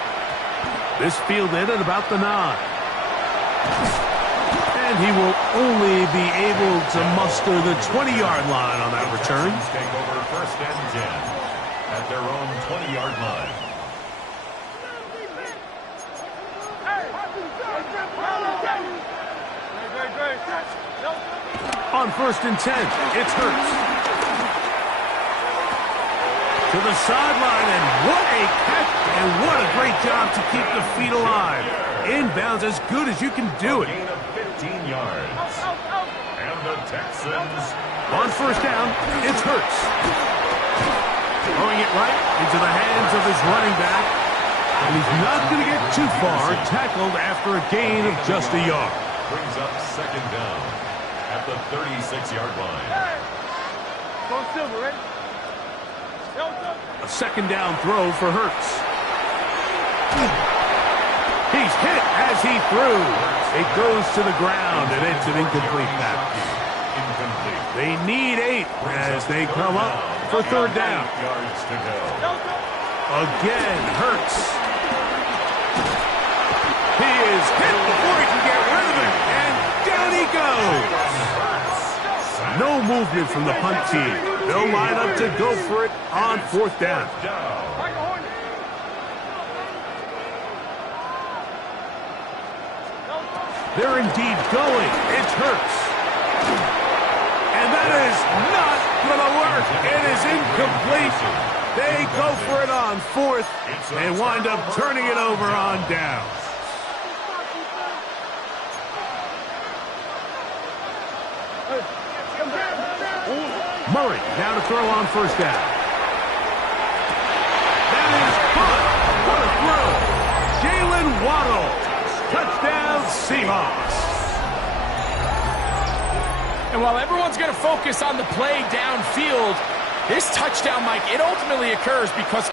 This fielded at about the 9. And he will only be able to muster the 20-yard line on that return. Take over 1st and 10 at their own 20-yard line. On 1st and 10, it's Hurts. To the sideline, and what a catch, and what a great job to keep the feet alive. Inbounds as good as you can do it. Gain of 15 yards. And the Texans. On 1st down, it's Hurts. Throwing it right into the hands of his running back. And he's not going to get too far, tackled after a gain of just a yard. Brings up 2nd down at the 36-yard line. Go Silver, ready? A 2nd down throw for Hurts. He's hit as he threw. It goes to the ground, and it's an incomplete pass. They need 8 as they come up for 3rd down. Yards to go. Again, Hurts. He is hit before he can get rid of it, and down he goes. No movement from the punt team. They'll line up to go for it on 4th down. They're indeed going. It's Hurts. And that is not going to work. It is incomplete. They go for it on 4th and wind up turning it over on down. Murray now to throw on first down. That is caught. What a throw. Jalen Waddle. Touchdown Seahawks. And while everyone's going to focus on the play downfield, this touchdown, Mike, it ultimately occurs because